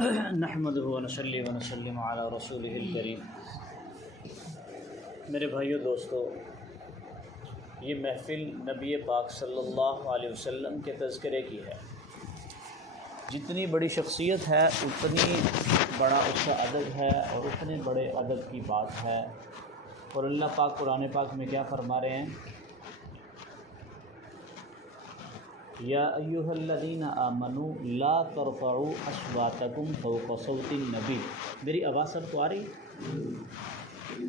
نحمدہ ونصلی ونسلم علی رسولہ الکریم۔ میرے بھائیو دوستو، یہ محفل نبی پاک صلی اللہ علیہ وسلم کے تذکرے کی ہے۔ جتنی بڑی شخصیت ہے اتنی بڑا اس کا ادب ہے اور اتنے بڑے ادب کی بات ہے۔ اور اللہ پاک قرآن پاک میں کیا فرما رہے ہیں؟ یا ایھا الذین آمنوا لا ترفعوا اصواتکم فوق صوت النبی۔ میری آواز سب کو آ رہی؟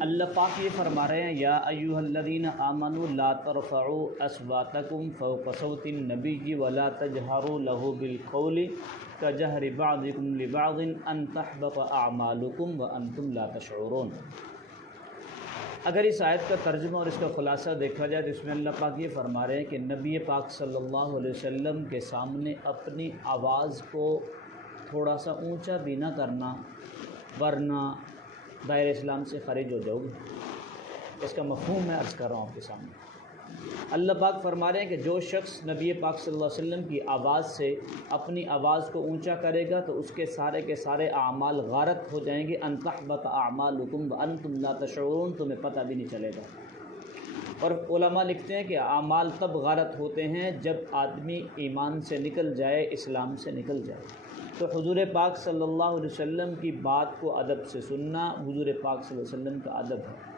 اللہ پاک یہ فرما رہے ہیں، یا ایھا الذین آمنوا لا ترفعوا اصواتکم فوق صوت النبی ولا تجہروا لہ بالقول کجہر بعضکم لبعض ان تحبط اعمالکم وانتم لا تشعرون۔ اگر اس آیت کا ترجمہ اور اس کا خلاصہ دیکھا جائے تو اس میں اللہ پاک یہ فرما رہے ہیں کہ نبی پاک صلی اللہ علیہ وسلم کے سامنے اپنی آواز کو تھوڑا سا اونچا بھی نہ کرنا، ورنہ دائرہ اسلام سے خارج ہو جاؤ گے۔ اس کا مفہوم میں عرض کر رہا ہوں آپ کے سامنے۔ اللہ پاک فرما رہے ہیں کہ جو شخص نبی پاک صلی اللہ علیہ وسلم کی آواز سے اپنی آواز کو اونچا کرے گا تو اس کے سارے اعمال غارت ہو جائیں گے۔ ان تحبط اعمالکم وانتم لا تشعرون، تمہیں پتہ بھی نہیں چلے گا۔ اور علماء لکھتے ہیں کہ اعمال تب غارت ہوتے ہیں جب آدمی ایمان سے نکل جائے، اسلام سے نکل جائے۔ تو حضور پاک صلی اللہ علیہ وسلم کی بات کو ادب سے سننا حضور پاک صلی اللہ علیہ وسلم کا ادب ہے۔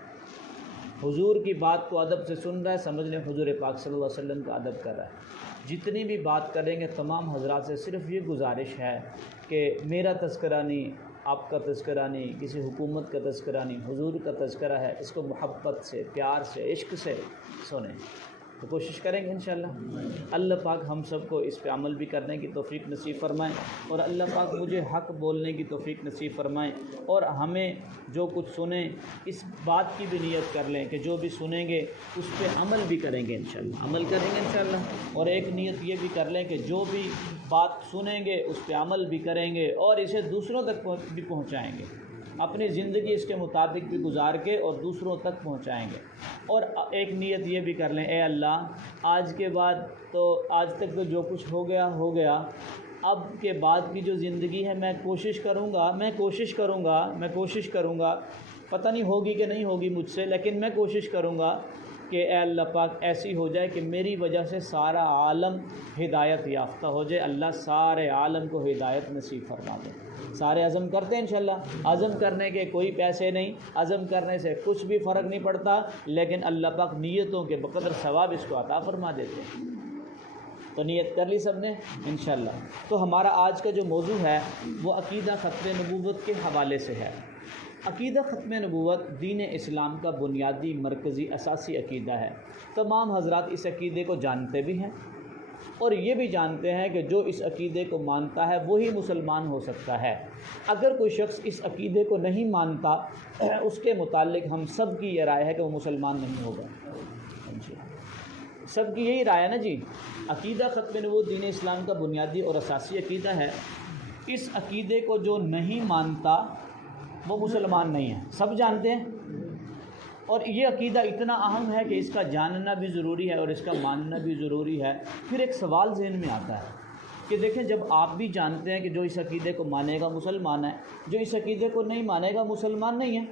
حضور کی بات کو ادب سے سن رہا ہے، سمجھ لیں حضور پاک صلی اللہ علیہ وسلم کا ادب کر رہا ہے۔ جتنی بھی بات کریں گے تمام حضرات سے صرف یہ گزارش ہے کہ میرا تذکرہ نہیں، آپ کا تذکرہ نہیں، کسی حکومت کا تذکرہ نہیں، حضور کا تذکرہ ہے، اس کو محبت سے، پیار سے، عشق سے سنیں۔ تو کوشش کریں گے انشاءاللہ۔ اللہ پاک ہم سب کو اس پہ عمل بھی کرنے کی توفیق نصیب فرمائیں، اور اللہ پاک مجھے حق بولنے کی توفیق نصیب فرمائیں، اور ہمیں جو کچھ سنیں اس بات کی بھی نیت کر لیں کہ جو بھی سنیں گے اس پہ عمل بھی کریں گے انشاءاللہ، عمل کریں گے انشاءاللہ۔ اور ایک نیت یہ بھی کر لیں کہ جو بھی بات سنیں گے اس پہ عمل بھی کریں گے اور اسے دوسروں تک بھی پہنچائیں گے، اپنی زندگی اس کے مطابق بھی گزار کے اور دوسروں تک پہنچائیں گے۔ اور ایک نیت یہ بھی کر لیں، اے اللہ آج کے بعد تو آج تک تو جو کچھ ہو گیا، اب کے بعد کی جو زندگی ہے میں کوشش کروں گا، پتہ نہیں ہوگی کہ نہیں ہوگی مجھ سے، لیکن میں کوشش کروں گا کہ اے اللہ پاک ایسی ہو جائے کہ میری وجہ سے سارا عالم ہدایت یافتہ ہو جائے۔ اللہ سارے عالم کو ہدایت نصیب فرما دے۔ سارے عزم کرتے ہیں انشاءاللہ۔ عزم کرنے کے کوئی پیسے نہیں، عزم کرنے سے کچھ بھی فرق نہیں پڑتا، لیکن اللہ پاک نیتوں کے بقدر ثواب اس کو عطا فرما دیتے ہیں۔ تو نیت کر لی سب نے انشاءاللہ۔ تو ہمارا آج کا جو موضوع ہے وہ عقیدہ ختم نبوت کے حوالے سے ہے۔ عقیدہ ختم نبوت دین اسلام کا بنیادی، مرکزی، اساسی عقیدہ ہے۔ تمام حضرات اس عقیدے کو جانتے بھی ہیں اور یہ بھی جانتے ہیں کہ جو اس عقیدے کو مانتا ہے وہی مسلمان ہو سکتا ہے۔ اگر کوئی شخص اس عقیدے کو نہیں مانتا، اس کے متعلق ہم سب کی یہ رائے ہے کہ وہ مسلمان نہیں ہوگا۔ سب کی یہی رائے ہے نا جی۔ عقیدہ ختم نبوت دین اسلام کا بنیادی اور اساسی عقیدہ ہے۔ اس عقیدے کو جو نہیں مانتا وہ مسلمان نہیں ہے، سب جانتے ہیں۔ اور یہ عقیدہ اتنا اہم ہے کہ اس کا جاننا بھی ضروری ہے اور اس کا ماننا بھی ضروری ہے۔ پھر ایک سوال ذہن میں آتا ہے کہ دیکھیں، جب آپ بھی جانتے ہیں کہ جو اس عقیدے کو مانے گا مسلمان ہے، جو اس عقیدے کو نہیں مانے گا مسلمان نہیں ہے،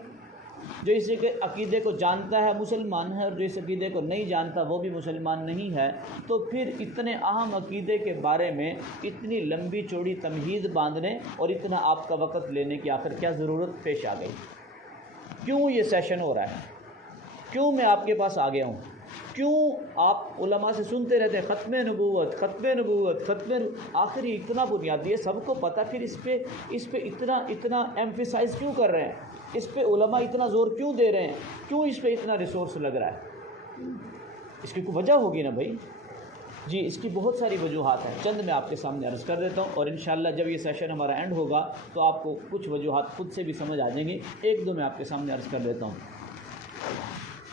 جو اس عقیدے کو جانتا ہے مسلمان ہے اور جو اس عقیدے کو نہیں جانتا وہ بھی مسلمان نہیں ہے، تو پھر اتنے اہم عقیدے کے بارے میں اتنی لمبی چوڑی تمہید باندھنے اور اتنا آپ کا وقت لینے کی آخر کیا ضرورت پیش آ گئی؟ کیوں یہ سیشن ہو رہا ہے؟ کیوں میں آپ کے پاس آ گیا ہوں؟ کیوں آپ علماء سے سنتے رہتے ہیں ختم نبوت، آخر یہ اتنا بنیادی ہے، سب کو پتہ، پھر اس پہ اتنا ایمفیسائز کیوں کر رہے ہیں؟ اس پہ علماء اتنا زور کیوں دے رہے ہیں؟ کیوں اس پہ اتنا ریسورس لگ رہا ہے؟ اس کی کوئی وجہ ہوگی نا بھائی۔ جی، اس کی بہت ساری وجوہات ہیں، چند میں آپ کے سامنے عرض کر دیتا ہوں، اور انشاءاللہ جب یہ سیشن ہمارا اینڈ ہوگا تو آپ کو کچھ وجوہات خود سے بھی سمجھ آ جائیں گی۔ ایک دو میں آپ کے سامنے عرض کر دیتا ہوں۔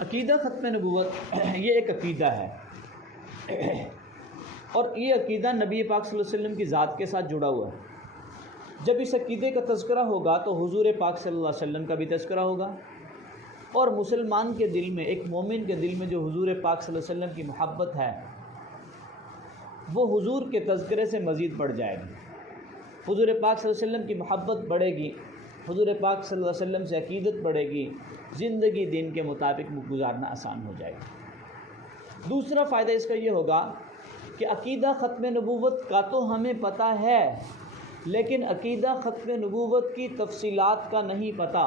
عقیدہ ختم نبوت یہ ایک عقیدہ ہے، اور یہ عقیدہ نبی پاک صلی اللہ علیہ وسلم کی ذات کے ساتھ جڑا ہوا ہے۔ جب اس عقیدے کا تذکرہ ہوگا تو حضور پاک صلی اللہ علیہ وسلم کا بھی تذکرہ ہوگا، اور مسلمان کے دل میں، ایک مومن کے دل میں جو حضور پاک صلی اللہ علیہ وسلم کی محبت ہے وہ حضور کے تذکرے سے مزید بڑھ جائے گی۔ حضور پاک صلی اللہ علیہ وسلم کی محبت بڑھے گی، حضور پاک صلی اللہ علیہ وسلم سے عقیدت بڑھے گی، زندگی دین کے مطابق گزارنا آسان ہو جائے گا۔ دوسرا فائدہ اس کا یہ ہوگا کہ عقیدہ ختم نبوت کا تو ہمیں پتہ ہے، لیکن عقیدہ ختم نبوت کی تفصیلات کا نہیں پتہ۔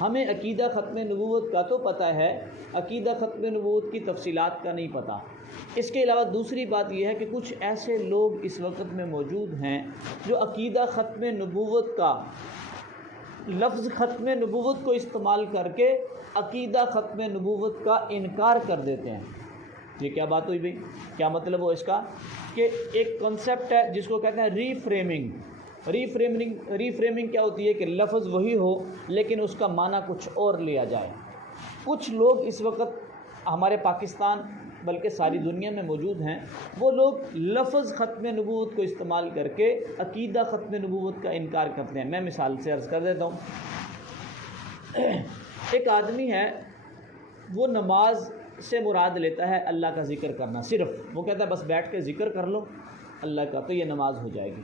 ہمیں عقیدہ ختم نبوت کا تو پتہ ہے، عقیدہ ختم نبوت کی تفصیلات کا نہیں پتہ۔ اس کے علاوہ دوسری بات یہ ہے کہ کچھ ایسے لوگ اس وقت میں موجود ہیں جو عقیدہ ختم نبوت کا لفظ ختم نبوت کو استعمال کر کے عقیدہ ختم نبوت کا انکار کر دیتے ہیں۔ یہ کیا بات ہوئی بھئی؟ کیا مطلب ہو اس کا؟ کہ ایک کنسیپٹ ہے جس کو کہتے ہیں ری فریمنگ کیا ہوتی ہے کہ لفظ وہی ہو لیکن اس کا معنی کچھ اور لیا جائے۔ کچھ لوگ اس وقت ہمارے پاکستان بلکہ ساری دنیا میں موجود ہیں، وہ لوگ لفظ ختم نبوت کو استعمال کر کے عقیدہ ختم نبوت کا انکار کرتے ہیں۔ میں مثال سے عرض کر دیتا ہوں۔ ایک آدمی ہے، وہ نماز سے مراد لیتا ہے اللہ کا ذکر کرنا، صرف وہ کہتا ہے بس بیٹھ کے ذکر کر لو اللہ کا تو یہ نماز ہو جائے گی۔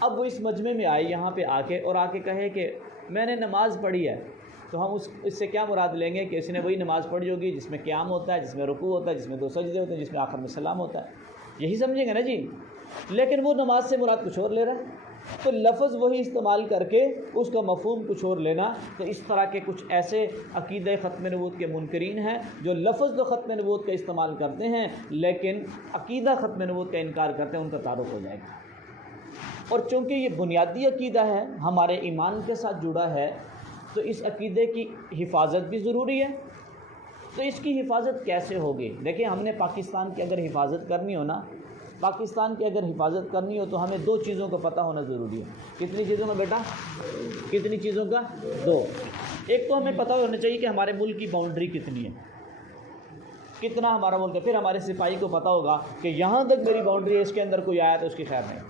اب وہ اس مجمع میں آئے یہاں پہ آ کے اور آ کے کہے کہ میں نے نماز پڑھی ہے، تو ہم اس سے کیا مراد لیں گے کہ اس نے وہی نماز پڑھی ہوگی جس میں قیام ہوتا ہے، جس میں رکوع ہوتا ہے، جس میں 2 سجدے ہوتے ہیں، جس میں آخر میں سلام ہوتا ہے، یہی سمجھیں گے نا جی۔ لیکن وہ نماز سے مراد کچھ اور لے رہا ہے، تو لفظ وہی استعمال کر کے اس کا مفہوم کچھ اور لینا۔ تو اس طرح کے کچھ ایسے عقیدہ ختم نبوت کے منکرین ہیں جو لفظ تو ختم نبوت کا استعمال کرتے ہیں لیکن عقیدہ ختم نبوت کا انکار کرتے ہیں، ان کا تعارف ہو جائے گا۔ اور چونکہ یہ بنیادی عقیدہ ہے، ہمارے ایمان کے ساتھ جڑا ہے، تو اس عقیدے کی حفاظت بھی ضروری ہے۔ تو اس کی حفاظت کیسے ہوگی؟ دیکھیں، ہم نے پاکستان کی اگر حفاظت کرنی ہو نا، پاکستان کی اگر حفاظت کرنی ہو تو ہمیں 2 چیزوں کا پتہ ہونا ضروری ہے۔ کتنی چیزوں کا بیٹا؟ کتنی چیزوں کا؟ 2۔ ایک تو ہمیں پتہ ہونا چاہیے کہ ہمارے ملک کی باؤنڈری کتنی ہے، کتنا ہمارا ملک ہے۔ پھر ہمارے سپاہی کو پتہ ہوگا کہ یہاں تک میری باؤنڈری ہے، اس کے اندر کوئی آیا تو اس کی خیر نہیں،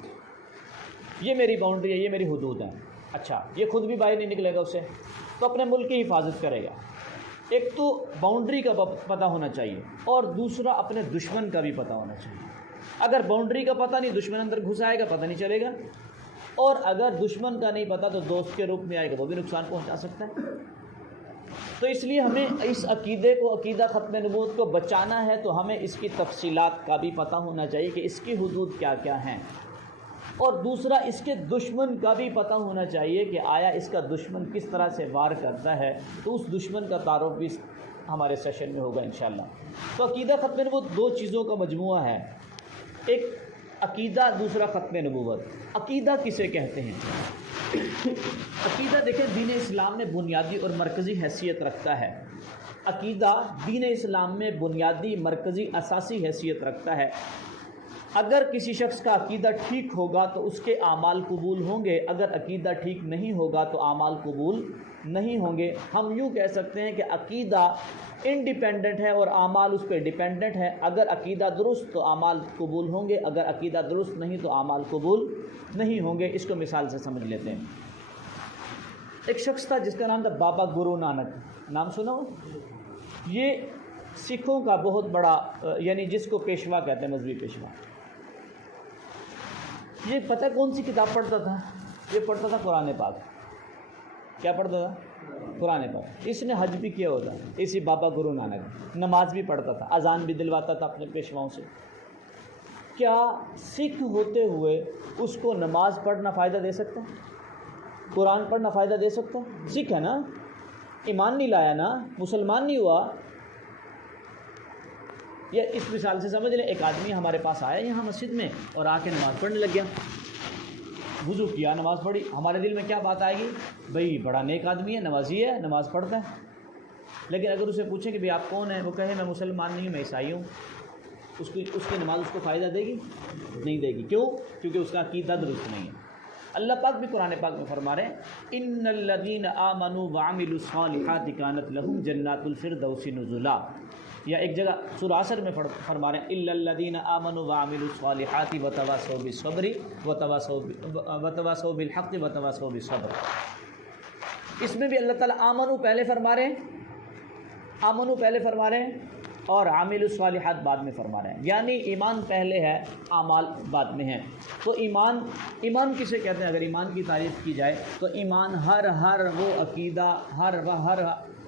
یہ میری باؤنڈری ہے، یہ میری حدود ہے۔ اچھا، یہ خود بھی باہر نہیں نکلے گا اس سے، تو اپنے ملک کی حفاظت کرے گا۔ ایک تو باؤنڈری کا پتہ ہونا چاہیے اور دوسرا اپنے دشمن کا بھی پتہ ہونا چاہیے۔ اگر باؤنڈری کا پتہ نہیں، دشمن اندر گھس آئے گا، پتہ نہیں چلے گا، اور اگر دشمن کا نہیں پتہ تو دوست کے روپ میں آئے گا، وہ بھی نقصان پہنچا سکتا ہے۔ تو اس لیے ہمیں اس عقیدے کو، عقیدہ ختم نبوت کو بچانا ہے تو ہمیں اس کی تفصیلات کا بھی پتہ ہونا چاہیے کہ اس کی حدود کیا کیا ہیں، اور دوسرا اس کے دشمن کا بھی پتہ ہونا چاہیے کہ آیا اس کا دشمن کس طرح سے وار کرتا ہے، تو اس دشمن کا تعارف بھی ہمارے سیشن میں ہوگا انشاءاللہ۔ تو عقیدہ ختم نبوت 2 چیزوں کا مجموعہ ہے، ایک عقیدہ، دوسرا ختم نبوت۔ عقیدہ کسے کہتے ہیں؟ عقیدہ دیکھیں دین اسلام میں بنیادی اور مرکزی حیثیت رکھتا ہے۔ عقیدہ دین اسلام میں بنیادی، مرکزی، اساسی حیثیت رکھتا ہے۔ اگر کسی شخص کا عقیدہ ٹھیک ہوگا تو اس کے اعمال قبول ہوں گے، اگر عقیدہ ٹھیک نہیں ہوگا تو اعمال قبول نہیں ہوں گے۔ ہم یوں کہہ سکتے ہیں کہ عقیدہ انڈیپینڈنٹ ہے اور اعمال اس پہ ڈیپینڈنٹ ہے۔ اگر عقیدہ درست تو اعمال قبول ہوں گے، اگر عقیدہ درست نہیں تو اعمال قبول نہیں ہوں گے۔ اس کو مثال سے سمجھ لیتے ہیں۔ ایک شخص تھا جس کا نام تھا بابا گرو نانک، نام سنا ہو؟ یہ سکھوں کا بہت بڑا، یعنی جس کو پیشوا کہتے ہیں، مذہبی پیشوا۔ یہ پتہ کون سی کتاب پڑھتا تھا؟ یہ پڑھتا تھا قرآن پاک۔ کیا پڑھتا تھا؟ قرآن پاک۔ اس نے حج بھی کیا ہوتا، اسی بابا گرو نانک۔ نماز بھی پڑھتا تھا، اذان بھی دلواتا تھا اپنے پیشواؤں سے۔ کیا سکھ ہوتے ہوئے اس کو نماز پڑھنا فائدہ دے سکتا ہے؟ قرآن پڑھنا فائدہ دے سکتا ہے؟ سکھ ہے نا، ایمان نہیں لایا نا، مسلمان نہیں ہوا۔ یا اس مثال سے سمجھ لیں، ایک آدمی ہمارے پاس آیا یہاں مسجد میں اور آ کے نماز پڑھنے لگ گیا، وضو کیا، نماز پڑھی۔ ہمارے دل میں کیا بات آئے گی؟ بھئی بڑا نیک آدمی ہے، نمازی ہے، نماز پڑھتا ہے۔ لیکن اگر اسے پوچھیں کہ بھئی آپ کون ہیں، وہ کہے میں مسلمان نہیں ہوں، میں عیسائی ہوں، اس کی نماز اس کو فائدہ دے گی؟ نہیں دے گی۔ کیوں؟ کیونکہ اس کا عقیدہ درست نہیں ہے۔ اللہ پاک بھی قرآن پاک میں فرما رہے ہیں، ان الذین آمنوا وعملوا الصالحات کانت لہم جنات الفردوس نزلا۔ یا ایک جگہ سورہ عصر میں فرما رہے ہیں، الا الذین آمنوا وعملوا الصالحات وتواصوا بالصبر وتواصوا بالحق وتواصوا بالصبر۔ اس میں بھی اللہ تعالیٰ آمنو پہلے فرما رہے ہیں، آمنو پہلے فرما رہے ہیں، اور عاملُالصالحات بعد میں فرما رہے ہیں، یعنی ایمان پہلے ہے، اعمال بعد میں ہیں۔ تو ایمان کسے کہتے ہیں؟ اگر ایمان کی تعریف کی جائے تو ایمان ہر وہ عقیدہ، ہر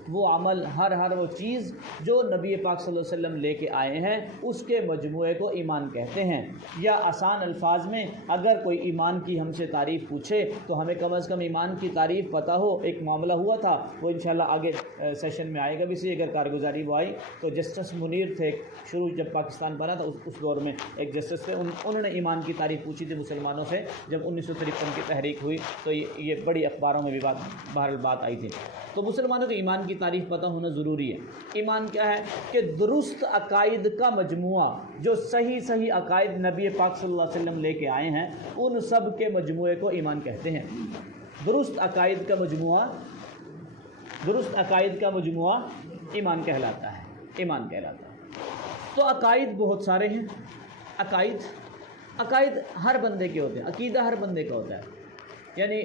وہ عمل، ہر وہ چیز جو نبی پاک صلی اللہ علیہ وسلم لے کے آئے ہیں، اس کے مجموعے کو ایمان کہتے ہیں۔ یا آسان الفاظ میں اگر کوئی ایمان کی ہم سے تعریف پوچھے تو ہمیں کم از کم ایمان کی تعریف پتہ ہو۔ ایک معاملہ ہوا تھا، وہ انشاءاللہ آگے سیشن میں آئے گا بھی، اسی اگر کارگزاری وہ آئی تو جسٹس منیر تھے، شروع جب پاکستان بنا تھا اس دور میں ایک جسٹس تھے، انہوں نے ایمان کی تعریف پوچھی تھی مسلمانوں سے جب 1953 کی تحریک ہوئی، تو یہ بڑی اخباروں میں بھی بہرحال بات آئی تھی۔ تو مسلمانوں کو ایمان کی تعریف پتہ ہونا ضروری ہے۔ ایمان کیا ہے؟ کہ درست عقائد کا مجموعہ، جو صحیح عقائد نبی پاک صلی اللہ علیہ وسلم لے کے آئے ہیں، ان سب کے مجموعے کو ایمان کہتے ہیں۔ درست عقائد کا مجموعہ ایمان کہلاتا ہے۔ تو عقائد بہت سارے ہیں۔ عقائد ہر بندے کے ہوتے ہیں، عقیدہ ہر بندے کا ہوتا ہے۔ یعنی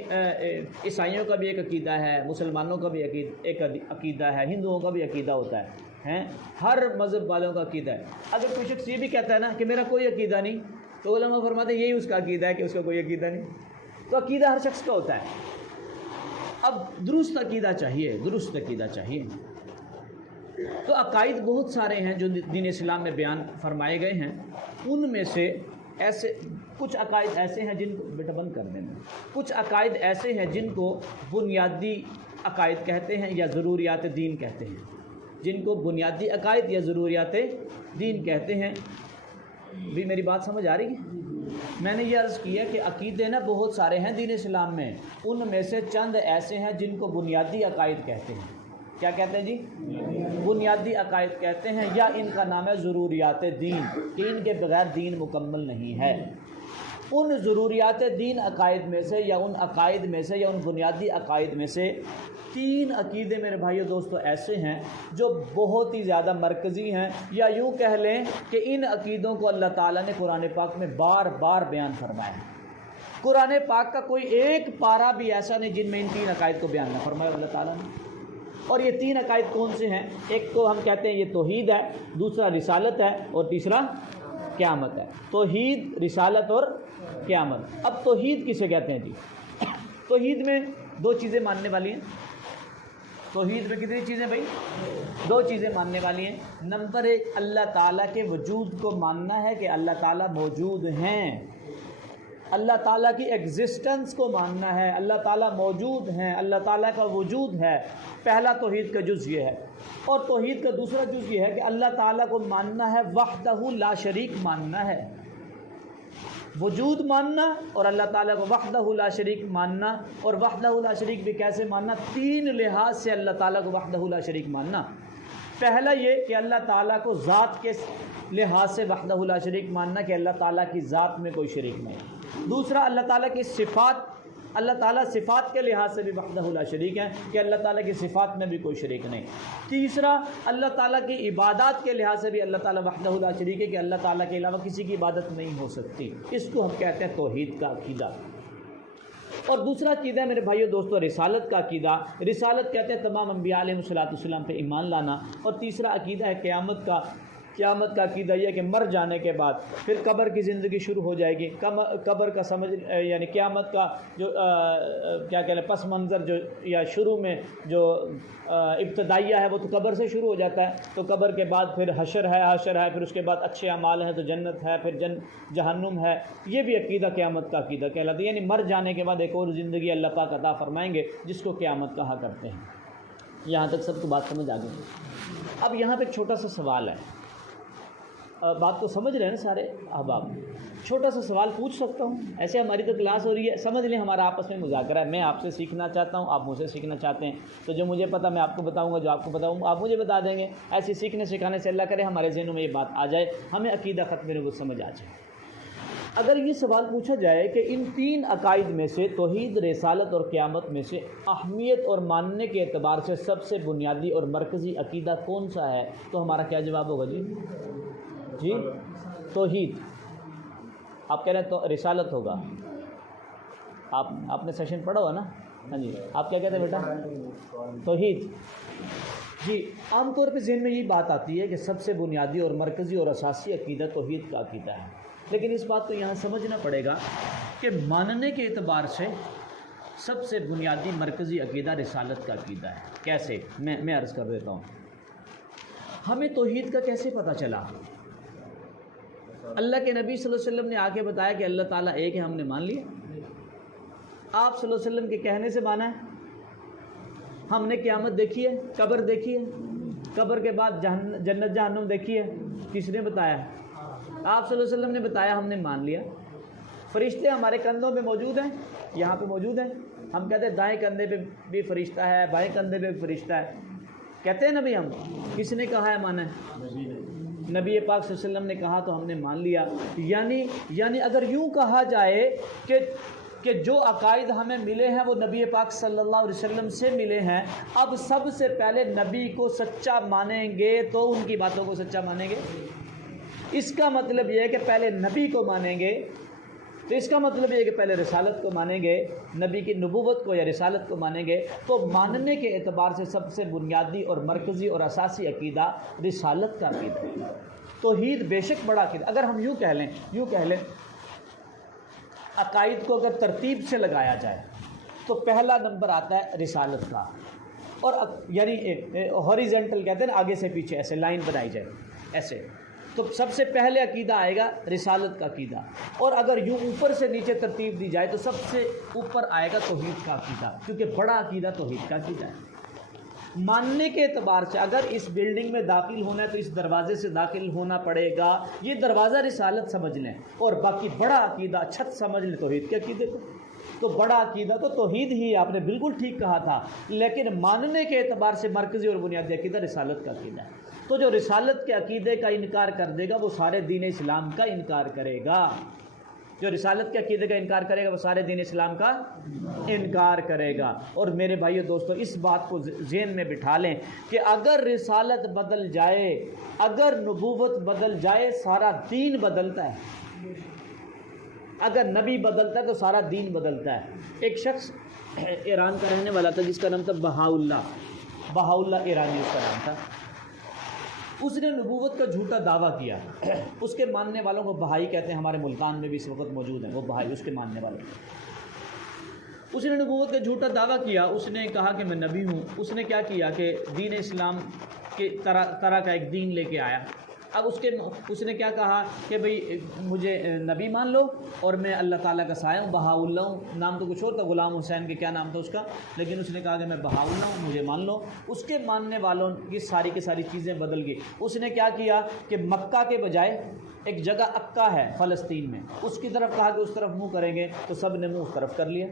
عیسائیوں کا بھی ایک عقیدہ ہے، مسلمانوں کا بھی ایک عقیدہ ہے، ہندوؤں کا بھی عقیدہ ہوتا ہے، ہر مذہب والوں کا عقیدہ ہے۔ اگر کوئی شخص یہ بھی کہتا ہے نا کہ میرا کوئی عقیدہ نہیں، تو علماء فرماتے ہیں یہی اس کا عقیدہ ہے کہ اس کا کوئی عقیدہ نہیں۔ تو عقیدہ ہر شخص کا ہوتا ہے۔ اب درست عقیدہ چاہیے۔ تو عقائد بہت سارے ہیں جو دین اسلام میں بیان فرمائے گئے ہیں۔ ان میں سے کچھ عقائد ایسے ہیں جن کو بیٹا بند کر دینا، کچھ عقائد ایسے ہیں جن کو بنیادی عقائد کہتے ہیں یا ضروریات دین کہتے ہیں، بھی میری بات سمجھ آ رہی ہے؟ میں نے یہ عرض کیا کہ عقیدے نا بہت سارے ہیں دین اسلام میں، ان میں سے چند ایسے ہیں جن کو بنیادی عقائد کہتے ہیں۔ کیا کہتے ہیں جی؟ بنیادی عقائد کہتے ہیں، یا ان کا نام ہے ضروریات دین، کہ ان کے بغیر دین مکمل نہیں ہے۔ ان ضروریات دین عقائد میں سے یا ان عقائد میں سے یا ان بنیادی عقائد میں سے 3 عقیدے میرے بھائیو دوستو ایسے ہیں جو بہت ہی زیادہ مرکزی ہیں، یا یوں کہہ لیں کہ ان عقیدوں کو اللہ تعالیٰ نے قرآن پاک میں بار بار بیان فرمایا ہے۔ قرآن پاک کا کوئی ایک پارہ بھی ایسا نہیں جن میں ان 3 عقائد کو بیان نہ فرمایا اللہ تعالیٰ نے۔ اور یہ 3 عقائد کون سے ہیں؟ ایک تو ہم کہتے ہیں یہ توحید ہے، دوسرا رسالت ہے، اور تیسرا قیامت ہے۔ توحید، رسالت اور قیامت۔ اب توحید کسے کہتے ہیں جی؟ توحید میں 2 چیزیں ماننے والی ہیں۔ توحید میں کتنی چیزیں بھائی؟ 2 چیزیں ماننے والی ہیں۔ نمبر 1 اللہ تعالیٰ کے وجود کو ماننا ہے کہ اللہ تعالیٰ موجود ہیں، اللہ تعالیٰ کی ایگزسٹنس کو ماننا ہے، اللہ تعالیٰ موجود ہیں، اللہ تعالیٰ کا وجود ہے۔ پہلا توحید کا جز یہ ہے۔ اور توحید کا دوسرا جز یہ ہے کہ اللہ تعالیٰ کو ماننا ہے، وحدہ لا شریک ماننا ہے، وجود ماننا اور اللہ تعالیٰ کو وحدہ لا شریک ماننا۔ اور وحدہ لا شریک بھی کیسے ماننا؟ 3 لحاظ سے اللہ تعالیٰ کو وحدہ لا شریک ماننا۔ پہلا یہ کہ اللہ تعالیٰ کو ذات کے لحاظ سے وحدہ لا شریک ماننا کہ اللہ تعالیٰ کی ذات میں کوئی شریک نہیں۔ دوسرا اللہ تعالیٰ کی صفات، اللہ تعالیٰ صفات کے لحاظ سے بھی وحدہ لا شریک ہیں کہ اللہ تعالیٰ کی صفات میں بھی کوئی شریک نہیں۔ تیسرا اللہ تعالیٰ کی عبادات کے لحاظ سے بھی اللہ تعالیٰ وحدہ لا شریک ہے کہ اللہ تعالیٰ کے علاوہ کسی کی عبادت نہیں ہو سکتی۔ اس کو ہم کہتے ہیں توحید کا عقیدہ۔ اور دوسرا عقیدہ ہے میرے بھائیو دوستو رسالت کا عقیدہ۔ رسالت کہتے ہیں تمام انبیاء علیہ السلام پہ ایمان لانا۔ اور تیسرا عقیدہ ہے قیامت کا۔ قیامت کا عقیدہ یہ کہ مر جانے کے بعد پھر قبر کی زندگی شروع ہو جائے گی۔ قبر کا سمجھ یعنی قیامت کا جو کیا کہتے ہیں پس منظر جو یا شروع میں جو ابتدائیہ ہے وہ تو قبر سے شروع ہو جاتا ہے۔ تو قبر کے بعد پھر حشر ہے، پھر اس کے بعد اچھے اعمال ہیں تو جنت ہے، پھر جہنم ہے۔ یہ بھی عقیدہ قیامت کا عقیدہ کہلاتا ہے، یعنی مر جانے کے بعد ایک اور زندگی اللہ پاک عطا فرمائیں گے جس کو قیامت کہا کرتے ہیں۔ یہاں تک سب کو بات سمجھ آ گئی؟ اب یہاں پہ ایک چھوٹا سا سوال ہے، بات کو سمجھ رہے ہیں نا سارے احباب؟ چھوٹا سا سوال پوچھ سکتا ہوں؟ ایسے ہماری تو کلاس ہو رہی ہے، سمجھ لیں ہمارا آپس میں مذاکرہ ہے، میں آپ سے سیکھنا چاہتا ہوں، آپ مجھ سے سیکھنا چاہتے ہیں، تو جو مجھے پتہ میں آپ کو بتاؤں گا، جو آپ کو بتاؤں آپ مجھے بتا دیں گے۔ ایسے سیکھنے سکھانے سے اللہ کرے ہمارے ذہنوں میں یہ بات آ جائے، ہمیں عقیدہ ختم نبوت سمجھ آ جائے۔ اگر یہ سوال پوچھا جائے کہ ان 3 عقائد میں سے توحید، رسالت اور قیامت میں سے اہمیت اور ماننے کے اعتبار سے سب سے بنیادی اور مرکزی عقیدہ کون سا ہے، تو ہمارا کیا جواب ہوگا جی؟ توحید۔ آپ کہہ رہے ہیں تو رسالت ہوگا، آپ نے سیشن پڑھا ہوا نا؟ ہاں جی، آپ کیا کہتے ہیں بیٹا؟ توحید۔ جی عام طور پہ ذہن میں یہ بات آتی ہے کہ سب سے بنیادی اور مرکزی اور اساسی عقیدہ توحید کا عقیدہ ہے، لیکن اس بات کو یہاں سمجھنا پڑے گا کہ ماننے کے اعتبار سے سب سے بنیادی مرکزی عقیدہ رسالت کا عقیدہ ہے۔ کیسے؟ میں عرض کر دیتا ہوں۔ ہمیں توحید کا کیسے پتہ چلا؟ اللہ کے نبی صلی اللہ علیہ وسلم نے آ کے بتایا کہ اللہ تعالیٰ ایک ہے، ہم نے مان لیا۔ آپ صلی اللہ علیہ وسلم کے کہنے سے مانا ہے۔ ہم نے قیامت دیکھی ہے، قبر دیکھی ہے، قبر کے بعد جنت جہنم دیکھی ہے، کس نے بتایا؟ آپ صلی اللہ علیہ وسلم نے بتایا، ہم نے مان لیا۔ فرشتے ہمارے کندھوں پہ موجود ہیں، یہاں پہ موجود ہیں، ہم کہتے ہیں دائیں کندھے پہ بھی فرشتہ ہے، بائیں کندھے پہ بھی فرشتہ ہے، کہتے ہیں نبی ہم، کس نے کہا ہے مانا ہے؟ نبی پاک صلی اللہ علیہ وسلم نے کہا تو ہم نے مان لیا۔ یعنی اگر یوں کہا جائے کہ جو عقائد ہمیں ملے ہیں وہ نبی پاک صلی اللہ علیہ وسلم سے ملے ہیں، اب سب سے پہلے نبی کو سچا مانیں گے تو ان کی باتوں کو سچا مانیں گے۔ اس کا مطلب یہ ہے کہ پہلے نبی کو مانیں گے، تو اس کا مطلب یہ ہے کہ پہلے رسالت کو مانیں گے، نبی کی نبوت کو یا رسالت کو مانیں گے۔ تو ماننے کے اعتبار سے سب سے بنیادی اور مرکزی اور اساسی عقیدہ رسالت کا عقیدہ ہے۔ توحید بے شک بڑا عقیدہ۔ اگر ہم یوں کہہ لیں عقائد کو اگر ترتیب سے لگایا جائے تو پہلا نمبر آتا ہے رسالت کا، اور یعنی ہاریزنٹل کہتے ہیں نا، آگے سے پیچھے ایسے لائن بنائی جائے ایسے، تو سب سے پہلے عقیدہ آئے گا رسالت کا عقیدہ، اور اگر یوں اوپر سے نیچے ترتیب دی جائے تو سب سے اوپر آئے گا توحید کا عقیدہ، کیونکہ بڑا عقیدہ توحید کا عقیدہ ہے۔ ماننے کے اعتبار سے اگر اس بلڈنگ میں داخل ہونا ہے تو اس دروازے سے داخل ہونا پڑے گا، یہ دروازہ رسالت سمجھ لیں، اور باقی بڑا عقیدہ چھت سمجھ لیں توحید کے عقیدے کو۔ تو بڑا عقیدہ تو توحید ہی، آپ نے بالکل ٹھیک کہا تھا، لیکن ماننے کے اعتبار سے مرکزی اور بنیادی عقیدہ رسالت کا عقیدہ ہے۔ تو جو رسالت کے عقیدے کا انکار کر دے گا وہ سارے دین اسلام کا انکار کرے گا۔ جو رسالت کے عقیدے کا انکار کرے گا وہ سارے دین اسلام کا انکار کرے گا۔ اور میرے بھائیو دوستو، اس بات کو ذہن میں بٹھا لیں کہ اگر رسالت بدل جائے، اگر نبوت بدل جائے، سارا دین بدلتا ہے۔ اگر نبی بدلتا ہے تو سارا دین بدلتا ہے۔ ایک شخص ایران کا رہنے والا تھا جس کا نام تھا بہاءاللہ ایرانی اس کا نام تھا۔ اس نے نبوت کا جھوٹا دعویٰ کیا۔ اس کے ماننے والوں کو بہائی کہتے ہیں، ہمارے ملتان میں بھی اس وقت موجود ہیں وہ بہائی، اس کے ماننے والے۔ اس نے نبوت کا جھوٹا دعویٰ کیا، اس نے کہا کہ میں نبی ہوں۔ اس نے کیا کیا کہ دین اسلام کے طرح کا ایک دین لے کے آیا۔ اب اس نے کیا کہا کہ بھئی مجھے نبی مان لو اور میں اللہ تعالیٰ کا سایہ ہوں، بہاءاللہ ہوں۔ نام تو کچھ اور تھا، غلام حسین کے کیا نام تھا اس کا، لیکن اس نے کہا کہ میں بہاءاللہ ہوں، مجھے مان لو۔ اس کے ماننے والوں کی ساری چیزیں بدل گئی۔ اس نے کیا کیا کہ مکہ کے بجائے ایک جگہ عکا ہے فلسطین میں، اس کی طرف کہا کہ اس طرف منہ کریں گے، تو سب نے منہ اس طرف کر لیا۔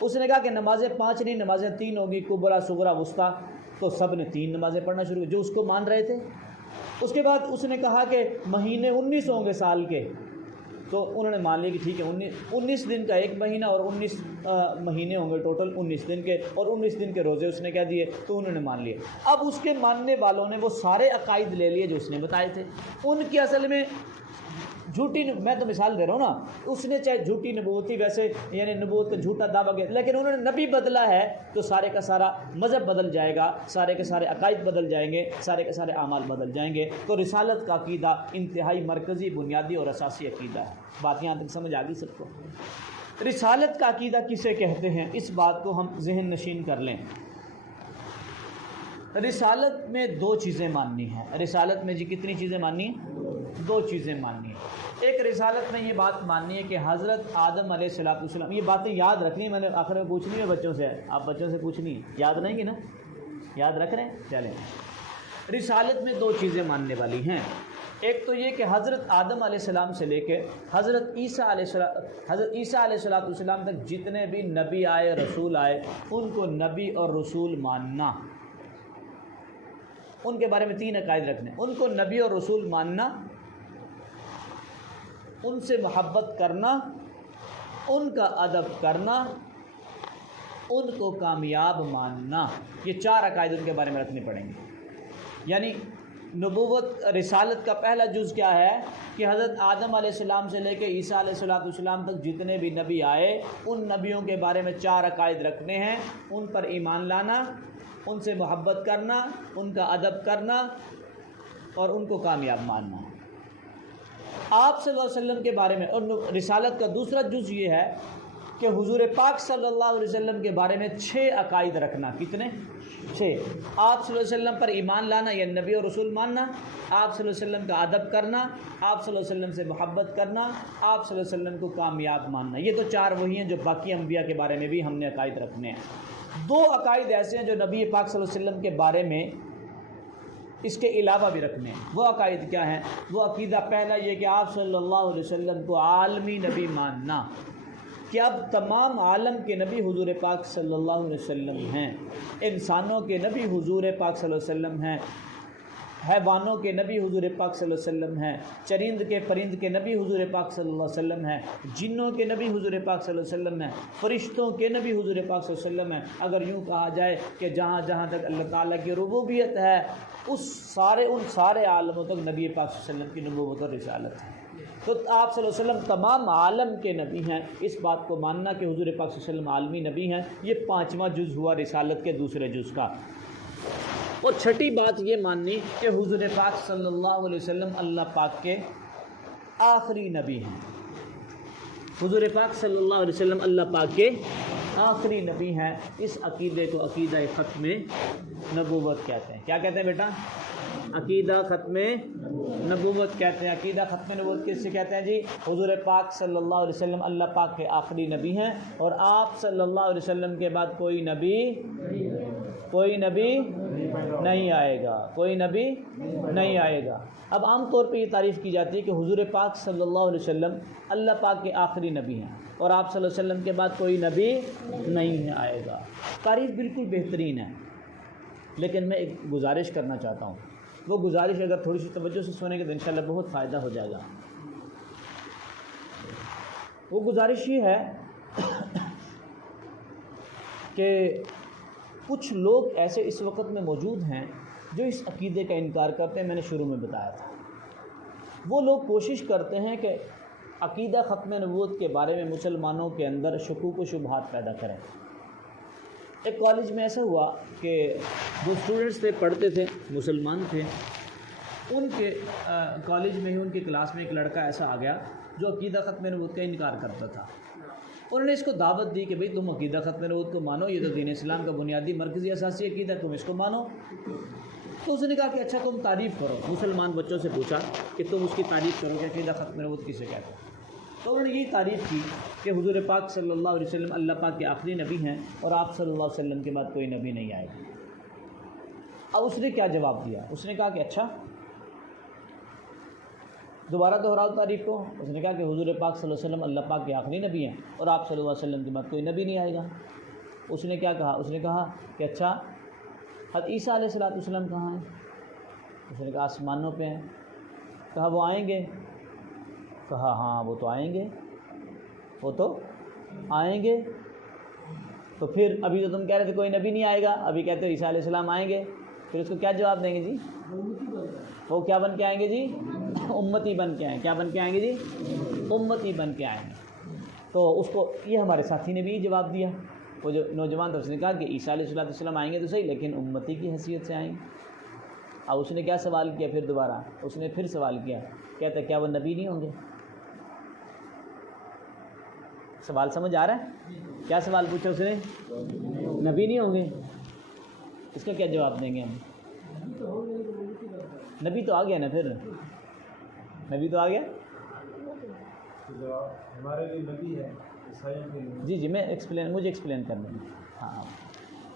اس نے کہا کہ نمازیں 5 نہیں، نمازیں 3 ہوگی، کبریٰ صغریٰ وسطیٰ، تو سب نے 3 نمازیں پڑھنا شروع کی جو اس کو مان رہے تھے۔ اس کے بعد اس نے کہا کہ مہینے 19 ہوں گے سال کے، تو انہوں نے مان لیا کہ ٹھیک ہے 19 دن کا ایک مہینہ اور 19 مہینے ہوں گے ٹوٹل 19 دن کے، اور 19 دن کے روزے اس نے کہہ دیے، تو انہوں نے مان لیا۔ اب اس کے ماننے والوں نے وہ سارے عقائد لے لیے جو اس نے بتائے تھے، ان کی اصل میں جھوٹی، میں تو مثال دے رہا ہوں نا، اس نے چاہے جھوٹی نبوت تھی ویسے، یعنی نبوت کا جھوٹا دعویٰ کیا، لیکن انہوں نے نبی بدلا ہے تو سارے کا سارا مذہب بدل جائے گا، سارے کے سارے عقائد بدل جائیں گے، سارے کے سارے اعمال بدل جائیں گے۔ تو رسالت کا عقیدہ انتہائی مرکزی، بنیادی اور اساسی عقیدہ ہے۔ بات یہاں تک سمجھ آ گئی سب کو؟ رسالت کا عقیدہ کسے کہتے ہیں، اس بات کو ہم ذہن نشین کر لیں۔ رسالت میں 2 چیزیں ماننی ہیں۔ رسالت میں جی کتنی چیزیں ماننی ہیں؟ 2 چیزیں ماننی ہیں۔ ایک رسالت میں یہ بات ماننی ہے کہ حضرت آدم علیہ السلام، یہ باتیں یاد رکھنی، میں نے آخر میں پوچھنی ہے بچوں سے، آپ بچوں سے پوچھنی ہے، یاد رہیں گی نا؟ یاد رکھ رہے ہیں؟ چلیں، رسالت میں 2 چیزیں ماننے والی ہیں۔ ایک تو یہ کہ حضرت آدم علیہ السلام سے لے کے حضرت عیسیٰ علیہ السلام تک جتنے بھی نبی آئے، رسول آئے، ان کو نبی اور رسول ماننا، ان کے بارے میں 3 عقائد رکھنے، ان کو نبی اور رسول ماننا، ان سے محبت کرنا، ان کا ادب کرنا، ان کو کامیاب ماننا، یہ 4 عقائد ان کے بارے میں رکھنے پڑیں گے۔ یعنی نبوت رسالت کا پہلا جز کیا ہے کہ حضرت آدم علیہ السلام سے لے کے عیسیٰ علیہ السلام تک جتنے بھی نبی آئے، ان نبیوں کے بارے میں 4 عقائد رکھنے ہیں، ان پر ایمان لانا، ان سے محبت کرنا، ان کا ادب کرنا اور ان کو کامیاب ماننا۔ آپ صلی اللہ علیہ وسلم کے بارے میں، اور رسالت کا دوسرا جز یہ ہے کہ حضور پاک صلی اللہ علیہ وسلم کے بارے میں 6 عقائد رکھنا۔ کتنے؟ 6۔ آپ صلی اللہ علیہ وسلم پر ایمان لانا یا نبی اور رسول ماننا، آپ صلی اللہ علیہ وسلم کا ادب کرنا، آپ صلی اللہ علیہ وسلم سے محبت کرنا، آپ صلی اللہ علیہ وسلم کو کامیاب ماننا۔ یہ تو 4 وہی ہیں جو باقی انبیاء کے بارے میں بھی ہم نے عقائد رکھنے ہیں۔ 2 عقائد ایسے ہیں جو نبی پاک صلی اللہ علیہ وسلم کے بارے میں اس کے علاوہ بھی رکھنے ہیں۔ وہ عقائد کیا ہیں؟ وہ عقیدہ پہلا یہ کہ آپ صلی اللہ علیہ وسلم کو عالمی نبی ماننا، کہ اب تمام عالم کے نبی حضور پاک صلی اللہ علیہ وسلم ہیں، انسانوں کے نبی حضور پاک صلی اللہ علیہ وسلم ہیں، حیوانوں کے نبی حضور پاک صلی اللہ علیہ وسلم ہیں، چرند کے پرند کے نبی حضور پاک صلی اللہ علیہ وسلم ہیں، جنوں کے نبی حضور پاک صلی اللہ علیہ وسلم ہیں، فرشتوں کے نبی حضور پاک صلی اللہ علیہ وسلم ہیں۔ اگر یوں کہا جائے کہ جہاں جہاں تک اللہ تعالیٰ کی ربوبیت ہے ان سارے عالموں تک نبی پاک صلی اللہ علیہ وسلم کی نبوت اور رسالت ہے۔ تو آپ صلی اللہ علیہ وسلم تمام عالم کے نبی ہیں۔ اس بات کو ماننا کہ حضور پاک صلی اللہ علیہ وسلم عالمی نبی ہیں، یہ 5واں جز ہوا رسالت کے دوسرے جز کا۔ اور چھٹی بات یہ ماننی کہ حضور پاک صلی اللہ علیہ وسلم اللہ پاک کے آخری نبی ہیں۔ حضور پاک صلی اللہ علیہ وسلم اللہ پاک کے آخری نبی ہیں۔ اس عقیدے کو عقیدہ ختم نبوت کہتے ہیں۔ کیا کہتے ہیں بیٹا؟ عقیدہ ختم نبوت کہتے ہیں۔ عقیدہ ختم نبوت کس سے کہتے ہیں جی؟ حضور پاک صلی اللہ علیہ وسلم اللہ پاک کے آخری نبی ہیں، اور آپ صلی اللہ علیہ وسلم کے بعد کوئی نبی نہیں آئے گا، کوئی نبی نہیں آئے گا۔ اب عام طور پہ یہ تعریف کی جاتی ہے کہ حضور پاک صلی اللہ علیہ وسلم اللہ پاک کے آخری نبی ہیں، اور آپ صلی اللہ علیہ وسلم کے بعد کوئی نبی نہیں آئے گا۔ تعریف بالکل بہترین ہے، لیکن میں ایک گزارش کرنا چاہتا ہوں۔ وہ گزارش اگر تھوڑی سی توجہ سے سنیں گے تو انشاءاللہ بہت فائدہ ہو جائے گا۔ وہ گزارش یہ ہے کہ کچھ لوگ ایسے اس وقت میں موجود ہیں جو اس عقیدے کا انکار کرتے ہیں۔ میں نے شروع میں بتایا تھا، وہ لوگ کوشش کرتے ہیں کہ عقیدہ ختم نبوت کے بارے میں مسلمانوں کے اندر شکوک و شبہات پیدا کریں۔ ایک کالج میں ایسا ہوا کہ جو اسٹوڈنٹس تھے، پڑھتے تھے، مسلمان تھے، ان کے کالج میں ہی ان کی کلاس میں ایک لڑکا ایسا آ گیا جو عقیدہ ختم نبوت کا انکار کرتا تھا۔ انہوں نے اس کو دعوت دی کہ بھئی تم عقیدہ ختم نبوت کو مانو، یہ تو دین اسلام کا بنیادی مرکزی اساسی عقیدہ ہے، تم اس کو مانو۔ تو اس نے کہا کہ اچھا تم تعریف کرو۔ مسلمان بچوں سے پوچھا کہ تم اس کی تعریف کرو کہ عقیدہ ختم نبوت کسے کہتے ہیں۔ تو انہوں نے یہی تعریف کی کہ حضور پاک صلی اللہ علیہ وسلم اللہ پاک کے آخری نبی ہیں، اور آپ صلی اللہ علیہ وسلم کے بعد کوئی نبی نہیں آئے گا۔ اب اس نے کیا جواب دیا؟ اس نے کہا کہ اچھا دوبارہ دہراؤ تعریف کو۔ اس نے کہا کہ حضور پاک صلی اللہ علیہ وسلم اللہ پاک کے آخری نبی ہیں، اور آپ صلی اللہ علیہ وسلم کے بعد کوئی نبی نہیں آئے گا۔ اس نے کیا کہا؟ اس نے کہا کہ اچھا حضرت عیسیٰ علیہ السلام کہاں ہیں؟ اس نے کہا آسمانوں پہ ہیں۔ کہا وہ آئیں گے؟ کہا ہاں وہ تو آئیں گے، وہ تو آئیں گے۔ تو پھر ابھی تو تم کہہ رہے تھے کوئی نبی نہیں آئے گا، ابھی کہتے ہو عیسیٰ علیہ السلام آئیں گے، پھر اس کو کیا جواب دیں گے جی؟ وہ کیا بن کے آئیں گے جی؟ امتی بن کے آئیں۔ کیا بن کے آئیں گے جی؟ امتی بن کے آئیں گے۔ تو اس کو یہ ہمارے ساتھی نے بھی یہ جواب دیا، وہ جو نوجوان تھا، اس نے کہا کہ عیسیٰ علیہ السلام آئیں گے تو صحیح، لیکن امتی کی حیثیت سے آئیں گے۔ اب اس نے کیا سوال کیا پھر دوبارہ؟ اس نے پھر سوال کیا، کہتا ہے کیا وہ نبی نہیں ہوں گے؟ سوال سمجھ آ رہا ہے؟ کیا سوال پوچھا اس نے؟ نبی نہیں ہوں گے؟ اس کا کیا جواب دیں گے ہم؟ نبی تو آ گیا نا، پھر نبی تو آ گیا۔ ہمارے لیے نبی ہے، عیسائیوں کے لیے۔ جی مجھے ایکسپلین کرنا ہے۔ ہاں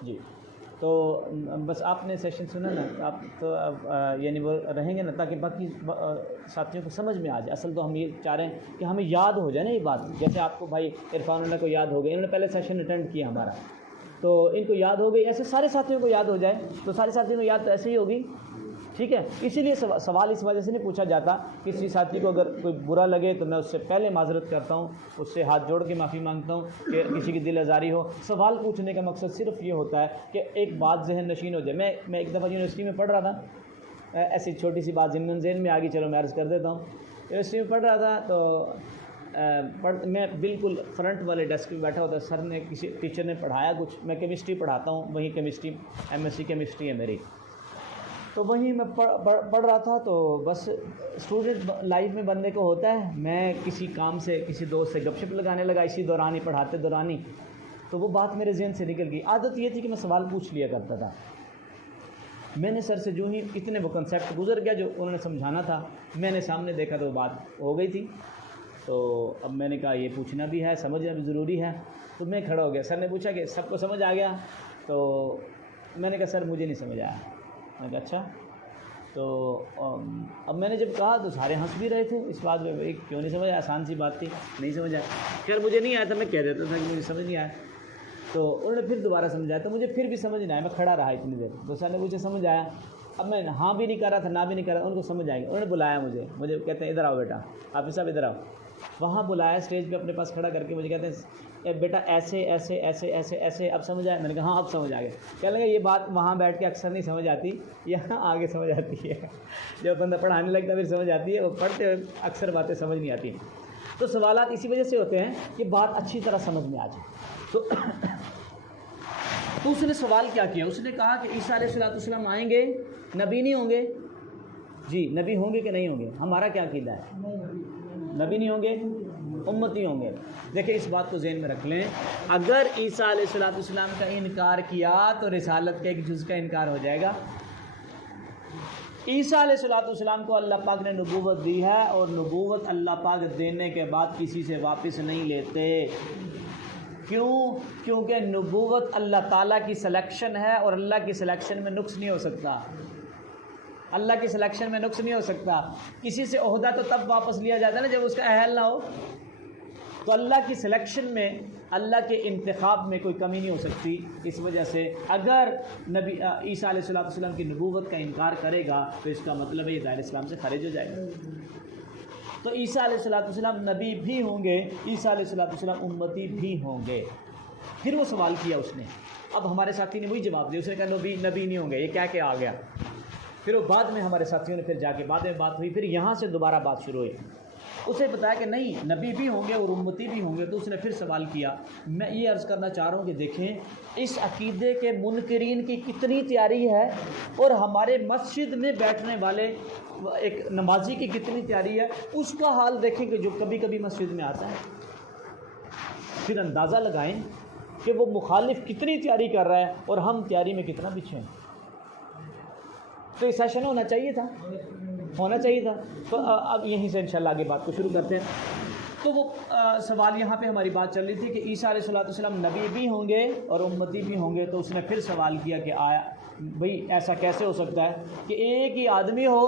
جی، تو بس آپ نے سیشن سنا نا، آپ تو یعنی وہ رہیں گے نا تاکہ باقی ساتھیوں کو سمجھ میں آ جائے۔ اصل تو ہم یہ چاہ رہے ہیں کہ ہمیں یاد ہو جائے نا یہ بات، جیسے آپ کو بھائی عرفان اللہ کو یاد ہو گئی، انہوں نے پہلے سیشن اٹینڈ کیا ہمارا، تو ان کو یاد ہو گئی، ایسے سارے ساتھیوں کو یاد ہو جائے تو سارے ساتھیوں کو یاد تو ایسے ہی ہوگی، ٹھیک ہے۔ اسی لیے سوال اس وجہ سے نہیں پوچھا جاتا، کسی ساتھی کو اگر کوئی برا لگے تو میں اس سے پہلے معذرت کرتا ہوں، اس سے ہاتھ جوڑ کے معافی مانگتا ہوں کہ کسی کی دل آزاری ہو۔ سوال پوچھنے کا مقصد صرف یہ ہوتا ہے کہ ایک بات ذہن نشین ہو جائے۔ میں ایک دفعہ یونیورسٹی میں پڑھ رہا تھا، ایسی چھوٹی سی بات ضمن ذہن میں آ گئی، چلو میں عرض کر دیتا ہوں۔ یونیورسٹی میں پڑھ رہا تھا تو میں بالکل فرنٹ والے ڈیسک پہ بیٹھا ہوتا، سر نے کسی ٹیچر نے پڑھایا کچھ، میں کیمسٹری پڑھاتا ہوں، وہیں کیمسٹری MSc کیمسٹری ہے میری، تو وہیں میں پڑھ رہا تھا، تو بس اسٹوڈنٹ لائف میں بندے کو ہوتا ہے، میں کسی کام سے کسی دوست سے گپ شپ لگانے لگا اسی دوران ہی، پڑھاتے دوران ہی، تو وہ بات میرے ذہن سے نکل گئی۔ عادت یہ تھی کہ میں سوال پوچھ لیا کرتا تھا، میں نے سر سے جو ہی اتنے وہ کنسیپٹ گزر گیا جو انہوں نے سمجھانا تھا، میں نے سامنے دیکھا تو وہ بات ہو گئی تھی، تو اب میں نے کہا یہ پوچھنا بھی ہے، سمجھنا بھی ضروری ہے، تو میں کھڑا ہو گیا۔ سر نے پوچھا کہ سب کو سمجھ آ گیا؟ تو میں نے کہا سر مجھے نہیں سمجھ آیا۔ میں نے کہا اچھا، تو اب میں نے جب کہا تو سارے ہنس بھی رہے تھے اس بات میں، کیوں نہیں سمجھ آیا، آسان سی بات تھی، نہیں سمجھ آیا۔ خیر مجھے نہیں آیا تھا، میں کہہ دیتا تھا کہ مجھے سمجھ نہیں آیا، تو انہوں نے پھر دوبارہ سمجھایا، تو مجھے پھر بھی سمجھ نہیں آیا، میں کھڑا رہا اتنی دیر، تو سر نے مجھے سمجھ آیا، اب میں ہاں بھی نہیں کر رہا تھا، نہ بھی نہیں کر رہا، ان کو سمجھ آئے گا۔ انہوں نے بلایا مجھے کہتے ہیں ادھر آؤ بیٹا، حافظ صاحب ادھر آؤ۔ وہاں بلایا اسٹیج پہ اپنے پاس کھڑا کر کے، مجھے کہتے ہیں بیٹا ایسے ایسے ایسے ایسے ایسے، اب سمجھ آیا؟ میں نے کہا ہاں اب سمجھ آ گیا۔ کہنے لگا یہ بات وہاں بیٹھ کے اکثر نہیں سمجھ آتی، یہاں آگے سمجھ آتی ہے، جب بندہ پڑھانے لگتا ہے پھر سمجھ آتی ہے، وہ پڑھتے ہوئے اکثر باتیں سمجھ نہیں آتی ہیں۔ تو سوالات اسی وجہ سے ہوتے ہیں کہ بات اچھی طرح سمجھ میں آ جائے۔ تو اس نے سوال کیا کیا؟ اس نے کہا کہ عیسیٰ علیہ السلام آئیں گے، نبی نہیں ہوں گے؟ جی نبی ہوں گے کہ نہیں ہوں گے؟ ہمارا کیا عقیدہ ہے؟ نبی نہیں ہوں گے، امتی ہوں گے۔ دیکھیں اس بات کو ذہن میں رکھ لیں، اگر عیسیٰ علیہ السلام کا انکار کیا تو رسالت کے ایک جز کا انکار ہو جائے گا۔ عیسیٰ علیہ السلام کو اللہ پاک نے نبوت دی ہے، اور نبوت اللہ پاک دینے کے بعد کسی سے واپس نہیں لیتے۔ کیوں؟ کیونکہ نبوت اللہ تعالیٰ کی سلیکشن ہے، اور اللہ کی سلیکشن میں نقص نہیں ہو سکتا، اللہ کی سلیکشن میں نقص نہیں ہو سکتا۔ کسی سے عہدہ تو تب واپس لیا جاتا ہے نا جب اس کا اہل نہ ہو، تو اللہ کی سلیکشن میں، اللہ کے انتخاب میں کوئی کمی نہیں ہو سکتی۔ اس وجہ سے اگر نبی عیسیٰ علیہ السلام کی نبوت کا انکار کرے گا تو اس کا مطلب ہے یہ دائرہ اسلام سے خارج ہو جائے گا۔ تو عیسیٰ علیہ السلام نبی بھی ہوں گے، عیسیٰ علیہ السلام امتی بھی ہوں گے۔ پھر وہ سوال کیا اس نے، اب ہمارے ساتھی نے وہی جواب دیا، اس نے کہا نبی نہیں ہوں گے، یہ کیا آ گیا۔ پھر وہ بعد میں ہمارے ساتھیوں نے پھر جا کے بعد میں بات ہوئی، پھر یہاں سے دوبارہ بات شروع ہوئی، اسے بتایا کہ نہیں نبی بھی ہوں گے اور امتی بھی ہوں گے۔ تو اس نے پھر سوال کیا۔ میں یہ عرض کرنا چاہ رہا ہوں کہ دیکھیں اس عقیدے کے منکرین کی کتنی تیاری ہے، اور ہمارے مسجد میں بیٹھنے والے ایک نمازی کی کتنی تیاری ہے، اس کا حال دیکھیں کہ جو کبھی کبھی مسجد میں آتا ہے، پھر اندازہ لگائیں کہ وہ مخالف کتنی تیاری کر رہا ہے اور ہم تیاری میں کتنا پیچھے ہیں۔ تو یہ سیشن ہونا چاہیے تھا۔ تو اب یہیں سے انشاءاللہ آگے بات کو شروع کرتے ہیں۔ تو وہ سوال یہاں پہ ہماری بات چل رہی تھی کہ عیسیٰ علیہ السلام نبی بھی ہوں گے اور امتی بھی ہوں گے۔ تو اس نے پھر سوال کیا کہ آیا بھئی ایسا کیسے ہو سکتا ہے کہ ایک ہی آدمی ہو،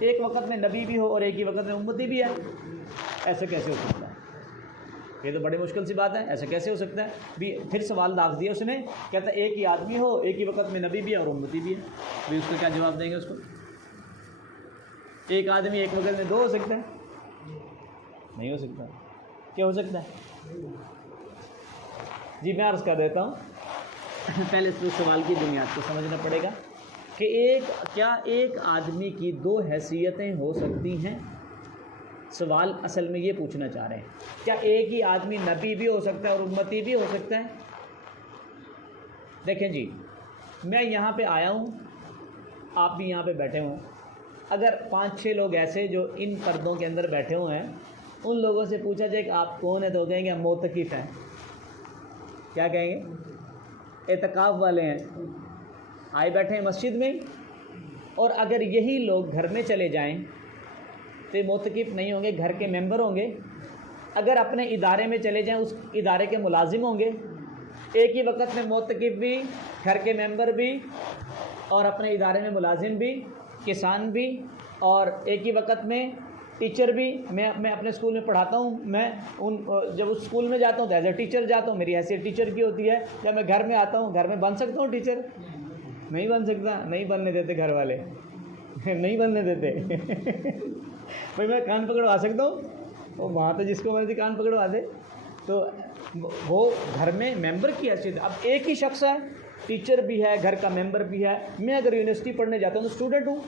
ایک وقت میں نبی بھی ہو اور ایک ہی وقت میں امتی بھی ہے؟ ایسا کیسے ہو سکتا ہے؟ یہ تو بڑی مشکل سی بات ہے، ایسا کیسے ہو سکتا ہے؟ پھر سوال داغ دیا اس نے، کہتا ہے ایک ہی آدمی ہو، ایک ہی وقت میں نبی بھی ہے اور امتی بھی ہے۔ بھی اس کو کیا جواب دیں گے؟ اس کو ایک آدمی ایک وقت میں دو ہو سکتا ہے؟ نہیں ہو سکتا۔ کیا ہو سکتا ہے؟ جی میں عرض کر دیتا ہوں، پہلے اس سوال کی بنیاد کو سمجھنا پڑے گا کہ کیا ایک آدمی کی دو حیثیتیں ہو سکتی ہیں؟ سوال اصل میں یہ پوچھنا چاہ رہے ہیں، کیا ایک ہی آدمی نبی بھی ہو سکتا ہے اور امتی بھی ہو سکتا ہے؟ دیکھیں جی، میں یہاں پہ آیا ہوں، آپ بھی یہاں پہ بیٹھے ہوں، اگر 5-6 لوگ ایسے جو ان پردوں کے اندر بیٹھے ہوئے ہیں، ان لوگوں سے پوچھا جائے کہ آپ کون ہیں تو کہیں گے ہم معتکف ہیں۔ کیا کہیں گے؟ اعتکاف والے ہیں، آئے بیٹھے ہیں مسجد میں۔ اور اگر یہی لوگ گھر میں چلے جائیں تو یہ معتکف نہیں ہوں گے، گھر کے ممبر ہوں گے۔ اگر اپنے ادارے میں چلے جائیں اس ادارے کے ملازم ہوں گے۔ ایک ہی وقت میں معتکف بھی، گھر کے ممبر بھی، اور اپنے ادارے میں ملازم بھی، کسان بھی، اور ایک ہی وقت میں ٹیچر بھی۔ میں اپنے اسکول میں پڑھاتا ہوں، میں جب اس اسکول میں جاتا ہوں تو ایز اے ٹیچر جاتا ہوں، میری حیثیت ٹیچر کی ہوتی ہے۔ جب میں گھر میں آتا ہوں، گھر میں بن سکتا ہوں ٹیچر؟ نہیں بن سکتا، نہیں بننے دیتے گھر والے، نہیں بننے دیتے۔ بھائی میں کان پکڑوا سکتا ہوں، وہ وہاں تو جس کو مرضی کان پکڑوا دے، تو وہ گھر میں ممبر کی حیثیت۔ اب ایک ہی شخص ہے، ٹیچر بھی ہے، گھر کا ممبر بھی ہے۔ میں اگر یونیورسٹی پڑھنے جاتا ہوں تو اسٹوڈنٹ ہوں،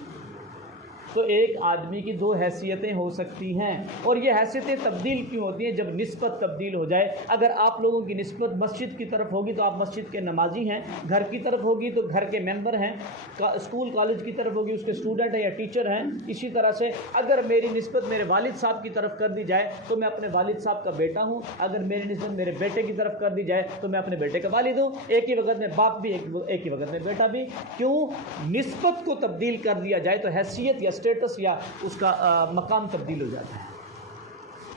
تو ایک آدمی کی دو حیثیتیں ہو سکتی ہیں، اور یہ حیثیتیں تبدیل کیوں ہوتی ہیں؟ جب نسبت تبدیل ہو جائے۔ اگر آپ لوگوں کی نسبت مسجد کی طرف ہوگی تو آپ مسجد کے نمازی ہیں، گھر کی طرف ہوگی تو گھر کے ممبر ہیں، اسکول کالج کی طرف ہوگی اس کے اسٹوڈنٹ ہیں یا ٹیچر ہیں۔ اسی طرح سے اگر میری نسبت میرے والد صاحب کی طرف کر دی جائے تو میں اپنے والد صاحب کا بیٹا ہوں، اگر میری نسبت میرے بیٹے کی طرف کر دی جائے تو میں اپنے بیٹے کا والد ہوں۔ ایک ہی وقت میں باپ بھی، ایک ہی وقت میں بیٹا بھی۔ کیوں؟ نسبت کو تبدیل کر دیا جائے تو حیثیت یا اسٹیٹس یا اس کا مقام تبدیل ہو جاتا ہے۔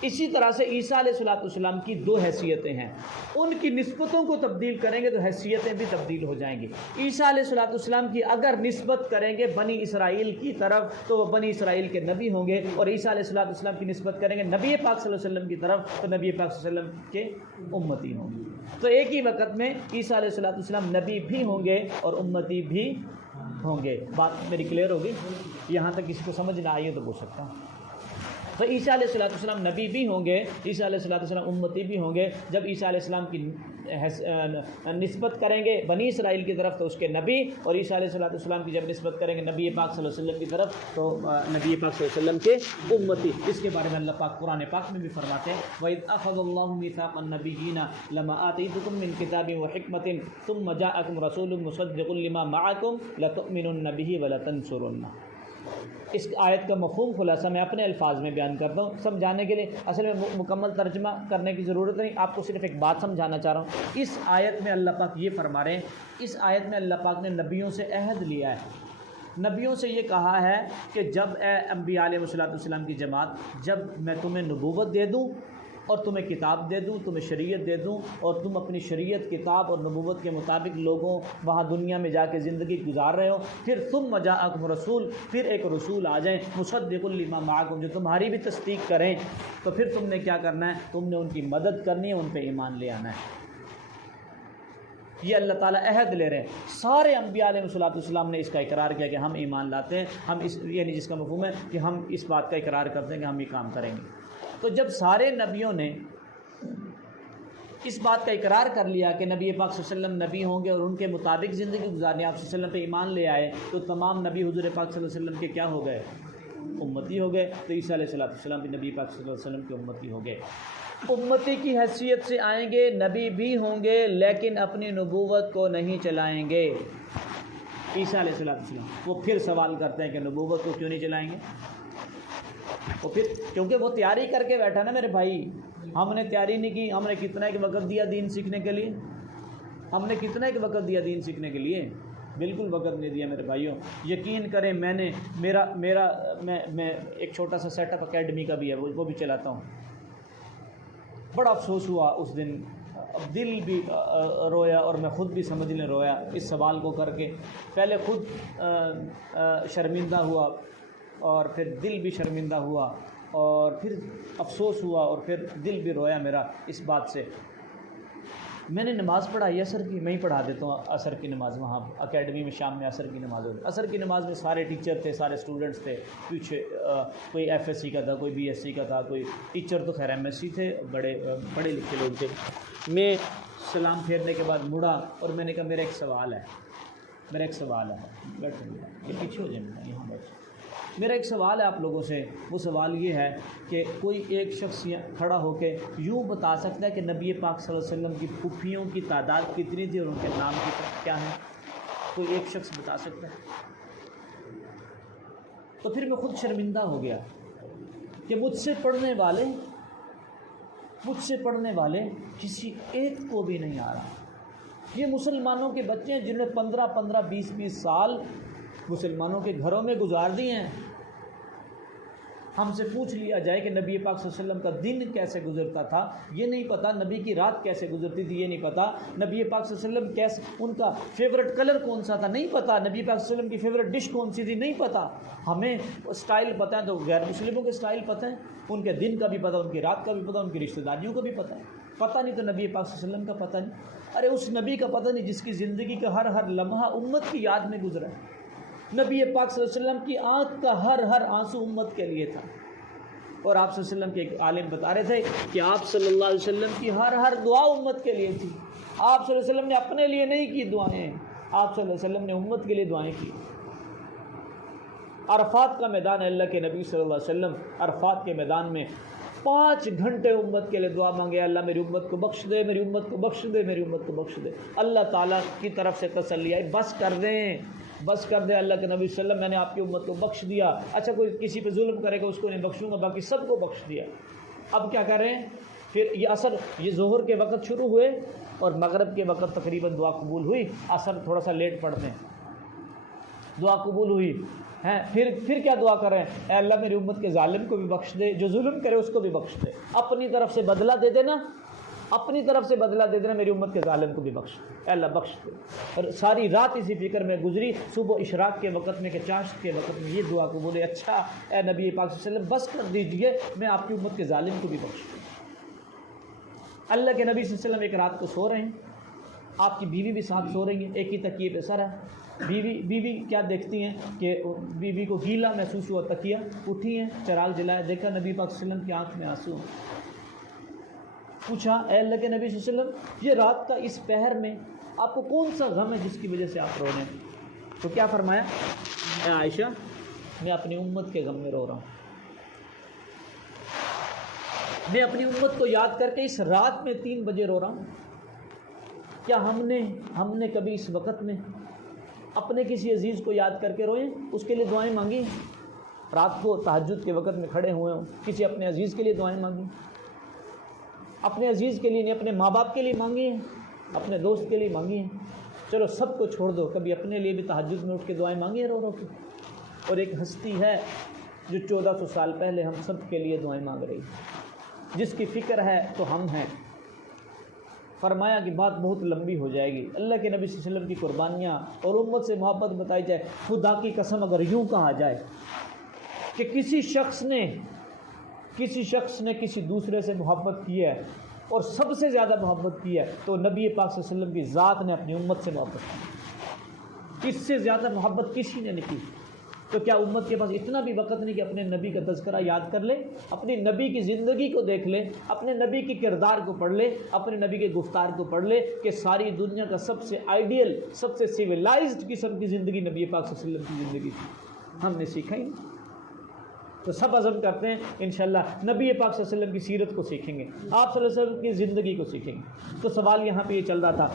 اسی طرح سے عیسیٰ علیہ السلام کی دو حیثیتیں ہیں، ان کی نسبتوں کو تبدیل کریں گے تو حیثیتیں بھی تبدیل ہو جائیں گی۔ عیسیٰ علیہ السلام کی اگر نسبت کریں گے بنی اسرائیل کی طرف تو وہ بنی اسرائیل کے نبی ہوں گے، اور عیسیٰ علیہ السلام کی نسبت کریں گے نبی پاک صلی اللہ علیہ وسلم کی طرف تو نبی پاک صلی اللہ علیہ وسلم کے امتی ہوں گے۔ تو ایک ہی وقت میں عیسیٰ علیہ السلام نبی بھی ہوں گے اور امتی بھی ہوں گے۔ بات میری کلیئر ہوگی؟ یہاں تک کسی کو سمجھ نہ آئی ہے تو پوچھ سکتا ہوں۔ تو عیسیٰ علیہ السلام نبی بھی ہوں گے، عیسیٰ علیہ السلام امتی بھی ہوں گے۔ جب عیسیٰ علیہ السلام کی نسبت کریں گے بنی اسرائیل کی طرف تو اس کے نبی، اور عیسیٰ علیہ السلام کی جب نسبت کریں گے نبی پاک صلی اللہ علیہ وسلم کی طرف تو نبی پاک صلی اللہ علیہ وسلم کے امتی۔ اس کے بارے میں اللہ پاک قرآن پاک میں بھی فرماتے ہیں وَإِذْ أَخَذَ اللَّهُ مِيثَاقَ النَّبِيِّينَ لَمَا آتَيْتُكُم مِّن كِتَابٍ وَحِكْمَةٍ ثُمَّ جَاءَكُمْ رَسُولٌ مُصَدِّقٌ لِّمَا مَعَكُمْ لَتُؤْمِنُنَّ بِهِ وَلَتَنصُرُنَّهُ۔ اس آیت کا مفہوم خلاصہ میں اپنے الفاظ میں بیان کرتا ہوں سمجھانے کے لیے، اصل میں مکمل ترجمہ کرنے کی ضرورت نہیں، آپ کو صرف ایک بات سمجھانا چاہ رہا ہوں۔ اس آیت میں اللہ پاک یہ فرما رہے ہیں، اس آیت میں اللہ پاک نے نبیوں سے عہد لیا ہے، نبیوں سے یہ کہا ہے کہ جب اے انبیاء علیہ السلام کی جماعت، جب میں تمہیں نبوت دے دوں اور تمہیں کتاب دے دوں، تمہیں شریعت دے دوں، اور تم اپنی شریعت، کتاب اور نبوت کے مطابق لوگوں وہاں دنیا میں جا کے زندگی گزار رہے ہو، پھر ثم جاءکم رسول، پھر ایک رسول آ جائیں مصدق لما معکم، جو تمہاری بھی تصدیق کریں، تو پھر تم نے کیا کرنا ہے؟ تم نے ان کی مدد کرنی ہے، ان پہ ایمان لے آنا ہے۔ یہ اللہ تعالیٰ عہد لے رہے ہیں۔ سارے انبیاء علیہ السلام نے اس کا اقرار کیا کہ ہم ایمان لاتے ہیں، ہم اس یعنی جس کا مفہوم ہے کہ ہم اس بات کا اقرار کرتے ہیں کہ ہم یہ کام کریں گے۔ تو جب سارے نبیوں نے اس بات کا اقرار کر لیا کہ نبی پاک صلی اللہ علیہ وسلم نبی ہوں گے اور ان کے مطابق زندگی گزارنی، آپ صلی اللہ علیہ وسلم پہ ایمان لے آئے، تو تمام نبی حضور پاک صلی اللہ علیہ وسلم کے کیا ہو گئے؟ امتی ہو گئے۔ تو عیسیٰ علیہ السلام بھی نبی پاک صلی اللہ علیہ وسلم کے امتی ہو گئے۔ امتی کی حیثیت سے آئیں گے، نبی بھی ہوں گے، لیکن اپنی نبوت کو نہیں چلائیں گے۔ عیسیٰ علیہ السلام وہ پھر سوال کرتے ہیں کہ نبوت کو کیوں نہیں چلائیں گے؟ وہ پھر کیونکہ وہ تیاری کر کے بیٹھا نا میرے بھائی، ہم نے تیاری نہیں کی، ہم نے کتنا ایک وقت دیا دین سیکھنے کے لیے، ہم نے کتنا ایک وقت دیا دین سیکھنے کے لیے؟ بالکل وقت نہیں دیا میرے بھائیوں۔ یقین کریں میں نے میں ایک چھوٹا سا سیٹ اپ اکیڈمی کا بھی ہے، وہ بھی چلاتا ہوں۔ بڑا افسوس ہوا اس دن، دل بھی رویا اور میں خود بھی سمجھنے رویا اس سوال کو کر کے۔ پہلے خود شرمندہ ہوا اور پھر دل بھی شرمندہ ہوا اور پھر افسوس ہوا اور پھر دل بھی رویا میرا اس بات سے۔ میں نے نماز پڑھائی عصر کی، میں ہی پڑھا دیتا ہوں عصر کی نماز وہاں اکیڈمی میں، شام میں عصر کی نماز ہوتی ہے۔ عصر کی نماز میں سارے ٹیچر تھے، سارے اسٹوڈنٹس تھے، پیچھے کوئی ایف ایس سی کا تھا، کوئی بی ایس سی کا تھا، کوئی ٹیچر تو خیر ایم ایس سی تھے، بڑے پڑھے لکھے لوگ تھے۔ میں سلام پھیرنے کے بعد مڑا اور میں نے کہا میرا ایک سوال ہے، بیٹھ یہ پیچھے ہو جائیں، یہاں بیٹھ۔ میرا ایک سوال ہے آپ لوگوں سے، وہ سوال یہ ہے کہ کوئی ایک شخص کھڑا ہو کے یوں بتا سکتا ہے کہ نبی پاک صلی اللہ علیہ وسلم کی پھوپھیوں کی تعداد کتنی تھی اور ان کے نام کیا ہیں؟ کوئی ایک شخص بتا سکتا ہے؟ تو پھر میں خود شرمندہ ہو گیا کہ مجھ سے پڑھنے والے کسی ایک کو بھی نہیں آ رہا۔ یہ مسلمانوں کے بچے ہیں جنہوں نے 15 20 سال مسلمانوں کے گھروں میں گزار دیے ہیں۔ ہم سے پوچھ لیا جائے کہ نبی پاک صلی اللہ علیہ وسلم کا دن کیسے گزرتا تھا، یہ نہیں پتہ، نبی کی رات کیسے گزرتی تھی یہ نہیں پتہ، نبی پاک صلی اللہ علیہ وسلم کیسے، ان کا فیورٹ کلر کون سا تھا نہیں پتہ، نبی پاک صلی اللہ علیہ وسلم کی فیورٹ ڈش کون سی تھی نہیں پتہ۔ ہمیں اسٹائل پتہ ہے تو غیر مسلموں کے اسٹائل پتہ ہیں، ان کے دن کا بھی پتہ، ان کی رات کا بھی پتہ، ان کی رشتہ داریوں کا بھی پتہ ہے۔ پتہ نہیں تو نبی پاک صلی اللہ علیہ وسلم کا پتہ نہیں؟ ارے اس نبی کا پتہ نہیں جس کی زندگی کا ہر لمحہ امت کی یاد میں گزرا ہے۔ نبی پاک صلی اللہ علیہ وسلم کی آنکھ کا ہر آنسو امت کے لیے تھا۔ اور آپ صلی اللہ علیہ وسلم کے ایک عالم بتا رہے تھے کہ آپ صلی اللہ علیہ وسلم کی ہر دعا امت کے لیے تھی۔ آپ صلی اللہ علیہ وسلم نے اپنے لیے نہیں کی دعائیں، آپ صلی اللہ علیہ وسلم نے امت کے لیے دعائیں کی۔ عرفات کا میدان ہے، اللہ کے نبی صلی اللہ علیہ وسلم عرفات کے میدان میں 5 گھنٹے امت کے لیے دعا مانگے، اللہ میری امت کو بخش دے، میری امت کو بخش دے، میری امت کو بخش دے۔ اللہ تعالیٰ کی طرف سے تسلی آئی، بس کر دیں، بس کر دیں، اللہ کے نبی صلی اللہ علیہ وسلم میں نے آپ کی امت کو بخش دیا۔ اچھا کوئی کسی پہ ظلم کرے گا اس کو نہیں بخشوں گا، باقی سب کو بخش دیا۔ اب کیا کریں؟ پھر یہ ظہر کے وقت شروع ہوئے اور مغرب کے وقت تقریباً دعا قبول ہوئی، عصر تھوڑا سا لیٹ پڑھتے ہیں، دعا قبول ہوئی ہیں۔ پھر کیا دعا کریں؟ اے اللہ میری امت کے ظالم کو بھی بخش دے، جو ظلم کرے اس کو بھی بخش دے، اپنی طرف سے بدلہ دے دینا، اپنی طرف سے بدلہ دے دینا، میری امت کے ظالم کو بھی بخش دے، اے اللہ بخش دے۔ اور ساری رات اسی فکر میں گزری، صبح اشراق کے وقت میں کہ چاشت کے وقت میں یہ دعا قبول ہے، اچھا اے نبی پاک صلی اللہ علیہ وسلم بس کر دیجئے، میں آپ کی امت کے ظالم کو بھی بخش دوں۔ اللہ کے نبی صلی اللہ علیہ وسلم ایک رات کو سو رہے ہیں، آپ کی بیوی بھی ساتھ سو رہی ہیں، ایک ہی تکیے پہ سر ہے۔ بیوی کیا دیکھتی ہیں کہ بیوی کو گیلا محسوس ہوا تکیہ، اٹھی ہیں، چراغ جلایا، دیکھا نبی پاک صلی اللہ علیہ وسلم کی آنکھ میں آنسو ہیں۔ پوچھا اے اللہ کے نبی صلی اللہ علیہ وسلم یہ رات کا اس پہر میں آپ کو کون سا غم ہے جس کی وجہ سے آپ رو رہے ہیں؟ تو کیا فرمایا؟ اے عائشہ میں اپنی امت کے غم میں رو رہا ہوں، میں اپنی امت کو یاد کر کے اس رات میں 3 بجے رو رہا ہوں۔ کیا ہم نے کبھی اس وقت میں اپنے کسی عزیز کو یاد کر کے روئے، اس کے لیے دعائیں مانگی؟ رات کو تہجد کے وقت میں کھڑے ہوئے ہوں، کسی اپنے عزیز کے لیے دعائیں مانگی؟ اپنے عزیز کے لیے نہیں، اپنے ماں باپ کے لیے مانگی ہیں، اپنے دوست کے لیے مانگی ہیں؟ چلو سب کو چھوڑ دو، کبھی اپنے لیے بھی تہجد میں اٹھ کے دعائیں مانگی ہیں رو رو کے؟ اور ایک ہستی ہے جو 1400 سال پہلے ہم سب کے لیے دعائیں مانگ رہی ہے، جس کی فکر ہے تو ہم ہیں۔ فرمایا کہ بات بہت لمبی ہو جائے گی، اللہ کے نبی صلی اللہ علیہ وسلم کی قربانیاں اور امت سے محبت بتائی جائے۔ خدا کی قسم اگر یوں کہا جائے کہ کسی شخص نے کسی دوسرے سے محبت کی ہے اور سب سے زیادہ محبت کی ہے تو نبی پاک صلی اللہ علیہ وسلم کی ذات نے اپنی امت سے محبت کی، اس سے زیادہ محبت کسی نے نہیں کی۔ تو کیا امت کے پاس اتنا بھی وقت نہیں کہ اپنے نبی کا تذکرہ یاد کر لے، اپنی نبی کی زندگی کو دیکھ لے، اپنے نبی کے کردار کو پڑھ لے، اپنے نبی کے گفتار کو پڑھ لے کہ ساری دنیا کا سب سے آئیڈیل، سب سے سیولائزڈ قسم کی زندگی نبی پاک صلی اللہ علیہ وسلم کی زندگی تھی، ہم نے سیکھا ہی نہیں۔ تو سب عزم کرتے ہیں انشاءاللہ نبی پاک صلی اللہ علیہ وسلم کی سیرت کو سیکھیں گے، آپ صلی اللہ علیہ وسلم کی زندگی کو سیکھیں گے۔ تو سوال یہاں پہ یہ چل رہا تھا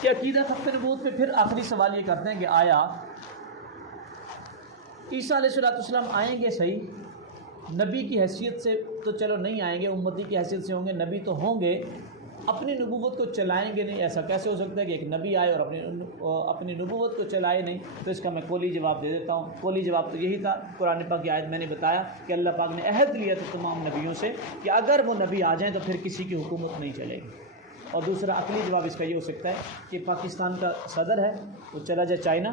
کہ عقیدہ ختم نبوت میں پھر آخری سوال یہ کرتے ہیں کہ آیا عیسیٰ علیہ السلام آئیں گے صحیح، نبی کی حیثیت سے تو چلو نہیں آئیں گے، امتی کی حیثیت سے ہوں گے، نبی تو ہوں گے، اپنی نبوت کو چلائیں گے نہیں؟ ایسا کیسے ہو سکتا ہے کہ ایک نبی آئے اور اپنی نبوت کو چلائے نہیں؟ تو اس کا میں قولی جواب دے دیتا ہوں۔ قولی جواب تو یہی تھا، قرآن پاک کی آیت میں نے بتایا کہ اللہ پاک نے عہد لیا تھا تمام نبیوں سے کہ اگر وہ نبی آ جائیں تو پھر کسی کی حکومت نہیں چلے گی۔ اور دوسرا عقلی جواب اس کا یہ ہو سکتا ہے کہ پاکستان کا صدر ہے وہ چلا جائے چائنا،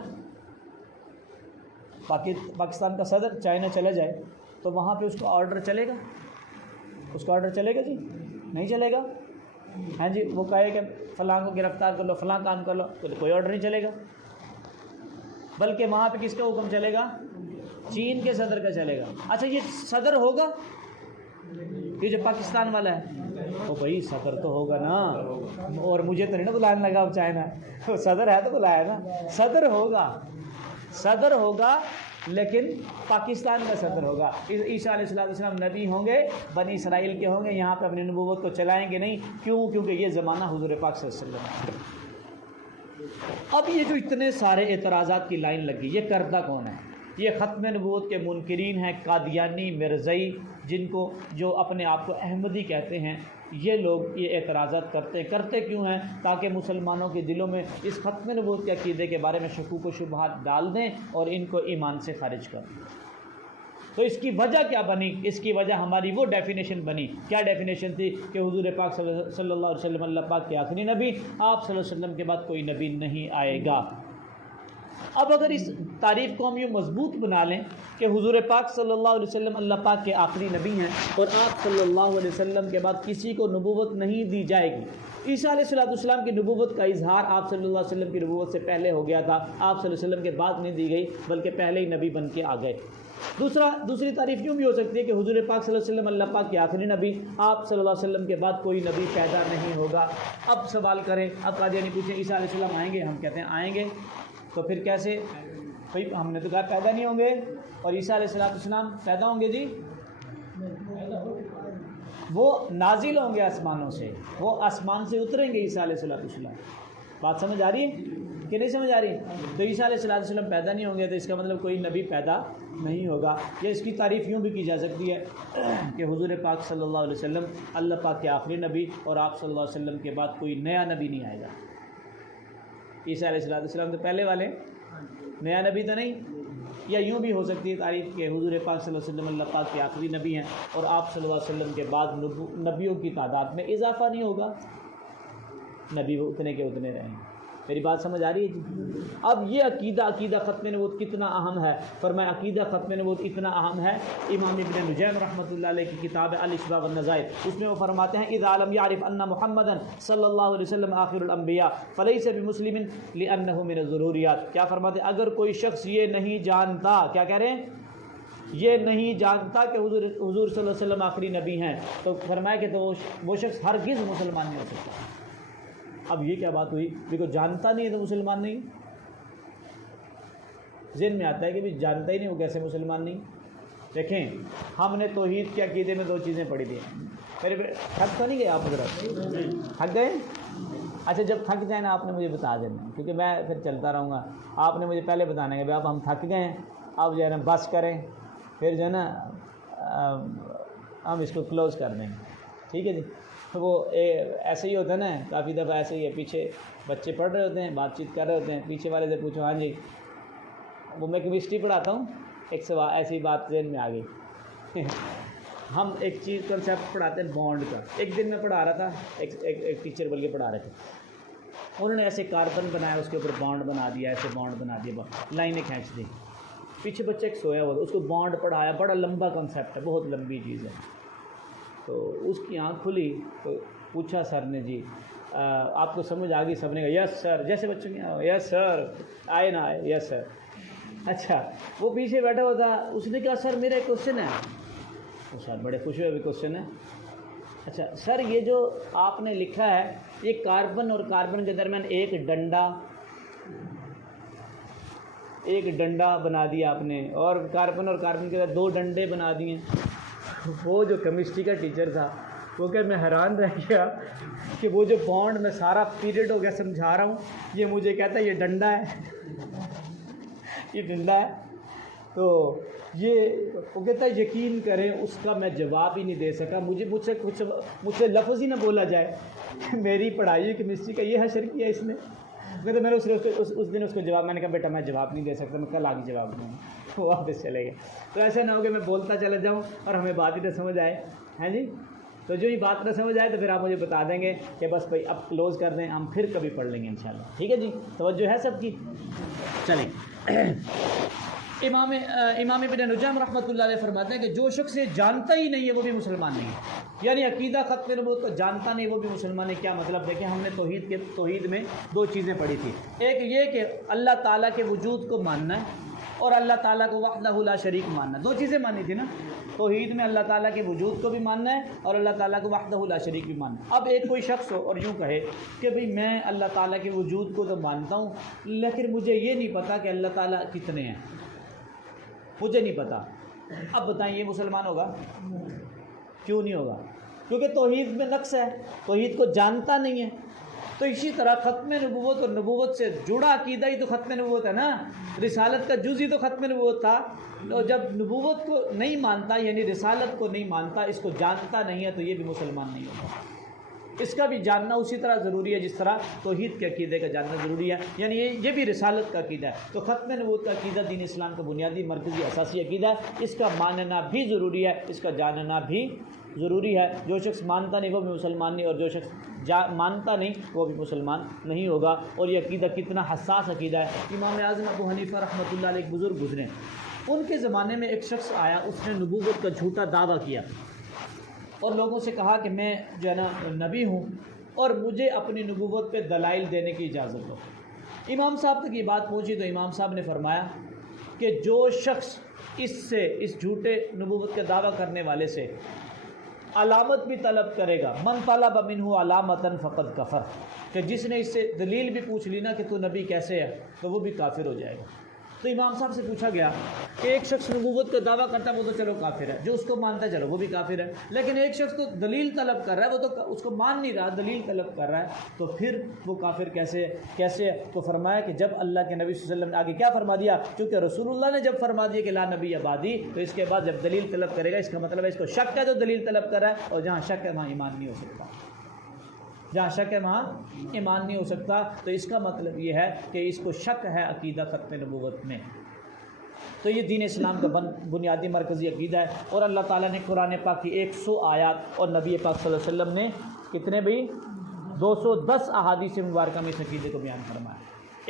پاکستان کا صدر چائنا چلا جائے تو وہاں پہ اس کا آرڈر چلے گا؟ اس کا آرڈر چلے گا؟ جی نہیں چلے گا۔ ہاں جی وہ کہے کہ فلاں کو گرفتار کر لو، فلاں کام کر لو، تو کوئی آرڈر نہیں چلے گا، بلکہ وہاں پہ کس کا حکم چلے گا؟ چین کے صدر کا چلے گا۔ اچھا یہ صدر ہوگا یہ جو پاکستان والا ہے؟ او بھائی صدر تو ہوگا نا، اور مجھے تو نہیں نا بلانے لگا اب چائنا، صدر ہے تو بلایا نا، صدر ہوگا لیکن پاکستان کا صدر ہوگا۔ عیسیٰ علیہ السلام نبی ہوں گے، بنی اسرائیل کے ہوں گے، یہاں پہ اپنی نبوت کو چلائیں گے نہیں، کیونکہ یہ زمانہ حضور پاک صلی اللہ علیہ وسلم۔ اب یہ جو اتنے سارے اعتراضات کی لائن لگی، یہ کرتا کون ہے؟ یہ ختم نبوت کے منکرین ہیں، قادیانی، مرزئی، جو اپنے آپ کو احمدی کہتے ہیں، یہ لوگ یہ اعتراضات کرتے کیوں ہیں؟ تاکہ مسلمانوں کے دلوں میں اس ختم نبوت کے عقیدے کے بارے میں شکوک و شبہات ڈال دیں اور ان کو ایمان سے خارج کر دیں۔ تو اس کی وجہ کیا بنی؟ اس کی وجہ ہماری وہ ڈیفینیشن بنی۔ کیا ڈیفینیشن تھی؟ کہ حضور پاک صلی اللہ علیہ وسلم اللہ پاک کے آخری نبی، آپ صلی اللہ علیہ وسلم کے بعد کوئی نبی نہیں آئے گا۔ اب اگر اس تعریف کو ہم یوں مضبوط بنا لیں کہ حضور پاک صلی اللہ علیہ وسلم اللہ پاک کے آخری نبی ہیں اور آپ صلی اللہ علیہ وسلم کے بعد کسی کو نبوت نہیں دی جائے گی۔ عیسیٰ علیہ السلام کی نبوت کا اظہار آپ صلی اللہ علیہ وسلم کی نبوت سے پہلے ہو گیا تھا، آپ صلی اللہ علیہ وسلم کے بعد نہیں دی گئی بلکہ پہلے ہی نبی بن کے آ گئے۔ دوسری تعریف یوں بھی ہو سکتی ہے کہ حضور پاک صلی اللہ علیہ وسلم اللہ پاک کے آخری نبی، آپ صلی اللہ علیہ وسلم کے بعد کوئی نبی پیدا نہیں ہوگا۔ اب سوال کریں، اب قادیانی پوچھیں عیسیٰ علیہ السلام آئیں گے؟ ہم کہتے ہیں آئیں گے، تو پھر کیسے؟ بھائی ہم نے تو کہا پیدا نہیں ہوں گے، اور عیسیٰ علیہ السلام پیدا ہوں گے جی، وہ نازل ہوں گے آسمانوں سے، وہ آسمان سے اتریں گے عیسیٰ علیہ السلام۔ بات سمجھ آ رہی ہے کہ نہیں سمجھ آ رہی؟ تو عیسیٰ علیہ السلام پیدا نہیں ہوں گے تو اس کا مطلب کوئی نبی پیدا نہیں ہوگا۔ یا اس کی تعریف یوں بھی کی جا سکتی ہے کہ حضور پاک صلی اللہ علیہ وسلم اللہ پاک کے آخری نبی، اور آپ صلی اللہ علیہ وسلم کے بعد کوئی نیا نبی نہیں آئے گا۔ عیسیٰ علیہ السلام تو پہلے والے، نیا نبی تو نہیں۔ یا یوں بھی ہو سکتی ہے تعریف کہ حضور پاک صلی اللہ علیہ وسلم اللہ پاک کے آخری نبی ہیں، اور آپ صلی اللہ علیہ وسلم کے بعد نبیوں کی تعداد میں اضافہ نہیں ہوگا، نبی وہ اتنے کے اتنے رہیں گے۔ میری بات سمجھ آ رہی ہے جی؟ اب یہ عقیدہ ختم نبوت کتنا اہم ہے، فرمایا عقیدہ ختم نبوت اتنا اہم ہے، امام ابن نجیم رحمۃ اللہ علیہ کی کتاب ہے الاشباع والنظائر، اس میں وہ فرماتے ہیں اذا لم يعرف ان محمدا صلی اللہ علیہ وسلم آخر الانبیاء فلیس بمسلم لانہ من الضروریات۔ کیا فرماتے ہیں؟ اگر کوئی شخص یہ نہیں جانتا، کیا کہہ رہے ہیں؟ یہ نہیں جانتا کہ حضور صلی اللہ علیہ وسلم آخری نبی ہیں، تو فرمایا کہ تو وہ شخص ہرگز مسلمان نہیں ہو سکتا۔ اب یہ کیا بات ہوئی؟ دیکھو جانتا نہیں ہے تو مسلمان نہیں، ذہن میں آتا ہے کہ بھی جانتا ہی نہیں وہ کیسے مسلمان نہیں۔ دیکھیں ہم نے توحید کے عقیدے میں دو چیزیں پڑھی تھیں، میرے تھک تو نہیں گئے آپ حضرات؟ تھک گئے؟ اچھا جب تھک جائیں نا آپ نے مجھے بتا دینا، کیونکہ میں پھر چلتا رہوں گا، آپ نے مجھے پہلے بتانا ہے کہ اب ہم تھک گئے ہیں، اب جو ہے نا بس کریں، پھر جو ہے نا ہم اس کو کلوز کر دیں گے، ٹھیک ہے جی؟ وہ ایسے ہی ہوتا ہے نا، کافی دفعہ ایسے ہی ہے، پیچھے بچے پڑھ رہے ہوتے ہیں، بات چیت کر رہے ہوتے ہیں، پیچھے والے سے پوچھو ہاں جی، وہ میں کیمسٹری پڑھاتا ہوں، ایک سوال ایسی بات ذہن میں آ گئی ہم ایک چیز کنسیپٹ پڑھاتے ہیں بانڈ کا، ایک دن میں پڑھا رہا تھا، ایک ٹیچر بلکہ پڑھا رہے تھے، انہوں نے ایسے کاربن بنایا، اس کے اوپر بانڈ بنا دیا، ایسے بانڈ بنا دیا، لائنیں کھینچ دی، پیچھے بچہ ایک سویا ہوا تھا، اس کو بانڈ پڑھایا، بڑا لمبا کنسیپٹ ہے، بہت لمبی چیز ہے، تو اس کی آنکھ کھلی تو پوچھا سر نے جی آپ کو سمجھ آ گئی؟ سب نے کہا یس سر، جیسے بچوں کی یس سر، آئے نہ آئے یس سر۔ اچھا وہ پیچھے بیٹھا ہوا تھا، اس نے کہا سر میرا ایک کوشچن ہے، تو سر بڑے خوش ہوئے، ابھی کوشچن ہے؟ اچھا سر یہ جو آپ نے لکھا ہے یہ کاربن اور کاربن کے درمیان ایک ڈنڈا بنا دیا آپ نے، اور کاربن کے درمیان دو ڈنڈے بنا دیے۔ وہ جو کیمسٹری کا ٹیچر تھا وہ کہ میں حیران رہ گیا کہ وہ جو بانڈ میں سارا پیریڈ ہو گیا سمجھا رہا ہوں، یہ مجھے کہتا ہے یہ ڈنڈا ہے یہ ڈنڈا ہے۔ تو یہ وہ کہتا ہے یقین کریں اس کا میں جواب ہی نہیں دے سکا، مجھ سے لفظ ہی نہ بولا جائے میری پڑھائی کیمسٹری کا یہ حشر کیا اس نے۔ میں نے اس دن اس کو جواب، میں نے کہا بیٹا میں جواب نہیں دے سکتا، میں کل آگے جواب دوں گا، وہ واپس چلے گئے۔ تو ایسا نہ ہو کہ میں بولتا چلا جاؤں اور ہمیں بات ہی نہ سمجھ آئے، ہیں جی؟ تو جو ہی بات نہ سمجھ آئے تو پھر آپ مجھے بتا دیں گے کہ بس بھائی اب کلوز کر دیں، ہم پھر کبھی پڑھ لیں گے انشاءاللہ، ٹھیک ہے جی؟ توجہ ہے سب کی؟ چلیں امام ابن نجیم رحمۃ اللہ علیہ فرماتے ہیں کہ جو شخص یہ جانتا ہی نہیں ہے وہ بھی مسلمان نہیں ہے، یعنی عقیدہ ختم نبوت کو جانتا نہیں وہ بھی مسلمان ہے۔ کیا مطلب؟ دیکھیں ہم نے توحید میں دو چیزیں پڑھی تھی، ایک یہ کہ اللہ تعالیٰ کے وجود کو ماننا ہے اور اللہ تعالیٰ کو وحدہ لا شریک ماننا، دو چیزیں مانی تھی نا، توحید میں اللہ تعالیٰ کے وجود کو بھی ماننا ہے اور اللہ تعالیٰ کو وحدہ لا شریک بھی ماننا ہے۔ اب ایک کوئی شخص ہو اور یوں کہے کہ بھئی میں اللہ تعالیٰ کے وجود کو تو مانتا ہوں لیکن مجھے یہ نہیں پتا کہ اللہ تعالیٰ کتنے ہیں، مجھے نہیں پتا، اب بتائیں یہ مسلمان ہوگا؟ کیوں نہیں ہوگا؟ کیونکہ توحید میں نقص ہے، توحید کو جانتا نہیں ہے۔ تو اسی طرح ختم نبوت اور نبوت سے جڑا عقیدہ ہی تو ختم نبوت ہے نا، رسالت کا جز ہی تو ختم نبوت تھا۔ اور جب نبوت کو نہیں مانتا یعنی رسالت کو نہیں مانتا، اس کو جانتا نہیں ہے، تو یہ بھی مسلمان نہیں ہوگا۔ اس کا بھی جاننا اسی طرح ضروری ہے جس طرح توحید کے عقیدے کا جاننا ضروری ہے، یعنی یہ بھی رسالت کا عقیدہ ہے۔ تو ختم نبوت کا عقیدہ دین اسلام کا بنیادی مرکزی اساسی عقیدہ ہے، اس کا ماننا بھی ضروری ہے، اس کا جاننا بھی ضروری ہے۔ جو شخص مانتا نہیں وہ بھی مسلمان نہیں، اور جو شخص مانتا نہیں وہ بھی مسلمان نہیں ہوگا۔ اور یہ عقیدہ کتنا حساس عقیدہ ہے۔ امام اعظم ابو حنیفہ رحمۃ اللہ علیہ ایک بزرگ گزرے، ان کے زمانے میں ایک شخص آیا، اس نے نبوت کا جھوٹا دعویٰ کیا اور لوگوں سے کہا کہ میں جو ہے نا نبی ہوں اور مجھے اپنی نبوت پہ دلائل دینے کی اجازت ہو۔ امام صاحب تک یہ بات پہنچی تو امام صاحب نے فرمایا کہ جو شخص اس جھوٹے نبوت کا دعویٰ کرنے والے سے علامت بھی طلب کرے گا، من طلب منہ علامتاً فقد کفر، کہ جس نے اس سے دلیل بھی پوچھ لی نا کہ تو نبی کیسے ہے، تو وہ بھی کافر ہو جائے گا۔ تو امام صاحب سے پوچھا گیا کہ ایک شخص نبوت کا دعویٰ کرتا ہے وہ تو چلو کافر ہے، جو اس کو مانتا ہے چلو وہ بھی کافر ہے، لیکن ایک شخص تو دلیل طلب کر رہا ہے، وہ تو اس کو مان نہیں رہا، دلیل طلب کر رہا ہے، تو پھر وہ کافر کیسے ہے؟ تو فرمایا کہ جب اللہ کے نبی صلی اللہ علیہ وسلم نے آگے کیا فرما دیا، چونکہ رسول اللہ نے جب فرما دیا کہ لا نبی بعدی، تو اس کے بعد جب دلیل طلب کرے گا اس کا مطلب ہے اس کو شک ہے، تو دلیل طلب کر رہا ہے، اور جہاں شک ہے وہاں ایمان نہیں ہو سکتا، جہاں شک ہے وہاں ایمان نہیں ہو سکتا، تو اس کا مطلب یہ ہے کہ اس کو شک ہے عقیدہ ختم نبوت میں۔ تو یہ دین اسلام کا بنیادی مرکزی عقیدہ ہے، اور اللہ تعالیٰ نے قرآن پاک کی 100 آیات اور نبی پاک صلی اللہ علیہ وسلم نے کتنے بھی 210 احادیث مبارکہ میں اس عقیدے کو بیان فرمایا۔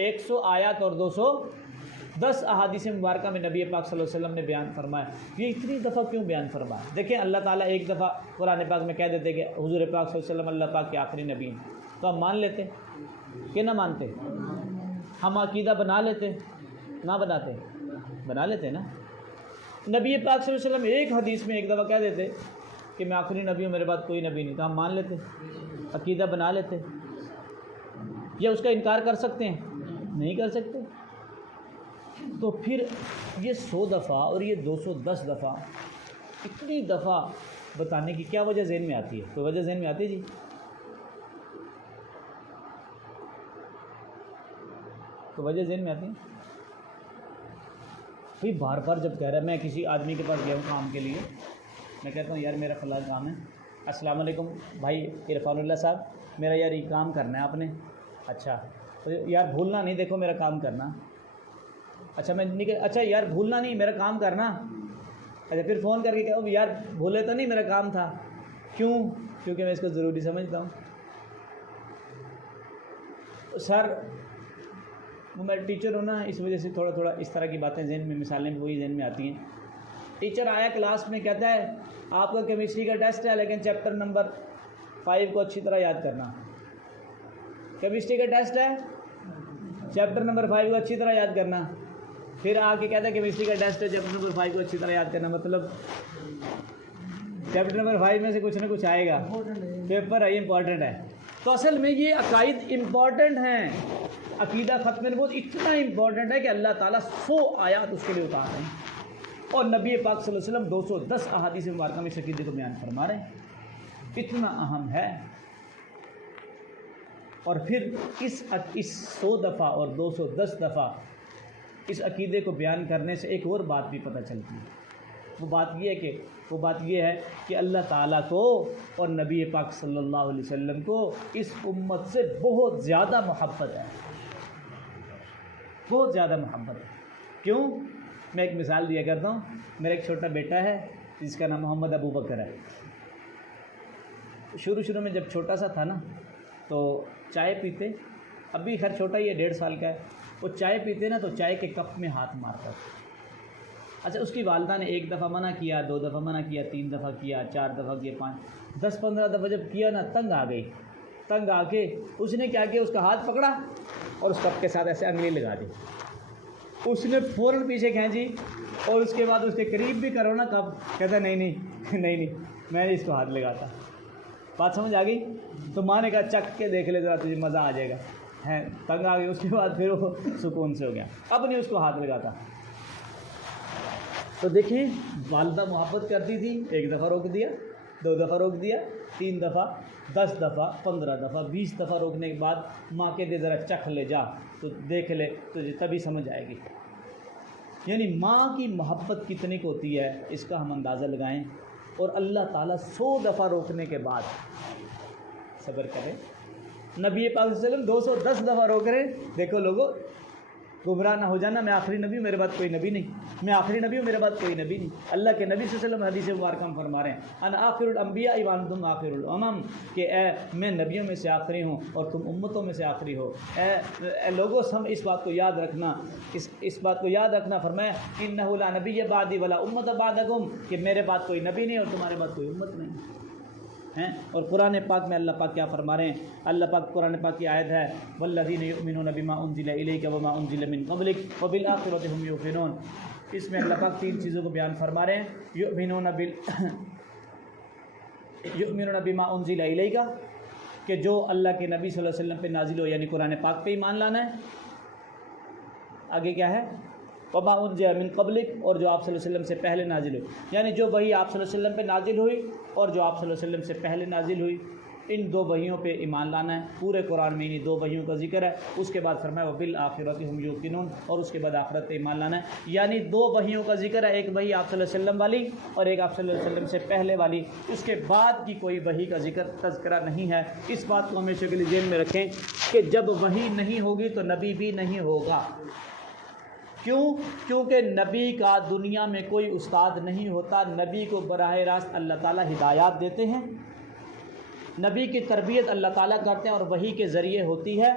100 آیات اور 210 احادیث مبارکہ میں نبی پاک صلی اللہ علیہ وسلم نے بیان فرمایا۔ یہ اتنی دفعہ کیوں بیان فرمایا؟ دیکھیں اللہ تعالیٰ ایک دفعہ قرآن پاک میں کہہ دیتے کہ حضور پاک صلی اللہ علیہ وسلم اللہ پاک کے آخری نبی ہیں، تو ہم مان لیتے کہ نہ مانتے؟ ہم عقیدہ بنا لیتے؟ نہ بناتے؟ بنا لیتے نا۔ نبی پاک صلی اللہ علیہ وسلم ایک حدیث میں ایک دفعہ کہہ دیتے کہ میں آخری نبی ہوں، میرے بعد کوئی نبی نہیں، تو ہم مان لیتے، عقیدہ بنا لیتے، یا اس کا انکار کر سکتے ہیں؟ نہیں کر سکتے۔ تو پھر یہ 100 دفعہ اور یہ 210 دفعہ، اتنی دفعہ بتانے کی کیا وجہ ذہن میں آتی ہے؟ کوئی وجہ ذہن میں آتی ہے جی؟ کوئی وجہ ذہن میں آتی ہے؟ بھائی بار بار جب کہہ رہا ہے، میں کسی آدمی کے پاس گیا ہوں کام کے لیے، میں کہتا ہوں یار میرا فلاں کام ہے، السلام علیکم بھائی عرفان اللہ صاحب، میرا یار یہ کام کرنا ہے آپ نے، اچھا تو یار بھولنا نہیں، دیکھو میرا کام کرنا، اچھا میں اچھا یار بھولنا نہیں میرا کام کرنا، اچھا پھر فون کر کے کہو یار بھولے تو نہیں میرا کام تھا، کیوں؟ کیونکہ میں اس کو ضروری سمجھتا ہوں۔ سر وہ میں ٹیچر ہوں نا، اس وجہ سے تھوڑا تھوڑا اس طرح کی باتیں ذہن میں، مثالیں بھی وہی ذہن میں آتی ہیں۔ ٹیچر آیا کلاس میں، کہتا ہے آپ کا کیمسٹری کا ٹیسٹ ہے لیکن چیپٹر نمبر 5 کو اچھی طرح یاد کرنا۔ کیمسٹری کا ٹیسٹ ہے، چیپٹر نمبر 5 کو اچھی طرح یاد کرنا۔ پھر آ کے کہتا ہے کیمسٹری کا ٹیسٹ ہے، چیپٹر نمبر 5 کو اچھی طرح یاد کرنا، مطلب چیپٹر نمبر 5 میں سے کچھ نہ کچھ آئے گا، پیپر ہے یہ امپورٹنٹ ہے۔ تو اصل میں یہ عقائد امپورٹنٹ ہیں، عقیدہ ختم نبوت اتنا امپورٹنٹ ہے کہ اللہ تعالیٰ 100 آیات اس کے لیے اتار رہے ہیں، اور نبی پاک صلی اللہ علیہ وسلم 210 احادیث مبارکہ میں اس عقیدے کو بیان فرما رہے ہیں، اتنا اہم ہے۔ اور پھر اس 100 دفعہ اور 210 دفعہ اس عقیدے کو بیان کرنے سے ایک اور بات بھی پتہ چلتی ہے، وہ بات یہ ہے کہ اللہ تعالیٰ کو اور نبی پاک صلی اللہ علیہ وسلم کو اس امت سے بہت زیادہ محبت ہے، بہت زیادہ محبت ہے۔ کیوں؟ میں ایک مثال دیا کرتا ہوں۔ میرا ایک چھوٹا بیٹا ہے جس کا نام محمد ابو بکر ہے۔ شروع میں جب چھوٹا سا تھا نا، تو چائے پیتے، ابھی خیر چھوٹا ہی ہے، 1.5 سال کا ہے، وہ چائے پیتے نا تو چائے کے کپ میں ہاتھ مارتا تھا۔ اچھا اس کی والدہ نے 1 دفعہ منع کیا، 2 دفعہ منع کیا، 3 دفعہ کیا، 4 دفعہ کیا، 5 10 15 دفعہ جب کیا نا، تنگ آ گئی۔ تنگ آ کے اس نے کیا کیا، اس کا ہاتھ پکڑا اور اس کپ کے ساتھ ایسے انگلی لگا دی۔ اس نے فوراً پیچھے کھینچی، اور اس کے بعد اس کے قریب بھی کرو نا کپ، کہتا نہیں میں نے اس کو ہاتھ لگاتا۔ بات سمجھ آ گئی؟ تو ماں نے کہا چکھ کے دیکھ لے ذرا، تجھے مزہ آ جائے گا، ہے تنگ آ گئی۔ اس کے بعد پھر وہ سکون سے ہو گیا، اب نہیں اس کو ہاتھ لگاتا۔ تو دیکھیں والدہ محبت کرتی تھی، 1 دفعہ روک دیا، 2 دفعہ روک دیا، 3 دفعہ، 10 دفعہ، 15 دفعہ، 20 دفعہ روکنے کے بعد ماں کے دے ذرا چکھ لے جا تو دیکھ لے، تجھے تبھی سمجھ آئے گی۔ یعنی ماں کی محبت کتنی کو ہوتی ہے اس کا ہم اندازہ لگائیں، اور اللہ تعالیٰ 100 دفعہ روکنے کے بعد صبر کرے۔ نبی پاک صلی اللہ علیہ وسلم 210 دفعہ روک رہے، دیکھو لوگو گمراہ نہ ہو جانا، میں آخری نبی ہوں میرے بعد کوئی نبی نہیں، میں آخری نبی ہوں میرے بعد کوئی نبی نہیں۔ اللہ کے نبی صلی اللہ علیہ وسلم حدیث مبارکہ میں فرما رہے ہیں انا آخر الانبیاء وانتم آخر الامم، کہ اے میں نبیوں میں سے آخری ہوں اور تم امتوں میں سے آخری ہو۔ اے لوگوں ہم اس بات کو یاد رکھنا، اس بات کو یاد رکھنا، فرمایا انہ لا نبی بعدی ولا امت بعدکم، کہ میرے بعد کوئی نبی نہیں اور تمہارے بعد کوئی امت نہیں ہیں۔ اور قرآن پاک میں اللہ پاک کیا فرما رہے ہیں؟ اللہ پاک قرآن پاک کی آیت ہے والذین یؤمنون بما انزل الیک وما انزل من قبلک وبالآخرۃ هم یوقنون۔ اس میں اللہ پاک 3 چیزوں کو بیان فرما رہے ہیں، یؤمنون بما انزل الیک، کہ جو اللہ کے نبی صلی اللہ علیہ وسلم پہ نازل ہو، یعنی قرآن پاک پہ ایمان لانا ہے۔ آگے کیا ہے؟ وما انزل من قبلک، اور جو آپ صلی اللہ علیہ وسلم سے پہلے نازل ہوئی، یعنی جو وحی آپ صلی اللہ علیہ وسلم پہ نازل ہوئی اور جو آپ صلی اللہ علیہ وسلم سے پہلے نازل ہوئی، ان دو وحیوں پہ ایمان لانا ہے۔ پورے قرآن میں انہیں دو وحیوں کا ذکر ہے۔ اس کے بعد فرمایا وبالآخرۃ ہم یوقنون، اور اس کے بعد آخرت پہ ایمان لانا ہے، یعنی دو وحیوں کا ذکر ہے، ایک وحی آپ صلی اللہ علیہ وسلم والی اور ایک آپ صلی اللہ علیہ وسلم سے پہلے والی، اس کے بعد کی کوئی وحی کا ذکر تذکرہ نہیں ہے۔ اس بات کو ہمیشہ کے لیے ذہن میں رکھیں کہ جب وحی نہیں ہوگی تو نبی بھی نہیں ہوگا۔ کیوں؟ کیونکہ نبی کا دنیا میں کوئی استاد نہیں ہوتا، نبی کو براہ راست اللہ تعالیٰ ہدایات دیتے ہیں، نبی کی تربیت اللہ تعالیٰ کرتے ہیں اور وحی کے ذریعے ہوتی ہے۔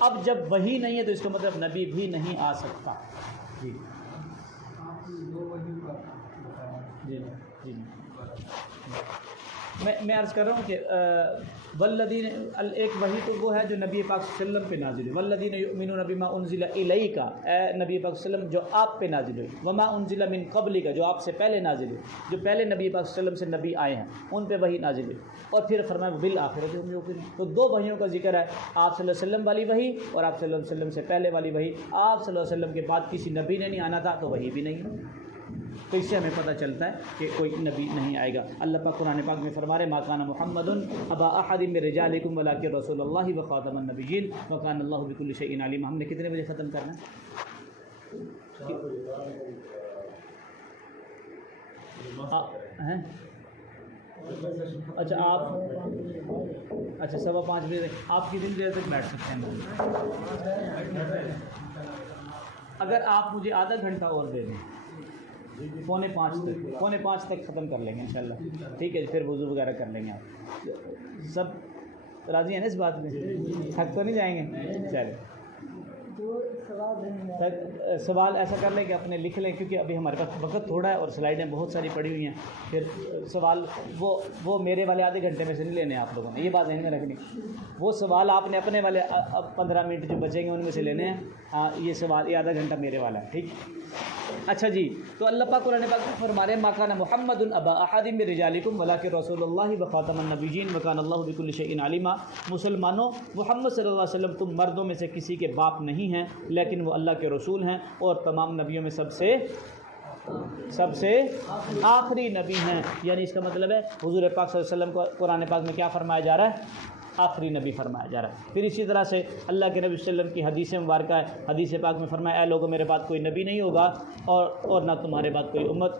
اب جب وحی نہیں ہے تو اس کا مطلب نبی بھی نہیں آ سکتا۔ جی جی جی میں عرض کر رہا ہوں کہ والذین، ایک وحی تو وہ ہے جو نبی پاک صلی اللہ علیہ وسلم پہ نازل ہوئی، والذین یؤمنون بما انزل الیک، اے نبی پاک صلی اللہ علیہ وسلم جو آپ پہ نازل ہوئی، وما انزل من قبلک، جو آپ سے پہلے نازل ہوئی، جو پہلے نبی پاک صلی اللہ علیہ وسلم سے نبی آئے ہیں ان پہ وحی نازل ہوئی، اور پھر فرمایا بالآخرۃ ہم یوقنون، تو دو وحیوں کا ذکر ہے، آپ صلی اللہ علیہ وسلم والی وحی اور آپ صلی اللہ علیہ وسلم سے پہلے والی وحی۔ آپ صلی اللہ علیہ وسلم کے بعد کسی نبی نے نہیں آنا تھا تو وحی بھی نہیں ہے، تو اس سے ہمیں پتہ چلتا ہے کہ کوئی نبی نہیں آئے گا۔ اللہ پاک قرآن پاک میں فرما رہے ما کان محمد ابا احد من رجالکم ولکن رسول اللہ وخاتم النبیین وکان اللہ بکل شیء علیم۔ ہم نے کتنے بجے ختم کرنا ہے؟ اچھا آپ 5:15 بجے آپ کتنی دیر تک بیٹھ سکتے ہیں؟ اگر آپ مجھے آدھا گھنٹہ اور دے دیں، 4:45 تک ختم کر لیں گے انشاءاللہ، ٹھیک ہے؟ پھر وضو وغیرہ کر لیں گے۔ آپ سب راضی ہیں نا اس بات میں؟ تھک تو نہیں جائیں گے؟ چلیں سوال ایسا کر لیں کہ اپنے لکھ لیں، کیونکہ ابھی ہمارے پاس وقت تھوڑا ہے اور سلائڈیں بہت ساری پڑی ہوئی ہیں، پھر سوال وہ میرے والے آدھے گھنٹے میں سے نہیں لینے آپ لوگوں نے، یہ بات ذہن میں رکھنی۔ وہ سوال آپ نے اپنے والے 15 منٹ جو بچیں گے ان میں سے لینے ہیں، یہ سوال یہ آدھا گھنٹہ میرے والا ہے، ٹھیک؟ اچھا جی، تو اللہ پاک قرآن پاک میں فرما رہے ہیں ما کان محمد ابا احد من رجالکم ولکن رسول اللہ وخاتم النبیین وکان اللہ بکل شیء علیما۔ مسلمانوں، محمد صلی اللہ علیہ وسلم تم مردوں میں سے کسی کے باپ نہیں ہیں، لیکن وہ اللہ کے رسول ہیں اور تمام نبیوں میں سب سے آخری نبی ہیں، یعنی اس کا مطلب ہے حضور پاک صلی اللہ علیہ وسلم کو قرآن پاک میں کیا فرمایا جا رہا ہے؟ آخری نبی فرمایا جا رہا ہے۔ پھر اسی طرح سے اللہ کے نبی صلی اللہ علیہ وسلم کی حدیث مبارکہ ہے، حدیث پاک میں فرمایا اے لوگوں میرے بعد کوئی نبی نہیں ہوگا اور نہ تمہارے بعد کوئی امت،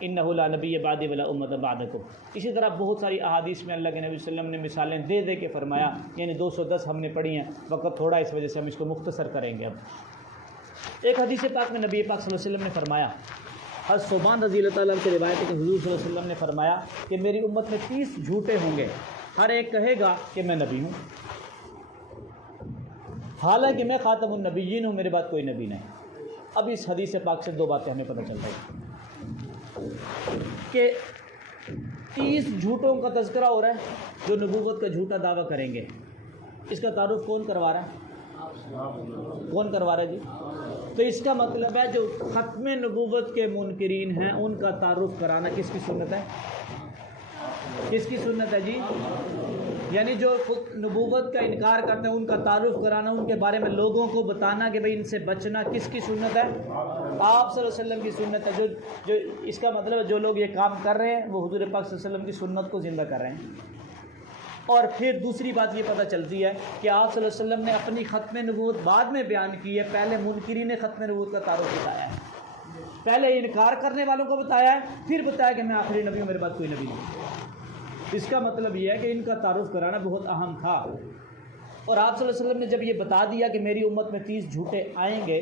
انہ لا نبی بعدی ولا امت بعدکم۔ اسی طرح بہت ساری احادیث میں اللہ کے نبی صلی اللہ علیہ وسلم نے مثالیں دے دے کے فرمایا، یعنی 210 ہم نے پڑھی ہیں، وقت تھوڑا اس وجہ سے ہم اس کو مختصر کریں گے۔ اب ایک حدیث پاک میں نبی پاک صلی اللہ علیہ وسلم نے فرمایا، حضرت ثوبان رضی اللہ تعالیٰ عنہ کی روایت ہے کہ حضور صلی اللہ علیہ وسلم نے فرمایا کہ میری امت میں 30 جھوٹے ہوں گے، ہر ایک کہے گا کہ میں نبی ہوں، حالانکہ میں خاتم النبیین ہوں، میرے بعد کوئی نبی نہیں۔ اب اس حدیث پاک سے دو باتیں ہمیں پتہ چل رہی کہ 30 جھوٹوں کا تذکرہ ہو رہا ہے جو نبوت کا جھوٹا دعویٰ کریں گے۔ اس کا تعارف کون کروا رہا ہے؟ کون کروا رہا ہے جی؟ تو اس کا مطلب ہے جو ختم نبوت کے منکرین ہیں ان کا تعارف کرانا کس کی سنت ہے؟ کس کی سنت ہے جی؟ یعنی جو نبوت کا انکار کرتے ہیں ان کا تعارف کرانا، ان کے بارے میں لوگوں کو بتانا کہ بھئی ان سے بچنا کس کی سنت ہے؟ آپ صلی اللہ علیہ وسلم کی سنت ہے۔ جو اس کا مطلب ہے جو لوگ یہ کام کر رہے ہیں وہ حضور پاک صلی اللہ علیہ وسلم کی سنت کو زندہ کر رہے ہیں۔ اور پھر دوسری بات یہ پتہ چلتی ہے کہ آپ صلی اللہ علیہ وسلم نے اپنی ختم نبوت بعد میں بیان کی ہے، پہلے منکرین نے ختم نبوت کا تعارف بتایا ہے، پہلے انکار کرنے والوں کو بتایا ہے، پھر بتایا کہ میں آخری نبی ہوں، میرے بعد کوئی نبی نہیں۔ اس کا مطلب یہ ہے کہ ان کا تعارف کرانا بہت اہم تھا۔ اور آپ صلی اللہ علیہ وسلم نے جب یہ بتا دیا کہ میری امت میں 30 جھوٹے آئیں گے،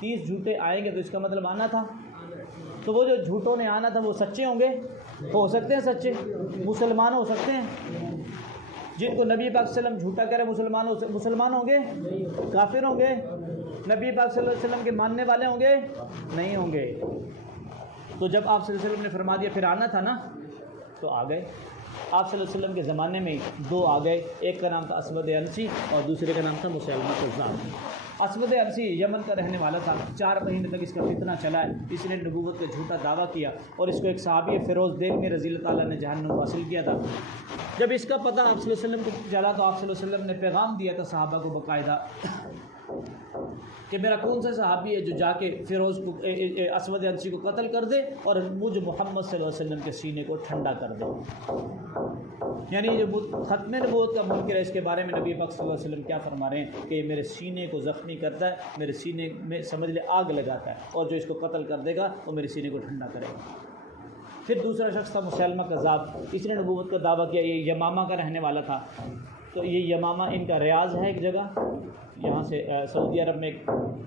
30 جھوٹے آئیں گے، تو اس کا مطلب آنا تھا۔ تو وہ جو جھوٹوں نے آنا تھا وہ سچے ہوں گے، ہو سکتے ہیں سچے، مسلمان ہو سکتے ہیں۔ جن کو نبی پاک صلی اللہ علیہ وسلم جھوٹا کرے مسلمان ہوں گے، کافر ہوں گے، نبی پاک صلی اللہ علیہ وسلم کے ماننے والے ہوں گے، نہیں ہوں گے۔ تو جب آپ صلی اللہ علیہ وسلم نے فرما دیا پھر آنا تھا نا، تو آ گئے۔ آپ صلی اللہ علیہ وسلم کے زمانے میں 2 آ گئے، ایک کا نام تھا اسود عنسی اور دوسرے کا نام تھا مسیلمہ کذاب۔ اسود عنسی یمن کا رہنے والا تھا، 4 مہینے تک اس کا فتنہ چلا ہے، اس نے نبوت کا جھوٹا دعویٰ کیا اور اس کو ایک صحابی فیروز دیلمی رضی اللہ تعالیٰ نے جہنم حاصل کیا تھا۔ جب اس کا پتہ آپ صلی اللہ علیہ وسلم کو چلا تو آپ صلی اللہ علیہ وسلم نے پیغام دیا تھا صحابہ کو باقاعدہ کہ میرا کون سا صحابی ہے جو جا کے فیروز کو اسود عنسی کو قتل کر دے اور مجھ محمد صلی اللہ علیہ وسلم کے سینے کو ٹھنڈا کر دے. یعنی جو ختم نبوت کا منکر ہے اس کے بارے میں نبی پاک صلی اللہ علیہ وسلم کیا فرما رہے ہیں کہ یہ میرے سینے کو زخمی کرتا ہے, میرے سینے میں سمجھ لے آگ لگاتا ہے, اور جو اس کو قتل کر دے گا وہ میرے سینے کو ٹھنڈا کرے گا. پھر دوسرا شخص تھا مسیلمہ کذاب, اس نے نبوت کا دعویٰ کیا. یہ یمامہ کا رہنے والا تھا. تو یہ یمامہ ان کا ریاض ہے ایک جگہ, یہاں سے سعودی عرب میں,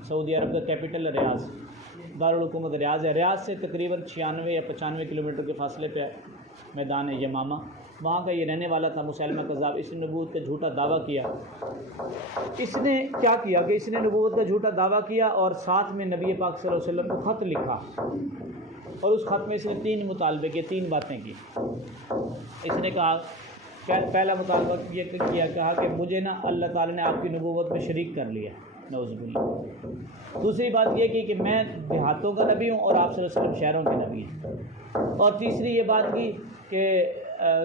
سعودی عرب کا کیپٹل ریاض, دارالحکومت ریاض ہے. ریاض سے تقریباً 96 یا 95 کلومیٹر کے فاصلے پہ میدان ہے یمامہ. وہاں کا یہ رہنے والا تھا مسیلمہ کذاب. اس نے نبوت کا جھوٹا دعویٰ کیا. اس نے کیا کیا کہ اس نے نبوت کا جھوٹا دعویٰ کیا اور ساتھ میں نبی پاک صلی اللہ علیہ وسلم کو خط لکھا, اور اس خط میں اس نے 3 مطالبے کیے, 3 باتیں کی. اس نے کہا, پہلا مطالبہ یہ کہا کہ مجھے نا اللہ تعالیٰ نے آپ کی نبوت میں شریک کر لیا, نعوذ باللہ. دوسری بات یہ کی کہ میں دیہاتوں کا نبی ہوں اور آپ صلی اللہ علیہ وسلم شہروں کے نبی ہیں. اور تیسری یہ بات کی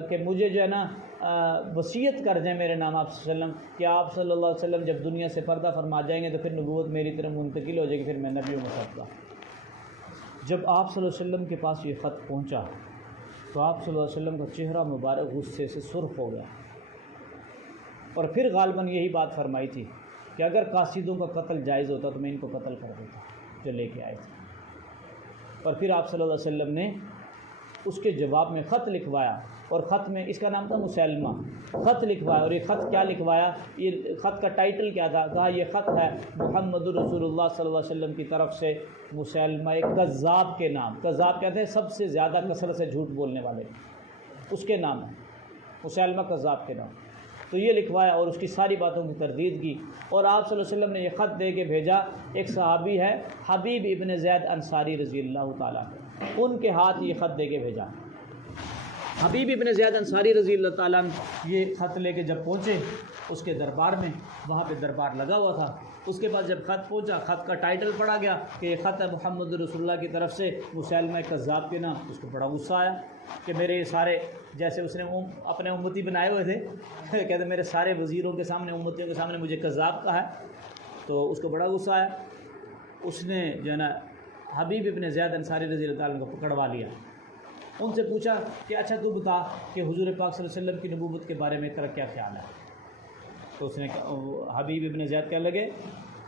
کہ مجھے جو ہے نا وصیت کر دیں میرے نام آپ صلی اللہ علیہ وسلم کہ آپ صلی اللہ علیہ وسلم جب دنیا سے پردہ فرما جائیں گے تو پھر نبوت میری طرف منتقل ہو جائے گی, پھر میں نبی ہوں سب کا. جب آپ صلی اللہ علیہ وسلم کے پاس یہ خط پہنچا تو آپ صلی اللہ علیہ وسلم کا چہرہ مبارک غصے سے سرخ ہو گیا, اور پھر غالباً یہی بات فرمائی تھی کہ اگر قاصدوں کا قتل جائز ہوتا تو میں ان کو قتل کر دیتا جو لے کے آئے تھے. اور پھر آپ صلی اللہ علیہ وسلم نے اس کے جواب میں خط لکھوایا, اور خط میں اس کا نام تھا مسیلمہ, خط لکھوایا. اور یہ خط کیا لکھوایا, یہ خط کا ٹائٹل کیا تھا؟ کہا یہ خط ہے محمد رسول اللہ صلی اللہ علیہ وسلم کی طرف سے مسیلمہ کذاب کے نام. کذاب کہتے ہیں سب سے زیادہ کثرت سے جھوٹ بولنے والے, اس کے نام ہے مسیلمہ کذاب کے نام. تو یہ لکھوایا اور اس کی ساری باتوں کی تردید کی. اور آپ صلی اللہ علیہ وسلم نے یہ خط دے کے بھیجا. ایک صحابی ہے حبیب ابن زید انصاری رضی اللہ تعالیٰ, ان کے ہاتھ یہ خط دے کے بھیجا. حبیب ابن زید انصاری رضی اللہ تعالیٰ یہ خط لے کے جب پہنچے اس کے دربار میں, وہاں پہ دربار لگا ہوا تھا. اس کے بعد جب خط پہنچا, خط کا ٹائٹل پڑھا گیا کہ یہ خط ہے محمد رسول اللہ کی طرف سے مسیلمہ کذاب کے نام. اس کو بڑا غصہ آیا کہ میرے یہ سارے, جیسے اس نے اپنے امتی بنائے ہوئے تھے, کہتے میرے سارے وزیروں کے سامنے, امتیوں کے سامنے مجھے کذاب کہا ہے. تو اس کو بڑا غصہ آیا. اس نے جو ہے نا حبیب ابن زید انصاری رضی اللہ تعالیٰ کو پکڑوا لیا. ان سے پوچھا کہ اچھا تو بتا کہ حضور پاک صلی اللہ علیہ وسلم کی نبوت کے بارے میں تیرا کیا خیال ہے؟ تو اس نے حبیب ابن زید کہنے لگے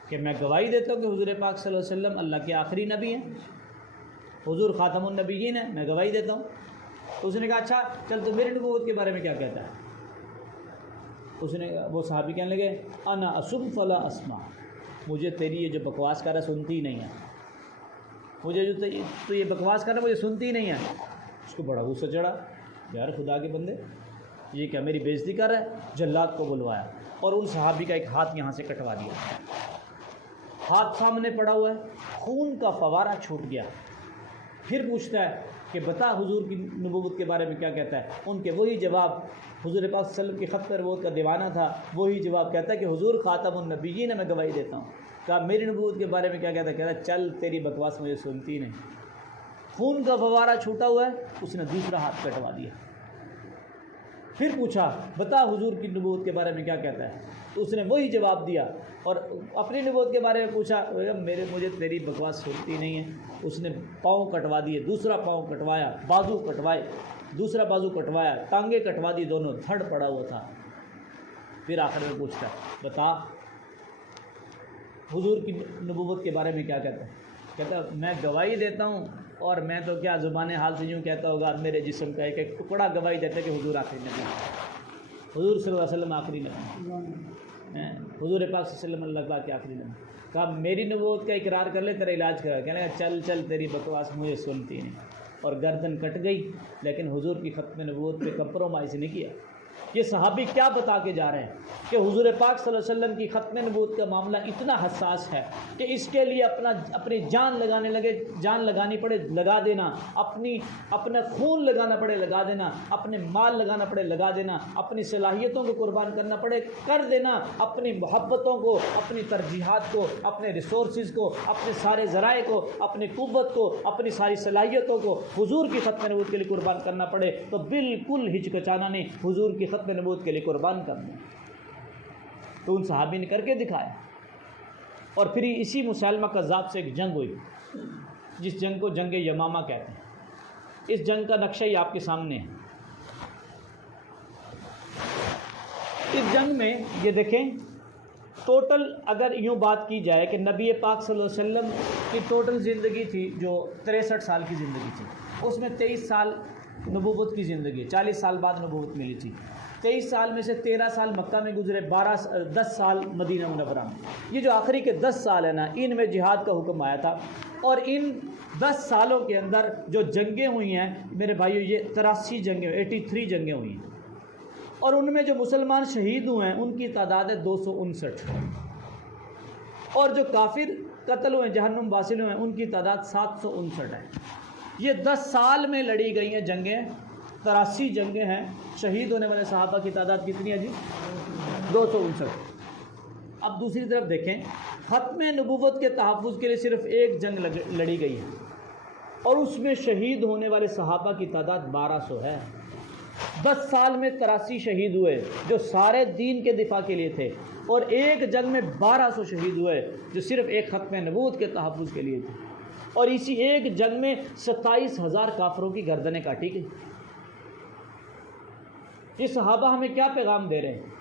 کہ میں گواہی دیتا ہوں کہ حضور پاک صلی اللہ علیہ وسلم اللہ کے آخری نبی ہیں, حضور خاتم النبیین ہیں, میں گواہی دیتا ہوں. تو اس نے کہا اچھا چل تو میری نبوت کے بارے میں کیا کہتا ہے؟ اس نے, وہ صحابی کہنے لگے انا اسم فلا اسمع, مجھے تیری یہ جو بکواس کر رہا ہے سنتی ہی نہیں ہے, مجھے جو تو یہ بکواس کر رہا ہے مجھے سنتی ہی نہیں ہے. اس کو بڑا غصہ چڑھا, یار خدا کے بندے یہ کیا میری بےزتی کر رہا ہے. جلاد کو بلوایا اور ان صحابی کا ایک ہاتھ یہاں سے کٹوا دیا. ہاتھ سامنے پڑا ہوا ہے, خون کا فوارہ چھوٹ گیا. پھر پوچھتا ہے کہ بتا حضور کی نبوت کے بارے میں کیا کہتا ہے. ان کے وہی جواب, حضور پاک صلی اللہ علیہ وسلم کی خط پر نبوت کا دیوانہ تھا, وہی جواب کہتا ہے کہ حضور خاتم النبیین ہے, میں گواہی دیتا ہوں. کہا میری نبوت کے بارے میں کیا کہتا ہے؟ کہتا ہے چل تیری بکواس مجھے سنتی نہیں. خون کا فوارہ چھوٹا ہوا ہے, اس نے دوسرا ہاتھ کٹوا دیا. پھر پوچھا بتا حضور کی نبوت کے بارے میں کیا کہتا ہے, تو اس نے وہی جواب دیا. اور اپنی نبوت کے بارے میں پوچھا, مجھے تیری بکواس سنتی نہیں ہے. اس نے پاؤں کٹوا دیے, دوسرا پاؤں کٹوایا, بازو کٹوائے, دوسرا بازو کٹوایا, ٹانگیں کٹوا دی, دونوں دھڑ پڑا ہوا تھا. پھر آخر میں پوچھتا بتا حضور کی نبوت کے بارے میں کیا کہتا ہے؟ کہتا میں گواہی دیتا ہوں, اور میں تو کیا زبان حال سے یوں کہتا ہوگا میرے جسم کا ایک ایک ٹکڑا گواہی دیتا ہے کہ حضور آخری نبی, حضور صلی اللہ علیہ وسلم آخری نبی, حضور پاک صلی اللہ علیہ وسلم اللہ پاک کے آخری نبی. کہا میری نبوت کا اقرار کر لے, تیرا علاج کرا. کہنے لگا چل چل تیری بکواس مجھے سنتی نہیں. اور گردن کٹ گئی, لیکن حضور کی ختم نبوت پہ کمپرومائز نہیں کیا. یہ صحابی کیا بتا کے جا رہے ہیں کہ حضور پاک صلی اللہ علیہ وسلم کی ختم نبوت کا معاملہ اتنا حساس ہے کہ اس کے لیے اپنی جان لگانی پڑے لگا دینا, اپنا خون لگانا پڑے لگا دینا, اپنے مال لگانا پڑے لگا دینا, اپنی صلاحیتوں کو قربان کرنا پڑے کر دینا, اپنی محبتوں کو, اپنی ترجیحات کو, اپنے ریسورسز کو, اپنے سارے ذرائع کو, اپنی قوت کو, اپنی ساری صلاحیتوں کو حضور کی ختم نبوت کے لیے قربان کرنا پڑے تو بالکل ہچکچانا نہیں, حضور کی ختم نبوت کے لیے قربان کرنا. تو ان صحابی نے کر کے دکھایا. اور پھر اسی مسلمہ کذاب سے ایک جنگ ہوئی جس جنگ کو جنگ یمامہ کہتے ہیں. اس جنگ کا نقشہ یہ آپ کے سامنے ہے. اس جنگ میں یہ دیکھیں ٹوٹل اگر یوں بات کی جائے کہ نبی پاک صلی اللہ علیہ وسلم کی ٹوٹل زندگی تھی جو 63 سال کی زندگی تھی، اس میں 23 سال نبوت کی زندگی، 40 سال بعد نبوت ملی تھی. 23 سال میں سے 13 سال مکہ میں گزرے، 10 سال مدینہ منورہ میں. یہ جو آخری کے 10 سال ہیں نا، ان میں جہاد کا حکم آیا تھا. اور ان 10 سالوں کے اندر جو جنگیں ہوئی ہیں میرے بھائیو، یہ 83 جنگیں، 83 جنگیں ہوئی ہیں. اور ان میں جو مسلمان شہید ہوئے ہیں ان کی تعداد ہے 259. اور جو کافر قتل ہوئے، جہنم واصل ہوئے ہیں، ان کی تعداد 759 ہے. یہ 10 سال میں لڑی گئی ہیں جنگیں، 83 جنگیں ہیں. شہید ہونے والے صحابہ کی تعداد کتنی ہے جی؟ 259. اب دوسری طرف دیکھیں، ختم نبوت کے تحفظ کے لیے صرف ایک جنگ لڑی گئی ہے اور اس میں شہید ہونے والے صحابہ کی تعداد 1200 ہے. 10 سال میں 83 شہید ہوئے جو سارے دین کے دفاع کے لیے تھے، اور ایک جنگ میں 1200 شہید ہوئے جو صرف ایک ختم نبوت کے تحفظ کے لیے تھے. اور اسی ایک جنگ میں 27,000 کافروں کی گردنیں کاٹی گئی. یہ صحابہ ہمیں کیا پیغام دے رہے ہیں؟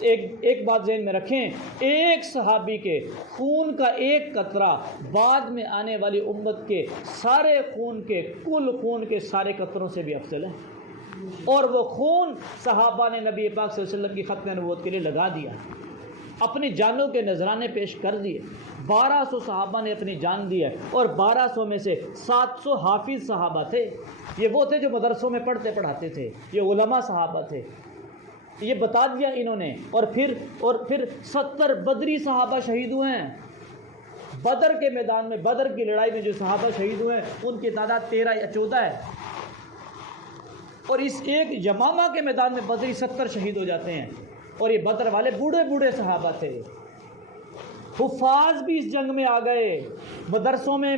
ایک بات ذہن میں رکھیں، ایک صحابی کے خون کا ایک قطرہ بعد میں آنے والی امت کے سارے خون کے، کل خون کے سارے قطروں سے بھی افضل ہے. اور وہ خون صحابہ نے نبی پاک صلی اللہ علیہ وسلم کی ختم نبوت کے لیے لگا دیا، اپنی جانوں کے نذرانے پیش کر دیے. 1200 صحابہ نے اپنی جان دی ہے، اور 1200 میں سے 700 حافظ صحابہ تھے. یہ وہ تھے جو مدرسوں میں پڑھتے پڑھاتے تھے، یہ علماء صحابہ تھے. یہ بتا دیا انہوں نے. اور پھر 70 بدری صحابہ شہید ہوئے ہیں. بدر کے میدان میں، بدر کی لڑائی میں جو صحابہ شہید ہوئے ہیں ان کی تعداد 13 یا 14 ہے. اور اس ایک یمامہ کے میدان میں بدری 70 شہید ہو جاتے ہیں. اور یہ بدر والے بوڑھے بوڑھے صحابہ تھے. حفاظ بھی اس جنگ میں آ گئے. مدرسوں میں،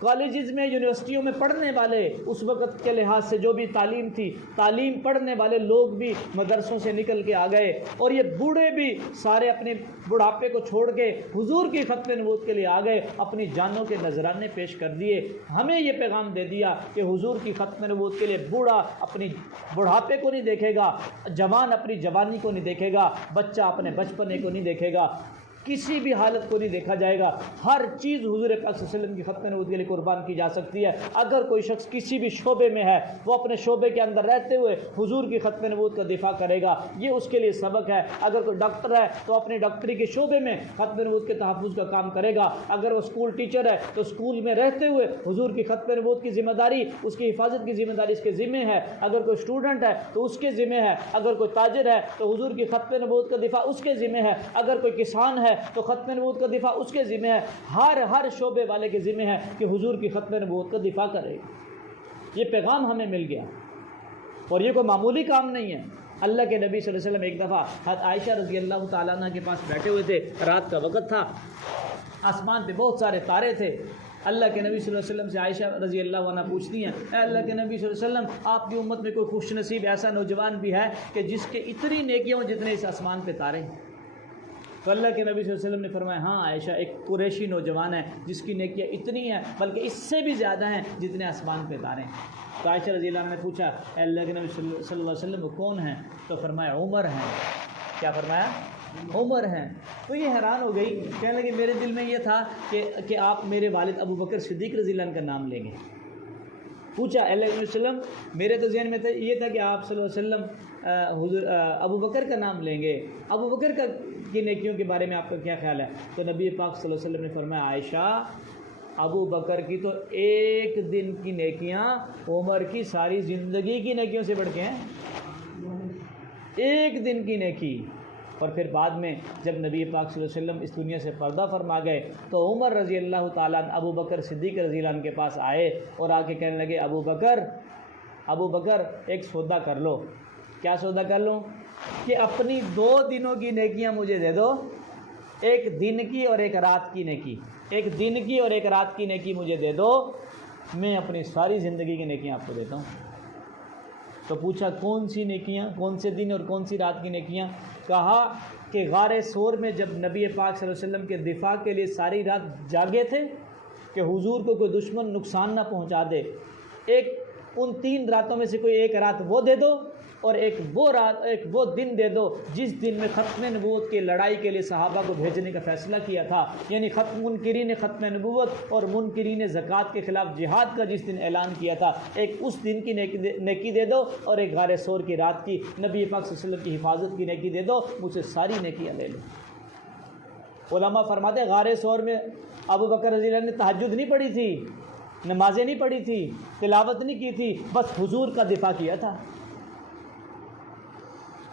کالجز میں، یونیورسٹیوں میں پڑھنے والے، اس وقت کے لحاظ سے جو بھی تعلیم تھی، تعلیم پڑھنے والے لوگ بھی مدرسوں سے نکل کے آ گئے. اور یہ بوڑھے بھی سارے اپنے بڑھاپے کو چھوڑ کے حضور کی ختم نبوت کے لیے آ گئے، اپنی جانوں کے نذرانے پیش کر دیے. ہمیں یہ پیغام دے دیا کہ حضور کی ختم نبوت کے لیے بوڑھا اپنی بڑھاپے کو نہیں دیکھے گا، جوان اپنی جوانی کو نہیں دیکھے گا، بچہ اپنے بچپنے کو نہیں دیکھے گا، کسی بھی حالت کو نہیں دیکھا جائے گا. ہر چیز حضور پاک صلی اللہ علیہ وسلم کی ختم نبوت کے لیے قربان کی جا سکتی ہے. اگر کوئی شخص کسی بھی شعبے میں ہے، وہ اپنے شعبے کے اندر رہتے ہوئے حضور کی ختم نبوت کا دفاع کرے گا. یہ اس کے لیے سبق ہے. اگر کوئی ڈاکٹر ہے تو اپنی ڈاکٹری کے شعبے میں ختم نبوت کے تحفظ کا کام کرے گا. اگر وہ اسکول ٹیچر ہے تو اسکول میں رہتے ہوئے حضور کی ختم نبوت کی ذمہ داری، اس کی حفاظت کی ذمہ داری اس کے ذمہ ہے. اگر کوئی اسٹوڈنٹ ہے تو اس کے ذمہ ہے. اگر کوئی تاجر ہے تو حضور کی ختم نبوت کا دفاع اس کے ذمہ ہے. اگر کوئی کسان ہے تو ختم نبوت کا دفاع اس کے ذمہ ہے. ہر شعبے والے کے ذمہ ہے کہ حضور کی ختم نبوت کا دفاع کرے. یہ پیغام ہمیں مل گیا اور یہ کوئی معمولی کام نہیں ہے. اللہ کے نبی صلی اللہ علیہ وسلم ایک دفعہ حضرت عائشہ رضی اللہ تعالیٰ عنہ کے پاس بیٹھے ہوئے تھے. رات کا وقت تھا، آسمان پہ بہت سارے تارے تھے. اللہ کے نبی صلی اللہ علیہ وسلم سے عائشہ رضی اللہ عنہ پوچھتی ہیں، اے اللہ کے نبی صلی اللہ علیہ وسلم، آپ کی امت میں کوئی خوش نصیب ایسا نوجوان بھی ہے کہ جس کے اتنی نیکیاں ہوں جتنے اس آسمان پہ تارے ہیں؟ تو اللہ کے نبی صلی اللہ علیہ وسلم نے فرمایا، ہاں عائشہ، ایک قریشی نوجوان ہے جس کی نیکیاں اتنی ہیں بلکہ اس سے بھی زیادہ ہیں جتنے آسمان پہ تارے ہیں. تو عائشہ رضی اللہ عنہ نے پوچھا، اے اللہ کے نبی صلی اللہ علیہ وسلم وہ کون ہیں؟ تو فرمایا عمر ہیں. کیا فرمایا؟ عمر ہیں. تو یہ حیران ہو گئی، کہنے لگے میرے دل میں یہ تھا کہ آپ میرے والد ابو بکر صدیق رضی اللہ عنہ کا نام لیں گے. پوچھا اللہ علیہ وسلم، میرے تو ذہن میں یہ تھا کہ آپ صلی اللہ علیہ وسلم حضور ابو بکر کا نام لیں گے. ابو بکر کی نیکیوں کے بارے میں آپ کا کیا خیال ہے؟ تو نبی پاک صلی اللہ علیہ وسلم نے فرمایا، عائشہ، ابو بکر کی تو ایک دن کی نیکیاں عمر کی ساری زندگی کی نیکیوں سے بڑھ کے ہیں. ایک دن کی نیکی. اور پھر بعد میں جب نبی پاک صلی اللہ علیہ وسلم اس دنیا سے پردہ فرما گئے تو عمر رضی اللہ تعالیٰ عنہ ابو بکر صدیق رضی اللہ عنہ کے پاس آئے اور آ کے کہنے لگے، ابو بکر ایک سودا کر لو. کیا سودا کر لوں؟ کہ اپنی 2 دنوں کی نیکیاں مجھے دے دو، ایک دن کی اور ایک رات کی نیکی. ایک دن کی اور ایک رات کی نیکی مجھے دے دو، میں اپنی ساری زندگی کی نیکیاں آپ کو دیتا ہوں. تو پوچھا کون سی نیکیاں، کون سے دن اور کون سی رات کی نیکیاں؟ کہا کہ غار ثور میں جب نبی پاک صلی اللہ علیہ وسلم کے دفاع کے لیے ساری رات جاگے تھے کہ حضور کو کوئی دشمن نقصان نہ پہنچا دے، ان 3 راتوں میں سے کوئی ایک رات وہ دے دو اور ایک وہ دن دے دو جس دن میں ختم نبوت کی لڑائی کے لیے صحابہ کو بھیجنے کا فیصلہ کیا تھا، یعنی منکرین ختم نبوت اور منکرین زکوٰۃ کے خلاف جہاد کا جس دن اعلان کیا تھا، ایک اس دن کی نیکی دے دو اور ایک غار ثور کی رات کی نبی پاک صلی اللہ علیہ وسلم کی حفاظت کی نیکی دے دو، مجھ سے ساری نیکیاں لے لو۔ علماء فرماتے ہیں غار ثور میں ابو بکر رضی اللہ عنہ نے تہجد نہیں پڑھی تھی، نمازیں نہیں پڑھی تھی، تلاوت نہیں کی تھی، بس حضور کا دفاع کیا تھا،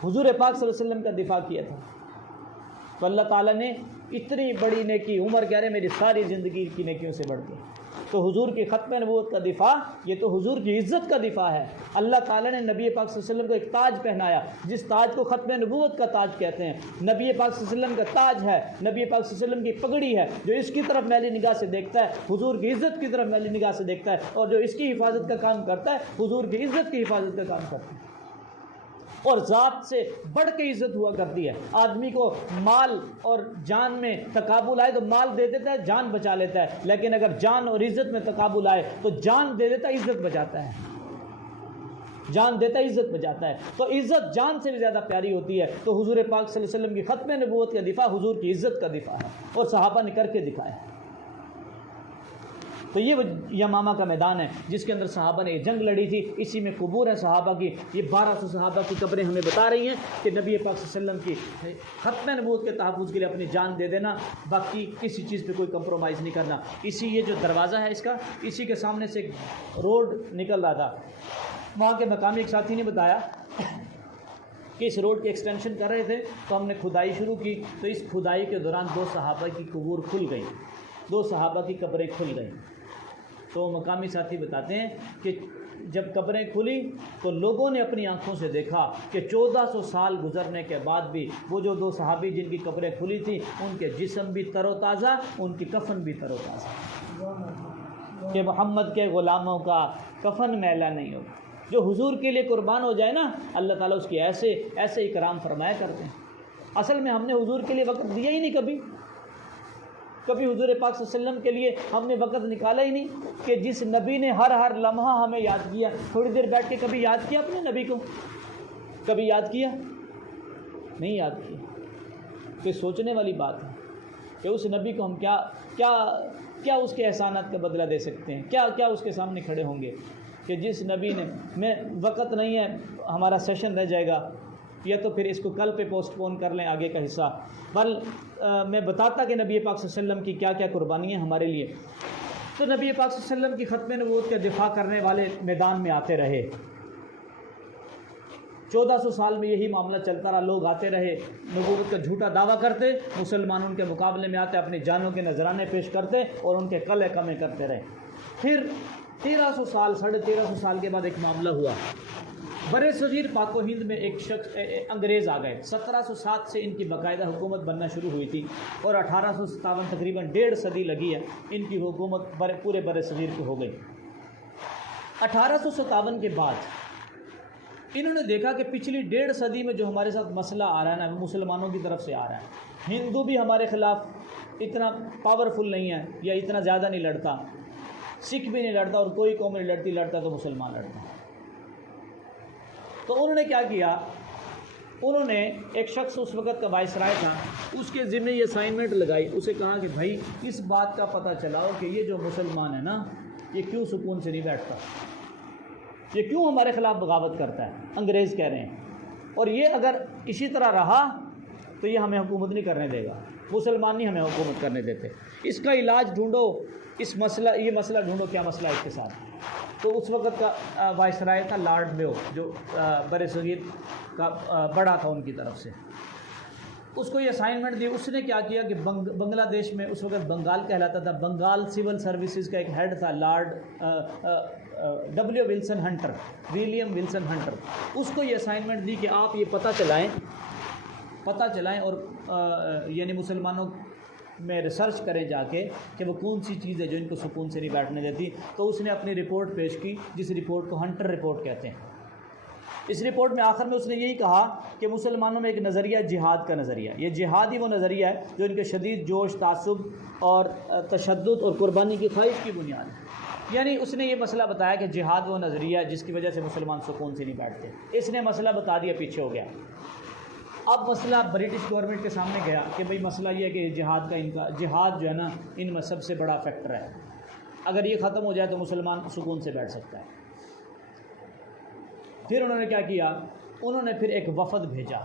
حضور پاک صلی اللہ علیہ وسلم کا دفاع کیا تھا۔ تو اللہ تعالیٰ نے اتنی بڑی نیکی، عمر کہہ رہے میری ساری زندگی کی نیکیوں سے بڑھ کے، تو حضور کی ختم نبوت کا دفاع یہ تو حضور کی عزت کا دفاع ہے۔ اللہ تعالیٰ نے نبی پاک صلی اللہ علیہ وسلم کو ایک تاج پہنایا، جس تاج کو ختم نبوت کا تاج کہتے ہیں۔ نبی پاک صلی اللہ علیہ وسلم کا تاج ہے، نبی پاک صلی اللہ علیہ وسلم کی پگڑی ہے، جو اس کی طرف میلی نگاہ سے دیکھتا ہے حضور کی عزت کی طرف میلی نگاہ سے دیکھتا ہے، اور جو اس کی حفاظت کا کام کرتا ہے حضور کی عزت کی حفاظت کا کام کرتا ہے۔ اور ذات سے بڑھ کے عزت ہوا کرتی ہے۔ آدمی کو مال اور جان میں تقابل آئے تو مال دے دیتا ہے، جان بچا لیتا ہے، لیکن اگر جان اور عزت میں تقابل آئے تو جان دے دیتا ہے، عزت بچاتا ہے، جان دیتا ہے، عزت بچاتا ہے۔ تو عزت جان سے بھی زیادہ پیاری ہوتی ہے، تو حضور پاک صلی اللہ علیہ وسلم کی ختم نبوت کا دفاع حضور کی عزت کا دفاع ہے، اور صحابہ نے کر کے دکھایا۔ تو یہ یمامہ کا میدان ہے جس کے اندر صحابہ نے جنگ لڑی تھی، اسی میں قبور ہیں صحابہ کی۔ یہ 1200 صحابہ کی قبریں ہمیں بتا رہی ہیں کہ نبی پاک صلی اللہ علیہ وسلم کی ختم نبوت کے تحفظ کے لیے اپنی جان دے دینا، باقی کسی چیز پہ کوئی کمپرومائز نہیں کرنا۔ یہ جو دروازہ ہے اس کا، اسی کے سامنے سے ایک روڈ نکل رہا تھا، وہاں کے مقامی ایک ساتھی نے بتایا کہ اس روڈ کی ایکسٹینشن کر رہے تھے، تو ہم نے کھدائی شروع کی، تو اس کھدائی کے دوران 2 صحابہ کی قبور کھل گئی، 2 صحابہ کی قبریں کھل گئیں۔ تو مقامی ساتھی بتاتے ہیں کہ جب قبریں کھلی تو لوگوں نے اپنی آنکھوں سے دیکھا کہ 1400 سال گزرنے کے بعد بھی وہ جو 2 صحابی جن کی قبریں کھلی تھیں، ان کے جسم بھی تر و تازہ، ان کی کفن بھی تر و تازہ، کہ محمد کے غلاموں کا کفن میلا نہیں ہوگا۔ جو حضور کے لیے قربان ہو جائے نا، اللہ تعالیٰ اس کی ایسے اکرام فرمایا کرتے ہیں۔ اصل میں ہم نے حضور کے لیے وقت دیا ہی نہیں، کبھی حضور پاک صلی اللہ علیہ وسلم کے لیے ہم نے وقت نکالا ہی نہیں، کہ جس نبی نے ہر لمحہ ہمیں یاد کیا۔ تھوڑی دیر بیٹھ کے کبھی یاد کیا اپنے نبی کو؟ کبھی یاد کیا؟ نہیں یاد کیا۔ تو سوچنے والی بات ہے کہ اس نبی کو ہم کیا اس کے احسانات کا بدلہ دے سکتے ہیں، کیا اس کے سامنے کھڑے ہوں گے، کہ جس نبی نے وقت نہیں ہے، ہمارا سیشن رہ جائے گا، یا تو پھر اس کو کل پہ پوسٹ پون کر لیں آگے کا حصہ۔ میں بتاتا کہ نبی پاک صلی اللہ علیہ وسلم کی کیا قربانیاں ہمارے لیے۔ تو نبی پاک صلی اللہ علیہ وسلم کی ختم نبوت کا دفاع کرنے والے میدان میں آتے رہے۔ 1400 سال میں یہی معاملہ چلتا رہا، لوگ آتے رہے، نبوت کا جھوٹا دعویٰ کرتے، مسلمان ان کے مقابلے میں آتے، اپنی جانوں کے نذرانے پیش کرتے اور ان کے قلعے کمے کرتے رہے۔ پھر 1300 سال کے بعد ایک معاملہ ہوا۔ برے صغیر پاک و ہند میں ایک شخص انگریز آ گئے۔ 1707 سے ان کی باقاعدہ حکومت بننا شروع ہوئی تھی، اور 1857 تقریباً 1.5 صدی لگی ہے ان کی حکومت پورے برے صغیر کو ہو گئی۔ 1857 کے بعد انہوں نے دیکھا کہ پچھلی 1.5 صدی میں جو ہمارے ساتھ مسئلہ آ رہا ہے نا، وہ مسلمانوں کی طرف سے آ رہا ہے۔ ہندو بھی ہمارے خلاف اتنا پاورفل نہیں ہے، یا اتنا زیادہ نہیں لڑتا، سکھ بھی نہیں لڑتا، اور کوئی قوم نہیں لڑتی، لڑتا تو مسلمان لڑتا۔ تو انہوں نے کیا کیا، انہوں نے ایک شخص اس وقت کا وائسرائے تھا، اس کے ذمہ یہ اسائنمنٹ لگائی، اسے کہا کہ بھائی اس بات کا پتہ چلاؤ کہ یہ جو مسلمان ہے نا، یہ کیوں سکون سے نہیں بیٹھتا، یہ کیوں ہمارے خلاف بغاوت کرتا ہے۔ انگریز کہہ رہے ہیں، اور یہ اگر اسی طرح رہا تو یہ ہمیں حکومت نہیں کرنے دے گا، مسلمان نہیں ہمیں حکومت کرنے دیتے، اس کا علاج ڈھونڈو، یہ مسئلہ ڈھونڈو، کیا مسئلہ ہے اس کے ساتھ۔ تو اس وقت کا وائسرائے تھا لارڈ میو، جو برے صغیر کا بڑا تھا ان کی طرف سے، اس کو یہ اسائنمنٹ دی۔ اس نے کیا کیا کہ بنگلہ دیش میں اس وقت بنگال کہلاتا تھا، بنگال سول سروسز کا ایک ہیڈ تھا لارڈ ولیم ولسن ہنٹر، اس کو یہ اسائنمنٹ دی کہ آپ یہ پتہ چلائیں اور یعنی مسلمانوں میں ریسرچ کریں جا کے کہ وہ کون سی چیز ہے جو ان کو سکون سے نہیں بیٹھنے دیتی۔ تو اس نے اپنی رپورٹ پیش کی، جس رپورٹ کو ہنٹر رپورٹ کہتے ہیں۔ اس رپورٹ میں آخر میں اس نے یہی کہا کہ مسلمانوں میں ایک نظریہ جہاد کا نظریہ، یہ جہاد ہی وہ نظریہ ہے جو ان کے شدید جوش، تعصب اور تشدد اور قربانی کی خواہش کی بنیاد ہے۔ یعنی اس نے یہ مسئلہ بتایا کہ جہاد وہ نظریہ ہے جس کی وجہ سے مسلمان سکون سے نہیں بیٹھتے، اس نے مسئلہ بتا دیا، پیچھے ہو گیا۔ اب مسئلہ برٹش گورنمنٹ کے سامنے گیا کہ بھئی مسئلہ یہ ہے کہ جہاد جو ہے نا ان میں سب سے بڑا فیکٹر ہے، اگر یہ ختم ہو جائے تو مسلمان سکون سے بیٹھ سکتا ہے۔ پھر انہوں نے کیا کیا، انہوں نے پھر ایک وفد بھیجا،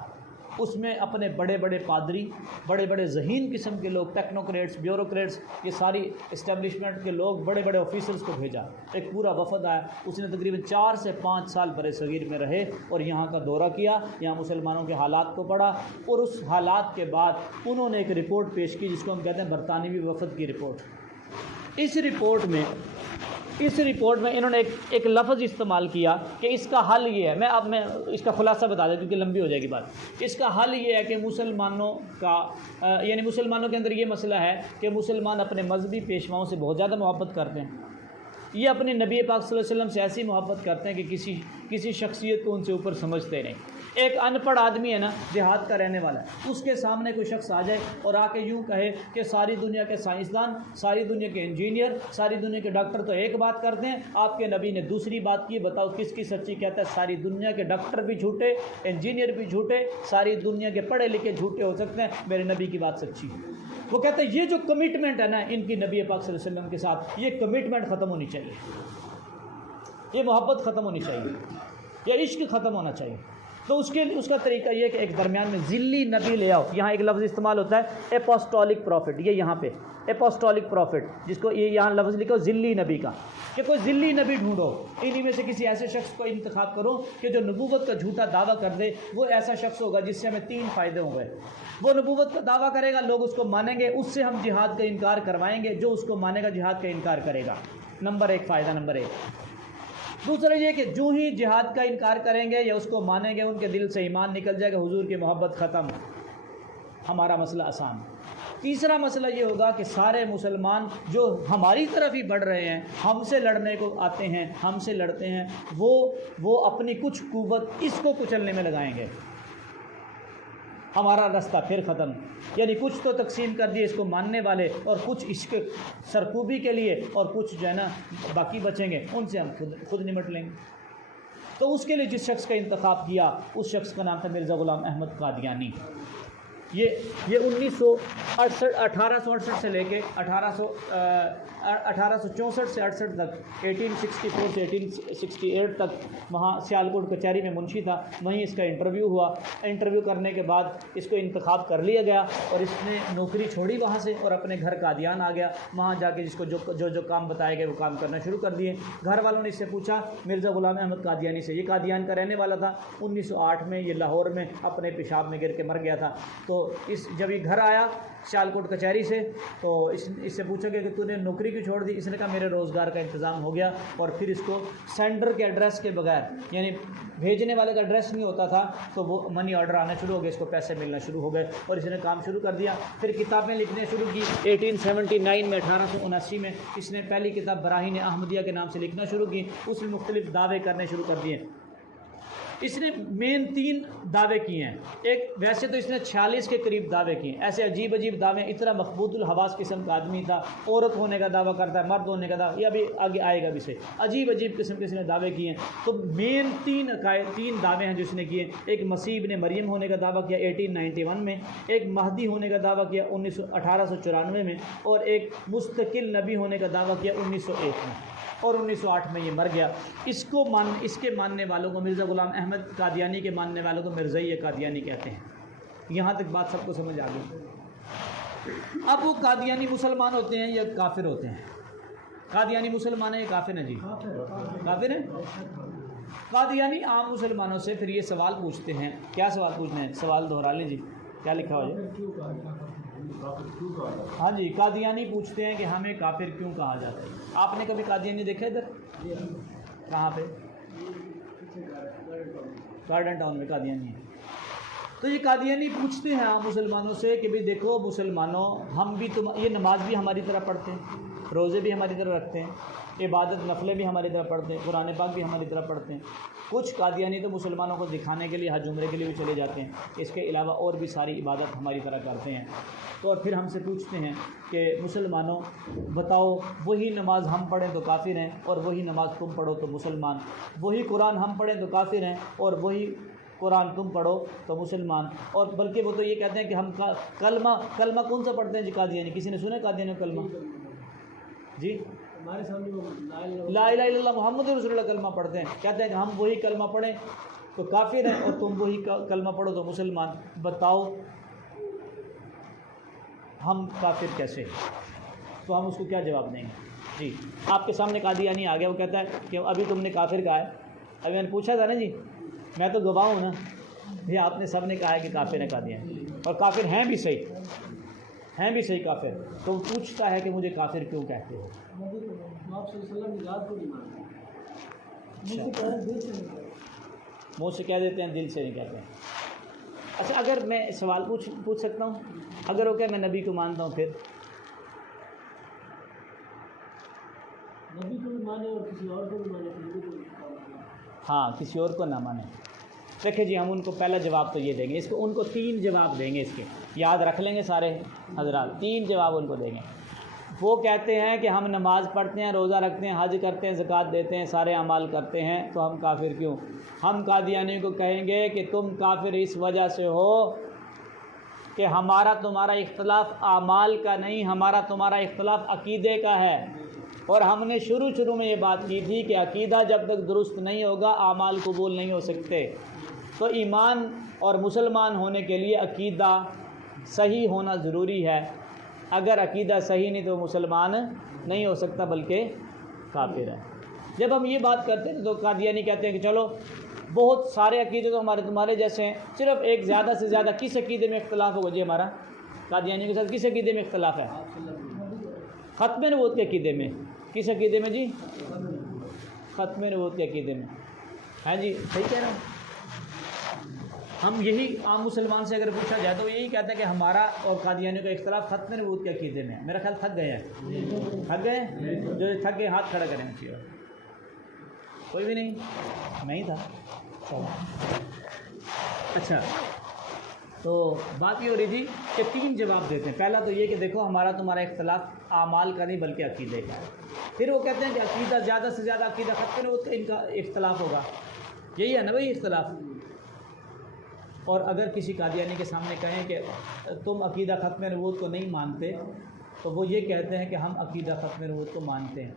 اس میں اپنے بڑے بڑے پادری، بڑے بڑے ذہین قسم کے لوگ، ٹیکنوکریٹس، بیوروکریٹس، یہ ساری اسٹیبلشمنٹ کے لوگ، بڑے بڑے آفیسرز کو بھیجا۔ ایک پورا وفد آیا، اس نے تقریباً 4 سے 5 سال برِ صغیر میں رہے اور یہاں کا دورہ کیا، یہاں مسلمانوں کے حالات کو پڑھا، اور اس حالات کے بعد انہوں نے ایک رپورٹ پیش کی جس کو ہم کہتے ہیں برطانوی وفد کی رپورٹ۔ اس رپورٹ میں انہوں نے ایک لفظ استعمال کیا کہ اس کا حل یہ ہے، میں اس کا خلاصہ بتا دیں کیونکہ لمبی ہو جائے گی بات۔ اس کا حل یہ ہے کہ مسلمانوں کے اندر یہ مسئلہ ہے کہ مسلمان اپنے مذہبی پیشواؤں سے بہت زیادہ محبت کرتے ہیں، یہ اپنے نبی پاک صلی اللہ علیہ وسلم سے ایسی محبت کرتے ہیں کہ کسی شخصیت کو ان سے اوپر سمجھتے نہیں۔ ایک ان پڑھ آدمی ہے نا، دیہات کا رہنے والا ہے، اس کے سامنے کوئی شخص آ جائے اور آ کے یوں کہے کہ ساری دنیا کے سائنسدان، ساری دنیا کے انجینئر، ساری دنیا کے ڈاکٹر تو ایک بات کرتے ہیں، آپ کے نبی نے دوسری بات کی، بتاؤ کس کی سچی؟ کہتا ہے ساری دنیا کے ڈاکٹر بھی جھوٹے، انجینئر بھی جھوٹے، ساری دنیا کے پڑھے لکھے جھوٹے ہو سکتے ہیں، میرے نبی کی بات سچی ہے۔ وہ کہتے ہیں یہ جو کمٹمنٹ ہے نا ان کی نبی پاک صلی اللہ علیہ وسلم کے ساتھ، یہ کمٹمنٹ ختم ہونی چاہیے، یہ محبت ختم ہونی چاہیے، یہ عشق ختم ہونا چاہیے۔ تو اس کا طریقہ یہ ہے کہ ایک درمیان میں ذلی نبی لے آؤ۔ یہاں ایک لفظ استعمال ہوتا ہے اپوسٹولک پروفٹ، یہ یہاں پہ اپوسٹولک پروفٹ، جس کو یہ یہاں لفظ لکھو ذلی نبی کا، کہ کوئی ذلی نبی ڈھونڈو، انہی میں سے کسی ایسے شخص کو انتخاب کرو کہ جو نبوت کا جھوٹا دعویٰ کر دے۔ وہ ایسا شخص ہوگا جس سے ہمیں 3 فائدے ہوں گے۔ وہ نبوت کا دعویٰ کرے گا، لوگ اس کو مانیں گے، اس سے ہم جہاد کا انکار کروائیں گے، جو اس کو مانے گا جہاد کا انکار کرے گا۔ نمبر 1 فائدہ، نمبر 1۔ دوسرا یہ کہ جو ہی جہاد کا انکار کریں گے یا اس کو مانیں گے، ان کے دل سے ایمان نکل جائے گا، حضور کی محبت ختم، ہمارا مسئلہ آسان۔ تیسرا مسئلہ یہ ہوگا کہ سارے مسلمان جو ہماری طرف ہی بڑھ رہے ہیں، ہم سے لڑنے کو آتے ہیں، ہم سے لڑتے ہیں، وہ اپنی کچھ قوت اس کو کچلنے میں لگائیں گے، ہمارا رستہ پھر ختم۔ یعنی کچھ تو تقسیم کر دیے اس کو ماننے والے، اور کچھ اس کے سرکوبی کے لیے، اور کچھ جو ہے نا باقی بچیں گے، ان سے ہم خود نمٹ لیں گے۔ تو اس کے لیے جس شخص کا انتخاب کیا، اس شخص کا نام تھا مرزا غلام احمد قادیانی۔ یہ 1868 سے لے کے 1864 سے 68 تک، 1864 سے 1868 تک وہاں سیالکوٹ کچہری میں منشی تھا، وہیں اس کا انٹرویو ہوا۔ انٹرویو کرنے کے بعد اس کو انتخاب کر لیا گیا اور اس نے نوکری چھوڑی وہاں سے اور اپنے گھر قادیان آ گیا۔ وہاں جا کے جس کو جو کام بتائے گئے وہ کام کرنا شروع کر دیے۔ گھر والوں نے اس سے پوچھا مرزا غلام احمد قادیانی سے، یہ قادیان کا رہنے والا تھا، 1908 میں یہ لاہور میں اپنے پیشاب میں گر کے مر گیا تھا۔ تو جب یہ گھر آیا سیالکوٹ کچہری سے، تو اس سے پوچھا گیا کہ تو نے نوکری کیوں چھوڑ دی؟ اس نے کہا میرے روزگار کا انتظام ہو گیا۔ اور پھر اس کو سینڈر کے ایڈریس کے بغیر، یعنی بھیجنے والے کا ایڈریس نہیں ہوتا تھا، تو وہ منی آرڈر آنا شروع ہو گئے، اس کو پیسے ملنا شروع ہو گئے اور اس نے کام شروع کر دیا۔ پھر کتابیں لکھنے شروع کی۔ 1879 میں 1879 میں اس نے پہلی کتاب براہین احمدیہ کے نام سے لکھنا شروع کی، اس میں مختلف دعوے کرنے شروع کر دیے۔ اس نے مین 3 دعوے کیے ہیں۔ ایک، ویسے تو اس نے 46 کے قریب دعوے کیے، ایسے عجیب عجیب دعوے، اتنا مخبوط الحواس قسم کا آدمی تھا، عورت ہونے کا دعویٰ کرتا ہے، مرد ہونے کا دعویٰ، یہ ابھی آگے آئے گا بھی سے، عجیب عجیب قسم کے اس نے دعوے کیے ہیں۔ تو مین 3 دعوے ہیں جو اس نے کیے۔ ایک مسیح ابن مریم ہونے کا دعویٰ کیا 1891 میں، ایک مہدی ہونے کا دعویٰ کیا 1894 میں، اور ایک مستقل نبی ہونے کا دعویٰ کیا 1901 میں، اور 1908 میں یہ مر گیا۔ اس کے ماننے والوں کو، مرزا غلام احمد قادیانی کے ماننے والوں کو مرزائی قادیانی کہتے ہیں۔ یہاں تک بات سب کو سمجھ آ گئی۔ اب وہ قادیانی مسلمان ہوتے ہیں یا کافر ہوتے ہیں؟ قادیانی مسلمان ہیں یا کافر ہیں؟ جی کافر ہیں۔ قادیانی عام مسلمانوں سے پھر یہ سوال پوچھتے ہیں، کیا سوال پوچھتے ہیں؟ سوال دہرا لیں جی، کیا لکھا ہو جائے؟ ہاں جی، قادیانی پوچھتے ہیں کہ ہمیں کافر کیوں کہا جاتا ہے؟ آپ نے کبھی قادیانی دیکھا ادھر؟ کہاں پہ؟ گارڈن ٹاؤن میں قادیانی ہے۔ تو یہ قادیانی پوچھتے ہیں عام مسلمانوں سے کہ بھئی دیکھو مسلمانوں، ہم بھی یہ نماز بھی ہماری طرح پڑھتے ہیں، روزے بھی ہماری طرح رکھتے ہیں، عبادت نفلیں بھی ہماری طرح پڑھتے ہیں، قرآن پاک بھی ہماری طرح پڑھتے ہیں۔ کچھ قادیانی تو مسلمانوں کو دکھانے کے لیے حج عمرے کے لیے بھی چلے جاتے ہیں، اس کے علاوہ اور بھی ساری عبادت ہماری طرح کرتے ہیں۔ تو اور پھر ہم سے پوچھتے ہیں کہ مسلمانوں بتاؤ، وہی نماز ہم پڑھیں تو کافر ہیں اور وہی نماز تم پڑھو تو مسلمان، وہی قرآن ہم پڑھیں تو کافر ہیں اور وہی قرآن تم پڑھو تو مسلمان، اور بلکہ وہ تو یہ کہتے ہیں کہ ہم کلمہ کون سا پڑھتے ہیں جی قادیانی؟ کسی نے سنا ہے قادیانی کا کلمہ؟ جی ہمارے سامنے وہ لا الہ الا اللہ محمد رسول اللہ کلمہ پڑھتے ہیں، کہتے ہیں کہ ہم وہی کلمہ پڑھیں تو کافر ہیں اور تم وہی کلمہ پڑھو تو مسلمان۔ بتاؤ ہم کافر کیسے؟ تو ہم اس کو کیا جواب دیں گے؟ جی آپ کے سامنے قادیانی آ گیا، وہ کہتا ہے کہ ابھی تم نے کافر کہا ہے، ابھی میں نے پوچھا تھا نا جی، میں تو گواہ ہوں نا، یہ آپ نے سب نے کہا ہے کہ کافر ہیں قادیانی، اور کافر ہیں بھی صحیح کافر، تو وہ پوچھتا ہے کہ مجھے کافر کیوں کہتے ہو؟ آپ صلی اللہ علیہ وسلم کی ذات کو نہیں مانتے، منہ سے کہہ دیتے ہیں، دل سے نہیں کہتے ہیں۔ اچھا اگر میں سوال پوچھ سکتا ہوں، اگر وہ کہ میں نبی کو مانتا ہوں، پھر نبی کو بھی مانے اور کسی اور کو بھی مانے، نبی کو بھی ہاں کسی اور کو نہ مانے؟ دیکھیں جی ہم ان کو پہلا جواب تو یہ دیں گے، اس کو ان کو 3 جواب دیں گے، اس کے یاد رکھ لیں گے سارے حضرات، 3 جواب ان کو دیں گے۔ وہ کہتے ہیں کہ ہم نماز پڑھتے ہیں، روزہ رکھتے ہیں، حج کرتے ہیں، زکوٰۃ دیتے ہیں، سارے اعمال کرتے ہیں، تو ہم کافر کیوں؟ ہم قادیانی کو کہیں گے کہ تم کافر اس وجہ سے ہو کہ ہمارا تمہارا اختلاف اعمال کا نہیں، ہمارا تمہارا اختلاف عقیدے کا ہے، اور ہم نے شروع میں یہ بات کی تھی کہ عقیدہ جب تک درست نہیں ہوگا اعمال قبول نہیں ہو سکتے۔ تو ایمان اور مسلمان ہونے کے لیے عقیدہ صحیح ہونا ضروری ہے، اگر عقیدہ صحیح نہیں تو مسلمان نہیں ہو سکتا بلکہ کافر ہے۔ جب ہم یہ بات کرتے ہیں تو قادیانی کہتے ہیں کہ چلو بہت سارے عقیدے تو ہمارے تمہارے جیسے ہیں، صرف ایک زیادہ سے زیادہ کس عقیدے میں اختلاف ہوگا جی ہمارا قادیانی کے ساتھ؟ کس عقیدے میں اختلاف ہے؟ ختم نبوت کے عقیدے میں۔ کس عقیدے میں جی؟ ختم نبوت کے عقیدے میں۔ ہاں جی صحیح کہہ رہا ہوں۔ ہم یہی عام مسلمان سے اگر پوچھا جائے تو یہی کہتے ہیں کہ ہمارا اور قادیانیوں کا اختلاف ختم نبوت کے عقیدے میں ہے۔ میرا خیال تھک گئے ہیں، تھک گئے؟ جو تھک گئے ہاتھ کھڑا کریں چاہیے۔ کوئی بھی نہیں؟ میں ہی تھا۔ اچھا تو بات یہ ہو رہی تھی کہ 3 جواب دیتے ہیں۔ پہلا تو یہ کہ دیکھو ہمارا تمہارا اختلاف اعمال کا نہیں بلکہ عقیدے کا ہے۔ پھر وہ کہتے ہیں کہ عقیدہ زیادہ سے زیادہ عقیدہ ختم نبوت کا ان کا اختلاف ہوگا، یہی ہے نا بھائی اختلاف۔ اور اگر کسی قادیانی کے سامنے کہیں کہ تم عقیدہ ختم نبوت کو نہیں مانتے، تو وہ یہ کہتے ہیں کہ ہم عقیدہ ختم نبوت کو مانتے ہیں۔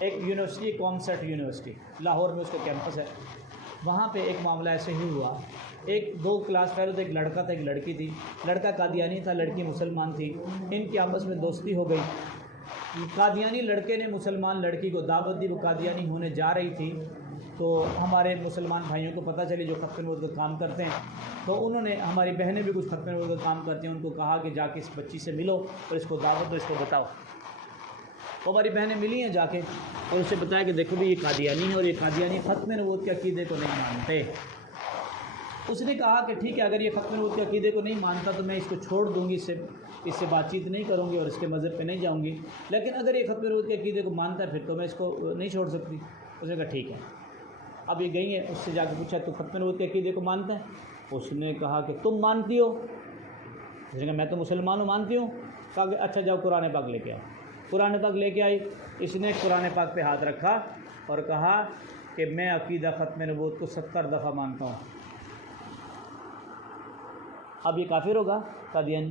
ایک یونیورسٹی کانسرٹ یونیورسٹی لاہور میں اس کا کیمپس ہے، وہاں پہ ایک معاملہ ایسے ہی ہوا۔ 2 کلاس فیلو تھے، ایک لڑکا تھا ایک لڑکی تھی، لڑکا قادیانی تھا، لڑکی مسلمان تھی، ان کی آپس میں دوستی ہو گئی۔ قادیانی لڑکے نے مسلمان لڑکی کو دعوت دی، وہ قادیانی ہونے جا رہی تھی، تو ہمارے مسلمان بھائیوں کو پتہ چلی جو ختم نبوت کا کام کرتے ہیں، تو انہوں نے، ہماری بہنیں بھی کچھ ختم نبوت کا کام کرتی ہیں، ان کو کہا کہ جا کے اس بچی سے ملو اور اس کو دعوت دو، اس کو بتاؤ۔ تو ہماری بہنیں ملی ہیں جا کے اور اسے بتایا کہ دیکھو بھی یہ قادیانی ہے اور یہ قادیانی ختم نبوت کے عقیدے کو نہیں مانتے۔ اس نے کہا کہ ٹھیک ہے، اگر یہ ختم نبوت کے عقیدے کو نہیں مانتا تو میں اس کو چھوڑ دوں گی، اس سے بات چیت نہیں کروں گی اور اس کے مذہب پہ نہیں جاؤں گی، لیکن اگر یہ ختم نبوت کے عقیدے کو مانتا ہے پھر تو میں اس کو نہیں چھوڑ سکتی۔ اس نے کہا ٹھیک ہے۔ اب یہ گئی ہیں، اس سے جا کے پوچھا تو ختم نبوت کے عقیدے کو مانتا ہے؟ اس نے کہا کہ تم مانتی ہو؟ اس نے کہا میں تو مسلمان ہوں، مانتی ہوں۔ کہا کہ اچھا جاؤ قرآن پاک لے کے آؤ۔ قرآن پاک لے کے آئی، اس نے قرآن پاک پہ ہاتھ رکھا اور کہا کہ میں عقیدہ ختم نبوت کو 70 دفعہ مانتا ہوں۔ اب یہ کافر ہوگا قادیانی؟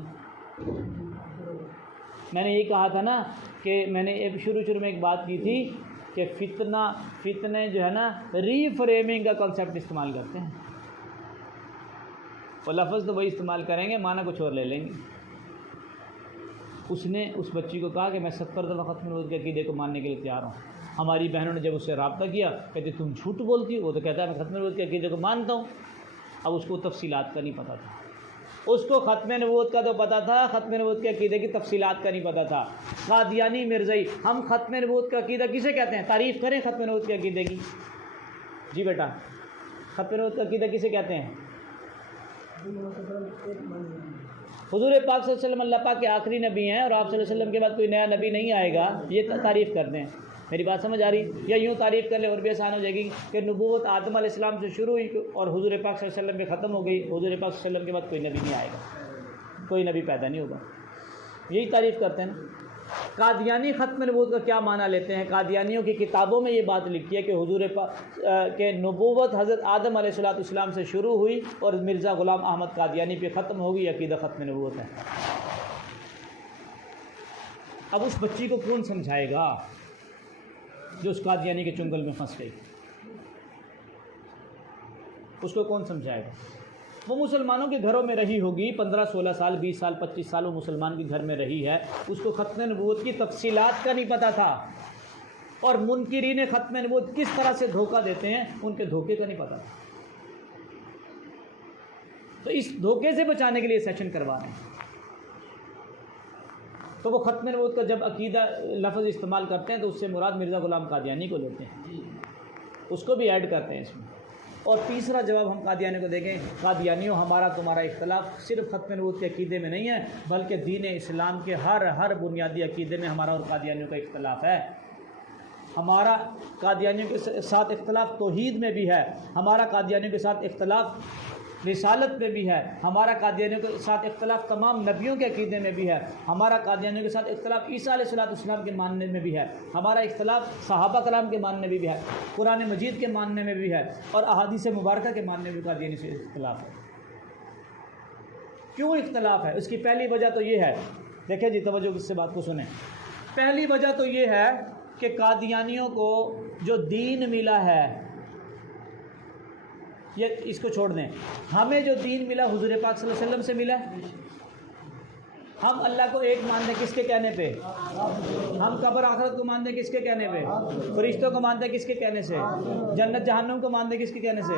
میں نے یہی کہا تھا نا کہ میں نے شروع میں ایک بات کی تھی کہ فتنے جو ہے نا ری فریمنگ کا کنسیپٹ استعمال کرتے ہیں، اور لفظ تو وہی استعمال کریں گے، معنی کچھ اور لے لیں گے۔ اس نے اس بچی کو کہا کہ میں 70 دفعہ ختم نبوت کے عقیدے کو ماننے کے لیے تیار ہوں۔ ہماری بہنوں نے جب اس سے رابطہ کیا، کہتے تم جھوٹ بولتی ہو، وہ تو کہتا ہے میں ختم نبوت کے عقیدے کو مانتا ہوں۔ اب اس کو تفصیلات کا نہیں پتہ تھا، اس کو ختم نبوت کا تو پتہ تھا، ختم نبوت کے عقیدے کی تفصیلات کا نہیں پتہ تھا۔ قادیانی مرزائی، ہم ختم نبوت کا عقیدہ کسے کہتے ہیں؟ تعریف کریں ختم نبوت کے عقیدے کی۔ جی بیٹا، ختم نبوت کا عقیدہ کسے کہتے ہیں؟ حضور پاک صلی اللہ علیہ وسلم اللہ پاک کے آخری نبی ہیں، اور آپ صلی اللہ علیہ وسلم کے بعد کوئی نیا نبی نہیں آئے گا، یہ تعریف کر دیں۔ میری بات سمجھ آ رہی؟ یا یوں تعریف کر لیں اور بھی آسان ہو جائے گی کہ نبوت آدم علیہ السلام سے شروع ہوئی اور حضور پاک صلی اللہ علیہ وسلم پہ ختم ہو گئی، حضور پاک صلی اللہ علیہ وسلم کے بعد کوئی نبی نہیں آئے گا، کوئی نبی پیدا نہیں ہوگا، یہی تعریف کرتے ہیں نا۔ قادیانی ختم نبوت کا کیا معنی لیتے ہیں؟ قادیانیوں کی کتابوں میں یہ بات لکھی ہے کہ حضور کہ نبوت حضرت آدم علیہ السلام سے شروع ہوئی اور مرزا غلام احمد قادیانی پہ ختم ہوگی، عقیدہ ختم نبوت ہے۔ اب اس بچی کو کون سمجھائے گا جو اس قادیانی کے چنگل میں پھنس گئی؟ اس کو کون سمجھائے گا؟ وہ مسلمانوں کے گھروں میں رہی ہوگی 15 16 سال 20 سال 25 سال، وہ مسلمان کے گھر میں رہی ہے، اس کو ختم نبوت کی تفصیلات کا نہیں پتہ تھا، اور منکرین ختم نبوت کس طرح سے دھوکہ دیتے ہیں ان کے دھوکے کا نہیں پتہ تھا۔ تو اس دھوکے سے بچانے کے لیے سیشن کروا رہے ہیں۔ تو وہ ختم نبوت کا جب عقیدہ لفظ استعمال کرتے ہیں تو اس سے مراد مرزا غلام قادیانی کو لیتے ہیں، اس کو بھی ایڈ کرتے ہیں اس میں۔ اور تیسرا جواب ہم قادیانی کو دیکھیں، قادیانیوں ہمارا تمہارا اختلاف صرف ختم نبوت کے عقیدے میں نہیں ہے، بلکہ دین اسلام کے ہر بنیادی عقیدے میں ہمارا اور قادیانیوں کا اختلاف ہے۔ ہمارا قادیانیوں کے ساتھ اختلاف توحید میں بھی ہے، ہمارا قادیانیوں کے ساتھ اختلاف رسالت میں بھی ہے، ہمارا قادیانیوں کے ساتھ اختلاف تمام نبیوں کے عقیدے میں بھی ہے، ہمارا قادیانیوں کے ساتھ اختلاف عیسیٰ علیہ السلام کے ماننے میں بھی ہے، ہمارا اختلاف صحابہ کرام کے ماننے میں بھی ہے، قرآن مجید کے ماننے میں بھی ہے، اور احادیث مبارکہ کے ماننے میں بھی قادیانی سے اختلاف ہے۔ کیوں اختلاف ہے؟ اس کی پہلی وجہ تو یہ ہے، دیکھیں جی توجہ سے بات کو سنیں۔ پہلی وجہ تو یہ ہے کہ قادیانیوں کو جو دین ملا ہے، یہ اس کو چھوڑ دیں، ہمیں جو دین ملا حضور پاک صلی اللہ علیہ وسلم سے ملا ہے۔ ہم اللہ کو ایک مانتے ہیں کس کے کہنے پہ؟ ہم قبر آخرت کو مانتے ہیں کس کے کہنے پہ؟ فرشتوں کو مانتے ہیں کس کے کہنے سے؟ جنت جہنم کو مانتے ہیں کس کے کہنے سے؟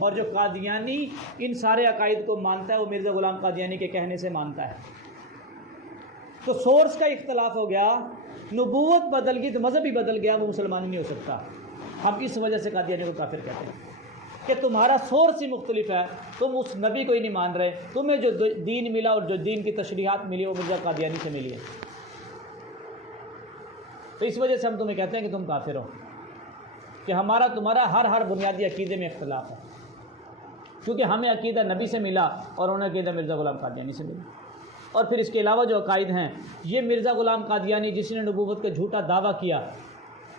اور جو قادیانی ان سارے عقائد کو مانتا ہے وہ مرزا غلام قادیانی کے کہنے سے مانتا ہے۔ تو سورس کا اختلاف ہو گیا، نبوت بدل گئی تو مذہب بھی بدل گیا، وہ مسلمان نہیں ہو سکتا۔ ہم اس وجہ سے قادیانی کو کافر کہتے ہیں کہ تمہارا سورس ہی مختلف ہے، تم اس نبی کو ہی نہیں مان رہے، تمہیں جو دین ملا اور جو دین کی تشریحات ملی وہ مرزا قادیانی سے ملی ہے۔ تو اس وجہ سے ہم تمہیں کہتے ہیں کہ تم کافر ہو، کہ ہمارا تمہارا ہر بنیادی عقیدے میں اختلاف ہے، کیونکہ ہمیں عقیدہ نبی سے ملا اور انہیں عقیدہ مرزا غلام قادیانی سے ملا۔ اور پھر اس کے علاوہ جو عقائد ہیں، یہ مرزا غلام قادیانی جس نے نبوت کا جھوٹا دعویٰ کیا،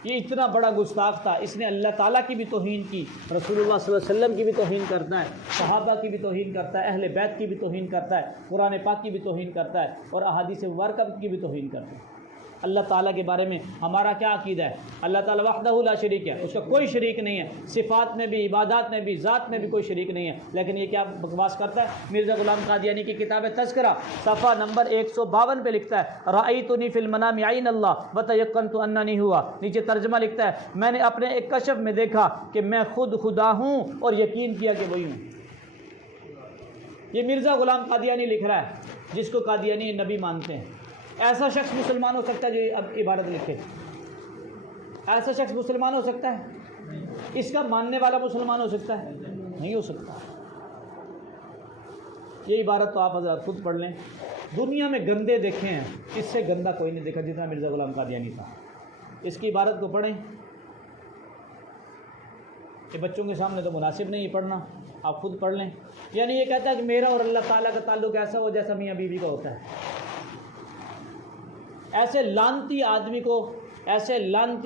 یہ اتنا بڑا گستاخ تھا، اس نے اللہ تعالیٰ کی بھی توہین کی، رسول اللہ صلی اللہ علیہ وسلم کی بھی توہین کرتا ہے، صحابہ کی بھی توہین کرتا ہے، اہل بیت کی بھی توہین کرتا ہے، قرآن پاک کی بھی توہین کرتا ہے، اور احادیث مبارکہ کی بھی توہین کرتا ہے۔ اللہ تعالیٰ کے بارے میں ہمارا کیا عقیدہ ہے؟ اللہ تعالیٰ وحدہ لا شریک ہے، اس کا کوئی شریک نہیں ہے، صفات میں بھی، عبادات میں بھی، ذات میں بھی کوئی شریک نہیں ہے، لیکن یہ کیا بکواس کرتا ہے؟ مرزا غلام قادیانی کی کتاب تذکرہ صفحہ نمبر 152 پہ لکھتا ہے، رأیتنی فی المنام عین اللہ وتیقنت اننی ہوا، نیچے ترجمہ لکھتا ہے، میں نے اپنے ایک کشف میں دیکھا کہ میں خود خدا ہوں اور یقین کیا کہ وہی ہوں۔ یہ مرزا غلام قادیانی لکھ رہا ہے، جس کو قادیانی نبی مانتے ہیں۔ ایسا شخص مسلمان ہو سکتا ہے جو اب عبارت لکھے؟ ایسا شخص مسلمان ہو سکتا ہے؟ اس کا ماننے والا مسلمان ہو سکتا ہے؟ نہیں ہو سکتا۔ یہ عبارت تو آپ حضرات خود پڑھ لیں، دنیا میں گندے دیکھے ہیں، اس سے گندا کوئی نہیں دیکھا جتنا مرزا غلام قادیانی تھا۔ اس کی عبارت کو پڑھیں، یہ بچوں کے سامنے تو مناسب نہیں پڑھنا، آپ خود پڑھ لیں۔ یعنی یہ کہتا ہے کہ میرا اور اللہ تعالیٰ کا تعلق ایسا ہو جیسا میاں بیوی کا ہوتا ہے۔ ایسے لعنتی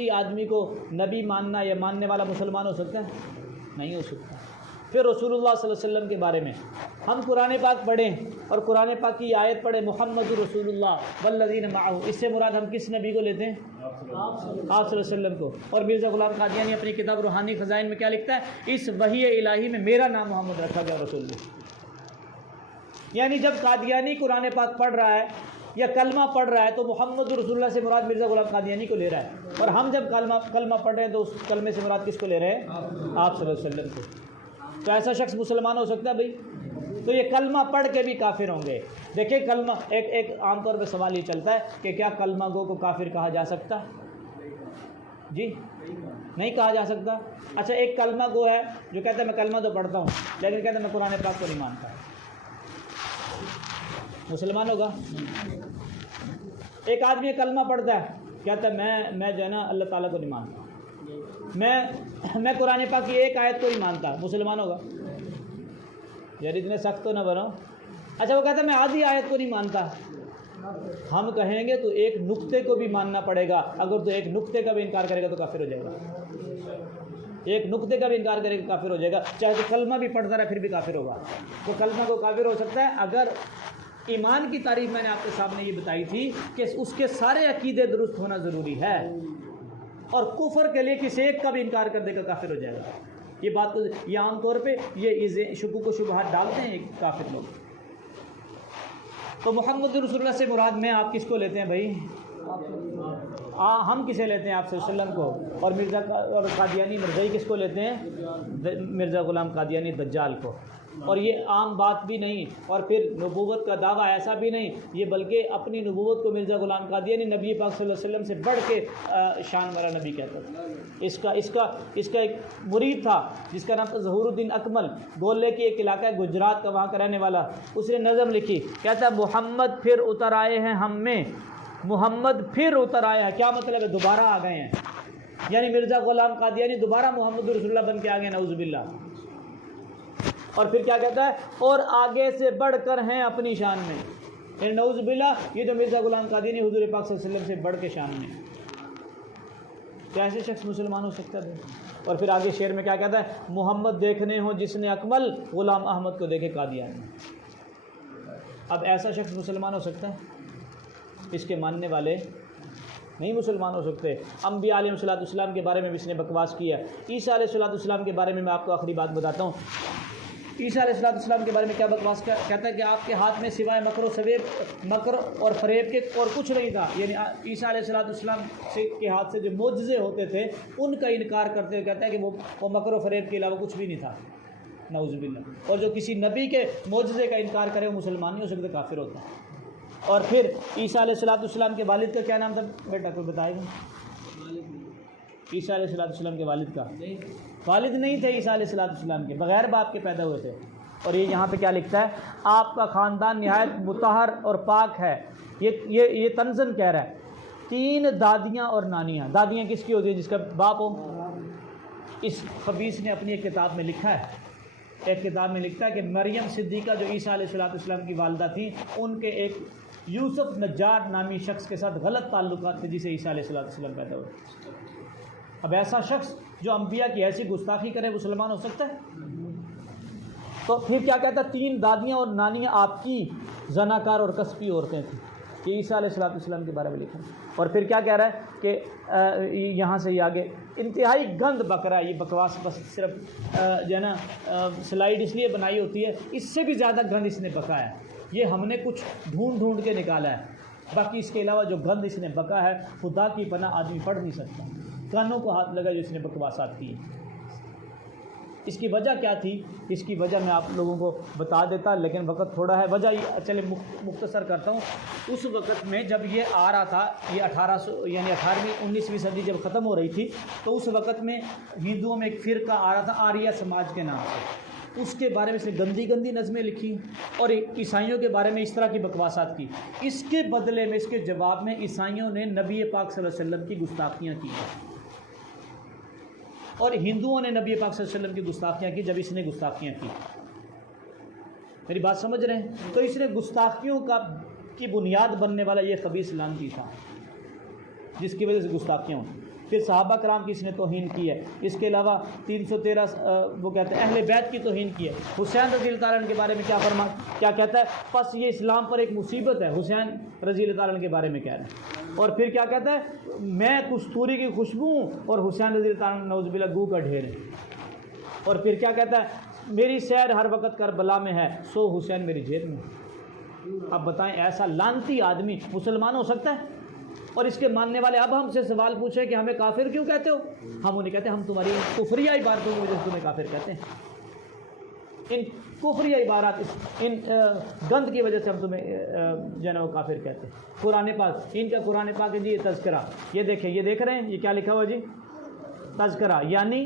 آدمی کو نبی ماننا یا ماننے والا مسلمان ہو سکتا ہے؟ نہیں ہو سکتا۔ پھر رسول اللہ صلی اللہ علیہ وسلم کے بارے میں ہم قرآن پاک پڑھیں اور قرآن پاک کی آیت پڑھیں، محمد رسول اللہ والذین معہ، اس سے مراد ہم کس نبی کو لیتے ہیں؟ آپ صلی اللہ علیہ وسلم کو۔ اور مرزا غلام قادیانی اپنی کتاب روحانی خزائن میں کیا لکھتا ہے؟ اس وحی الہی میں میرا نام محمد رکھا گیا رسول اللہ۔ یعنی جب قادیانی قرآن پاک پڑھ رہا ہے یا کلمہ پڑھ رہا ہے تو محمد رسول اللہ سے مراد مرزا غلام قادیانی کو لے رہا ہے، اور ہم جب کلمہ پڑھ رہے ہیں تو اس کلمے سے مراد کس کو لے رہے ہیں؟ آپ صلی اللہ علیہ وسلم کو۔ تو ایسا شخص مسلمان ہو سکتا ہے بھائی؟ تو یہ کلمہ پڑھ کے بھی کافر ہوں گے۔ دیکھیں کلمہ ایک عام طور پہ سوال یہ چلتا ہے کہ کیا کلمہ گو کو کافر کہا جا سکتا ہے؟ جی نہیں کہا جا سکتا۔ اچھا، ایک کلمہ گو ہے جو کہتا ہے میں کلمہ تو پڑھتا ہوں لیکن کہتا ہے میں قرآن پاک کو نہیں مانتا، مسلمان ہوگا؟ ایک آدمی کلمہ پڑھتا ہے، کہتا ہے میں جو ہے نا اللہ تعالیٰ کو نہیں مانتا، میں قرآن پاک کی ایک آیت کو نہیں مانتا، مسلمان ہوگا؟ یار اتنے سخت تو نہ بنو۔ اچھا وہ کہتا ہے میں آدھی آیت کو نہیں مانتا، ہم کہیں گے تو ایک نقطے کو بھی ماننا پڑے گا، اگر تو ایک نقطے کا بھی انکار کرے گا تو کافر ہو جائے گا، ایک نقطے کا بھی انکار کرے گا کافر ہو جائے گا، چاہے تو کلمہ بھی پڑھتا رہا پھر بھی کافر ہوگا۔ تو کلمہ کو کافر ہو سکتا ہے اگر ایمان کی تعریف میں نے آپ کے سامنے یہ بتائی تھی کہ اس کے سارے عقیدے درست ہونا ضروری ہے، اور کفر کے لیے کسی ایک کا بھی انکار کر دے گا کافر ہو جائے گا۔ یہ بات تو یہ عام طور پہ یہ شکوک و شبہات ڈالتے ہیں کافر لوگ۔ تو محمد رسول اللہ سے مراد میں آپ کس کو لیتے ہیں بھائی؟ ہم کسے لیتے ہیں؟ آپ صلی اللہ علیہ وسلم کو۔ اور مرزا اور قادیانی مرزائی کس کو لیتے ہیں؟ مرزا غلام قادیانی دجال کو۔ اور یہ عام بات بھی نہیں، اور پھر نبوت کا دعویٰ ایسا بھی نہیں، یہ بلکہ اپنی نبوت کو مرزا غلام قادیانی نبی پاک صلی اللہ علیہ وسلم سے بڑھ کے شان والا نبی کہتا تھا۔ اس کا ایک مرید تھا جس کا نام تھا ظہور الدین اکمل، گولے کی ایک علاقہ ہے گجرات کا، وہاں کا رہنے والا۔ اس نے نظم لکھی، کہتا ہے محمد پھر اتر آئے ہیں ہم میں، محمد پھر اتر آیا ہے۔ کیا مطلب ہے؟ دوبارہ آ گئے ہیں، یعنی مرزا غلام قادیانی دوبارہ محمد رسول اللہ بن کے آ گئے، نعوذ باللہ۔ اور پھر کیا کہتا ہے؟ اور آگے سے بڑھ کر ہیں اپنی شان میں، یعنی نعوذ باللہ یہ جو مرزا غلام قادیانی حضور پاک صلی اللہ علیہ وسلم سے بڑھ کے شان میں، کیا ایسے شخص مسلمان ہو سکتا ہے؟ اور پھر آگے شعر میں کیا کہتا ہے؟ محمد دیکھنے ہوں جس نے اکمل، غلام احمد کو دیکھے قادیانی۔ اب ایسا شخص مسلمان ہو سکتا ہے؟ اس کے ماننے والے نہیں مسلمان ہو سکتے۔ انبیاء علیہ السلام کے بارے میں بھی اس نے بکواس کیا۔ عیسیٰ علیہ السلام کے بارے میں آپ کو آخری بات بتاتا ہوں۔ عیسیٰ علیہ السلام کے بارے میں کیا بکواس کہتا ہے کہ آپ کے ہاتھ میں سوائے مکر اور فریب کے اور کچھ نہیں تھا، یعنی عیسیٰ علیہ السلام کے ہاتھ سے جو معجزے ہوتے تھے ان کا انکار کرتے ہوئے کہتا ہے کہ وہ مکر و فریب کے علاوہ کچھ بھی نہیں تھا، نعوذ باللہ۔ اور جو کسی نبی کے معجزے کا انکار کرے وہ مسلمان نہیں ہو سکتا، کافر ہوتا ہے۔ اور پھر عیسیٰ علیہ السلام کے والد کا کیا نام تھا بیٹا؟ کوئی بتائے گا؟ عیسیٰ علیہ السلام کے والد کا والد نہیں تھے عیسیٰ علیہ السلام کے، بغیر باپ کے پیدا ہوئے تھے۔ اور یہ یہاں پہ کیا لکھتا ہے؟ آپ کا خاندان نہایت مطہر اور پاک ہے، یہ طنزاً کہہ رہا ہے۔ 3 دادیاں اور نانیاں، دادیاں کس کی ہوتی ہیں؟ جس کا باپ ہو۔ اس خبیث نے اپنی ایک کتاب میں لکھا ہے، ایک کتاب میں لکھتا ہے کہ مریم صدیقہ جو عیسیٰ علیہ السلام کی والدہ تھیں، ان کے ایک یوسف نجار نامی شخص کے ساتھ غلط تعلقات تھے جسے عیسیٰ علیہ السلام پیدا ہوئے۔ اب ایسا شخص جو انبیاء کی ایسی گستاخی کرے مسلمان ہو سکتا ہے؟ تو پھر کیا کہتا ہے؟ 3 دادیاں اور نانیاں آپ کی زناکار اور کسبی عورتیں تھیں، کہ عیسیٰ علیہ السلام کے بارے میں لکھا۔ اور پھر کیا کہہ رہا ہے کہ یہاں سے یہ آگے انتہائی گند بک رہا ہے، یہ بکواس بس صرف جو ہے نا سلائیڈ اس لیے بنائی ہوتی ہے، اس سے بھی زیادہ گند اس نے بکا ہے۔ یہ ہم نے کچھ ڈھونڈ کے نکالا ہے، باقی اس کے علاوہ جو گند اس نے بکا ہے خدا کی پناہ آدمی پڑھ نہیں سکتا۔ کانوں کو ہاتھ لگا جو اس نے بکواسات کی۔ اس کی وجہ کیا تھی؟ اس کی وجہ میں آپ لوگوں کو بتا دیتا، لیکن وقت تھوڑا ہے۔ وجہ چلے مختصر کرتا ہوں۔ اس وقت میں جب یہ آ رہا تھا، یہ 1800 یعنی 18ویں 19ویں صدی جب ختم ہو رہی تھی، تو اس وقت میں ہندوؤں میں ایک فرقہ آ رہا تھا آریہ سماج کے نام سے، اس کے بارے میں اس نے گندی نظمیں لکھی اور عیسائیوں کے بارے میں اس طرح کی بکواسات کی۔ اس کے بدلے میں، اس کے جواب میں عیسائیوں نے نبی پاک صلی اللہ علیہ وسلم کی گستاخیاں کی، اور ہندوؤں نے نبی پاک صلی اللہ علیہ وسلم کی گستاخیاں کی۔ جب اس نے گستاخیاں کی، میری بات سمجھ رہے ہیں؟ تو اس نے گستاخیوں کی بنیاد بننے والا یہ خبیث لعنتی تھا جس کی وجہ سے گستاخیاں ہوئی۔ پھر صحابہ کرام کی اس نے توہین کی ہے۔ اس کے علاوہ 313 وہ کہتے ہیں اہل بیت کی توہین کی ہے۔ حسین رضی اللہ تعالیٰ عنہ کے بارے میں کیا کہتا ہے؟ پس یہ اسلام پر ایک مصیبت ہے، حسین رضی اللہ تعالیٰ عنہ کے بارے میں کہہ رہے ہیں۔ اور پھر کیا کہتا ہے؟ میں کستوری کی خوشبو ہوں اور حسین رضی اللہ تعالیٰ عنہ نعوذ باللہ گو کا ڈھیر ہے۔ اور پھر کیا کہتا ہے؟ میری سیر ہر وقت کربلا میں ہے، سو حسین میری جیب میں۔ اب بتائیں ایسا لعنتی آدمی مسلمان ہو سکتا ہے؟ اور اس کے ماننے والے اب ہم سے سوال پوچھیں کہ ہمیں کافر کیوں کہتے ہو؟ ہم انہیں کہتے ہیں ہم تمہاری کفریہ عبارتوں کی وجہ سے تمہیں کافر کہتے ہیں، ان کفریہ عبارات، ان گند کی وجہ سے ہم تمہیں جو ہے نا وہ کافر کہتے ہیں۔ قرآن پاک، ان کا قرآن پاک ہے جی، یہ تذکرہ، یہ دیکھیں، یہ دیکھ رہے ہیں یہ کیا لکھا ہوا جی؟ تذکرہ، یعنی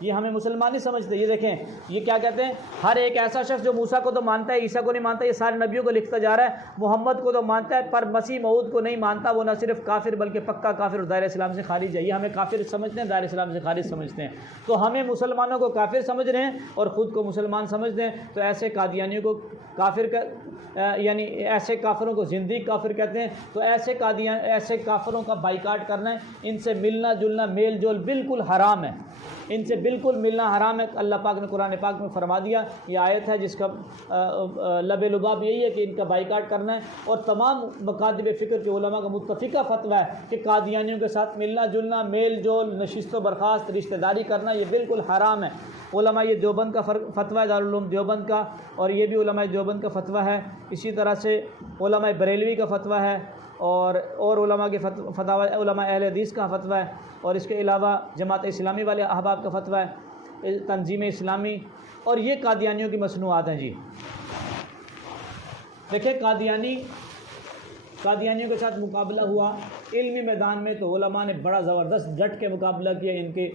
یہ ہمیں مسلمان نہیں سمجھتے. یہ دیکھیں یہ کیا کہتے ہیں, ہر ایک ایسا شخص جو موسیٰ کو تو مانتا ہے, عیسیٰ کو نہیں مانتا, یہ سارے نبیوں کو لکھتا جا رہا ہے. محمد کو تو مانتا ہے پر مسیح موعود کو نہیں مانتا, وہ نہ صرف کافر بلکہ پکا کافر اور دائرہ اسلام سے خارج ہے. یہ ہمیں کافر سمجھتے ہیں, دائرہ اسلام سے خارج سمجھتے ہیں. تو ہمیں مسلمانوں کو کافر سمجھ رہے ہیں اور خود کو مسلمان سمجھتے ہیں. تو ایسے قادیانیوں کو کافر یعنی ایسے کافروں کو زندیق کافر کہتے ہیں. تو ایسے کافروں کا بائیکاٹ کرنا ہے, ان سے ملنا جلنا میل جول بالکل حرام ہے, ان سے بالکل ملنا حرام ہے. اللہ پاک نے قرآن پاک میں فرما دیا, یہ آیت ہے جس کا لب لباب یہی ہے کہ ان کا بائیکاٹ کرنا ہے. اور تمام مکاتب فکر کے علماء کا متفقہ فتویٰ ہے کہ قادیانیوں کے ساتھ ملنا جلنا میل جول نشست و برخاست رشتہ داری کرنا یہ بالکل حرام ہے. علماء یہ دیوبند کا فتویٰ ہے, دارالعلوم دیوبند کا, اور یہ بھی علماء دیوبند کا فتویٰ ہے. اسی طرح سے علماء بریلوی کا فتویٰ ہے, اور علماء کے فتاوی علماء اہل حدیث کا فتویٰ ہے. اور اس کے علاوہ جماعت اسلامی والے احباب کا فتویٰ ہے, تنظیم اسلامی. اور یہ قادیانیوں کی مصنوعات ہیں. جی دیکھیں قادیانیوں کے ساتھ مقابلہ ہوا علمی میدان میں تو علماء نے بڑا زبردست ڈٹ کے مقابلہ کیا, ان کے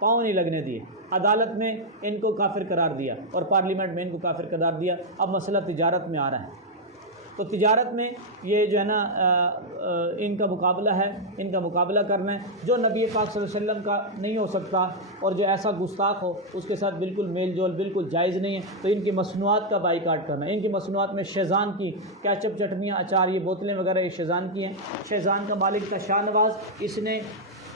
پاؤں نہیں لگنے دیے. عدالت میں ان کو کافر قرار دیا اور پارلیمنٹ میں ان کو کافر قرار دیا. اب مسئلہ تجارت میں آ رہا ہے. تو تجارت میں یہ جو ہے نا ان کا مقابلہ ہے, ان کا مقابلہ کرنا ہے. جو نبی پاک صلی اللہ علیہ وسلم کا نہیں ہو سکتا اور جو ایسا گستاخ ہو اس کے ساتھ بالکل میل جول بالکل جائز نہیں ہے. تو ان کی مصنوعات کا بائیکاٹ کرنا ہے. ان کی مصنوعات میں شیزان کی کیچپ چٹنیاں اچار یہ بوتلیں وغیرہ یہ شیزان کی ہیں. شیزان کا مالک تھا شاہ نواز. اس نے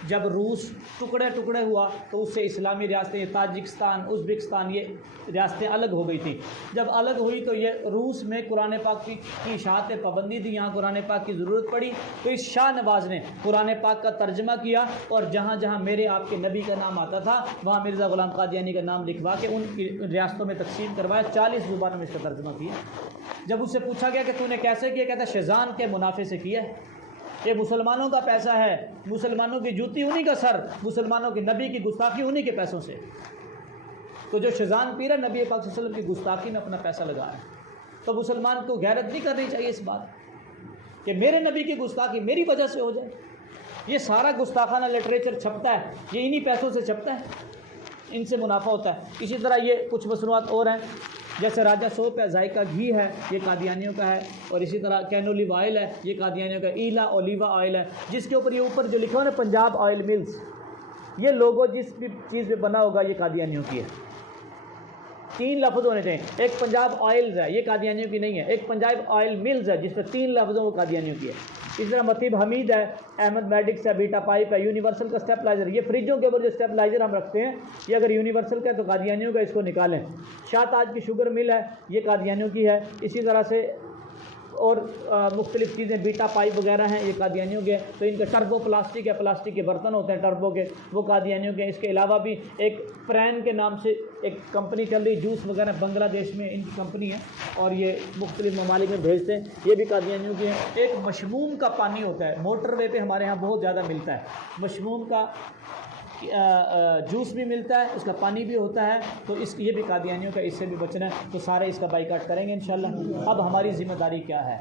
جب روس ٹکڑے ٹکڑے ہوا تو اس سے اسلامی ریاستیں تاجکستان ازبکستان یہ ریاستیں الگ ہو گئی تھیں. جب الگ ہوئی تو یہ روس میں قرآن پاک کی اشاعت پابندی تھی, یہاں قرآن پاک کی ضرورت پڑی. تو اس شاہ نواز نے قرآن پاک کا ترجمہ کیا اور جہاں جہاں میرے آپ کے نبی کا نام آتا تھا وہاں مرزا غلام قادیانی کا نام لکھوا کے ان کی ریاستوں میں تقسیم کروایا. 40 زبانوں میں اس کا ترجمہ کیا. جب اس سے پوچھا گیا کہ تو نے کیسے کیا, کہتا شیزان کے منافع سے کیا ہے. یہ مسلمانوں کا پیسہ ہے, مسلمانوں کی جوتی انہی کا سر, مسلمانوں کے نبی کی گستاخی انہی کے پیسوں سے. تو جو شیزان پی رہا نبی پاک صلی اللہ علیہ وسلم کی گستاخی میں اپنا پیسہ لگا ہے. تو مسلمان کو غیرت نہیں کرنی چاہیے اس بات کہ میرے نبی کی گستاخی میری وجہ سے ہو جائے. یہ سارا گستاخانہ لٹریچر چھپتا ہے, یہ انہی پیسوں سے چھپتا ہے, ان سے منافع ہوتا ہے. اسی طرح یہ کچھ مصنوعات اور ہیں جیسے راجہ سوپ ہے, ذائقہ گھی ہے, یہ قادیانیوں کا ہے. اور اسی طرح کینولیو آئل ہے, یہ قادیانیوں کا. ایلا اولیوا آئل ہے جس کے اوپر یہ اوپر جو لکھا ہو نا پنجاب آئل ملز, یہ لوگو جس بھی چیز پہ بنا ہوگا یہ قادیانیوں کی ہے. 3 لفظ ہونے چاہیے. ایک پنجاب آئلز ہے, یہ قادیانیوں کی نہیں ہے. ایک پنجاب آئل ملز ہے جس پہ 3 لفظ وہ قادیانیوں کی ہے. اس طرح مطیب حمید ہے, احمد میڈکس ہے, بیٹا پائپ ہے, یونیورسل کا اسٹیپلائزر. یہ فریجوں کے اوپر جو اسٹیپلائزر ہم رکھتے ہیں یہ اگر یونیورسل کا ہے تو قادیانیوں کا, اس کو نکالیں. شاہ تاج کی شوگر مل ہے, یہ قادیانیوں کی ہے. اسی طرح سے اور مختلف چیزیں بیٹا پائپ وغیرہ ہیں یہ قادیانیوں کے. تو ان کا ٹربو پلاسٹک ہے, پلاسٹک کے برتن ہوتے ہیں ٹربو کے, وہ قادیانیوں کے. اس کے علاوہ بھی ایک پرین کے نام سے ایک کمپنی چل رہی, جوس وغیرہ بنگلہ دیش میں ان کی کمپنی ہے اور یہ مختلف ممالک میں بھیجتے ہیں, یہ بھی قادیانیوں کی ہیں. ایک مشموم کا پانی ہوتا ہے, موٹر وے پہ ہمارے ہاں بہت زیادہ ملتا ہے. مشموم کا جوس بھی ملتا ہے, اس کا پانی بھی ہوتا ہے. تو یہ بھی قادیانیوں کا, اس سے بھی بچنا ہے. تو سارے اس کا بائیکاٹ کریں گے انشاءاللہ. اب ہماری ذمہ داری کیا ہے؟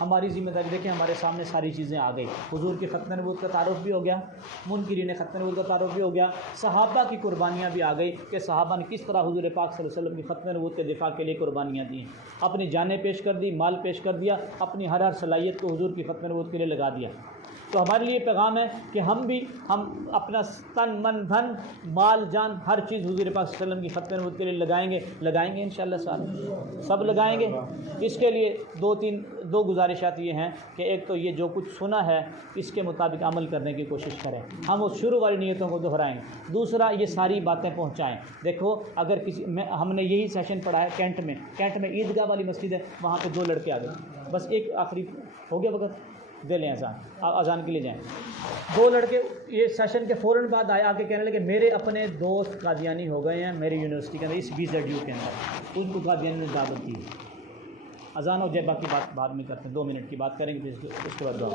ہماری ذمہ داری دیکھیں, ہمارے سامنے ساری چیزیں آ گئی. حضور کی ختم نبوت کا تعارف بھی ہو گیا, منکرین ختم نبوت کا تعارف بھی ہو گیا, صحابہ کی قربانیاں بھی آ گئی کہ صحابہ نے کس طرح حضور پاک صلی اللہ علیہ وسلم کی ختم نبوت کے دفاع کے لیے قربانیاں دی ہیں, اپنی جانیں پیش کر دی, مال پیش کر دیا, اپنی ہر صلاحیت کو حضور کی ختم نبوت کے لیے لگا دیا. تو ہمارے لیے پیغام ہے کہ ہم اپنا تن من دھن مال جان ہر چیز حضور پاک صلی اللہ علیہ وسلم کی ختم نبوت کے لیے لگائیں گے انشاءاللہ. سب لگائیں گے. اس کے لیے دو گزارشات یہ ہیں کہ ایک تو یہ جو کچھ سنا ہے اس کے مطابق عمل کرنے کی کوشش کریں, ہم اس شروع والی نیتوں کو دہرائیں. دوسرا یہ ساری باتیں پہنچائیں. دیکھو اگر ہم نے یہی سیشن پڑھا ہے کینٹ میں عیدگاہ والی مسجد ہے, وہاں پہ 2 لڑکے آ گئے. بس ایک آخری ہو گیا وقت, دے لیں اذان کے لیے جائیں. 2 لڑکے یہ سیشن کے فوراً بعد آئے, آ کے کہنے لگے میرے اپنے دوست قادیانی ہو گئے ہیں میری یونیورسٹی کے اندر, اس BZU کے اندر. ان کو قادیانی نے دعوت دی. اذان ہو جائے, باقی بات بعد میں کرتے ہیں, 2 منٹ کی بات کریں گے پھر اس کے بعد دعا.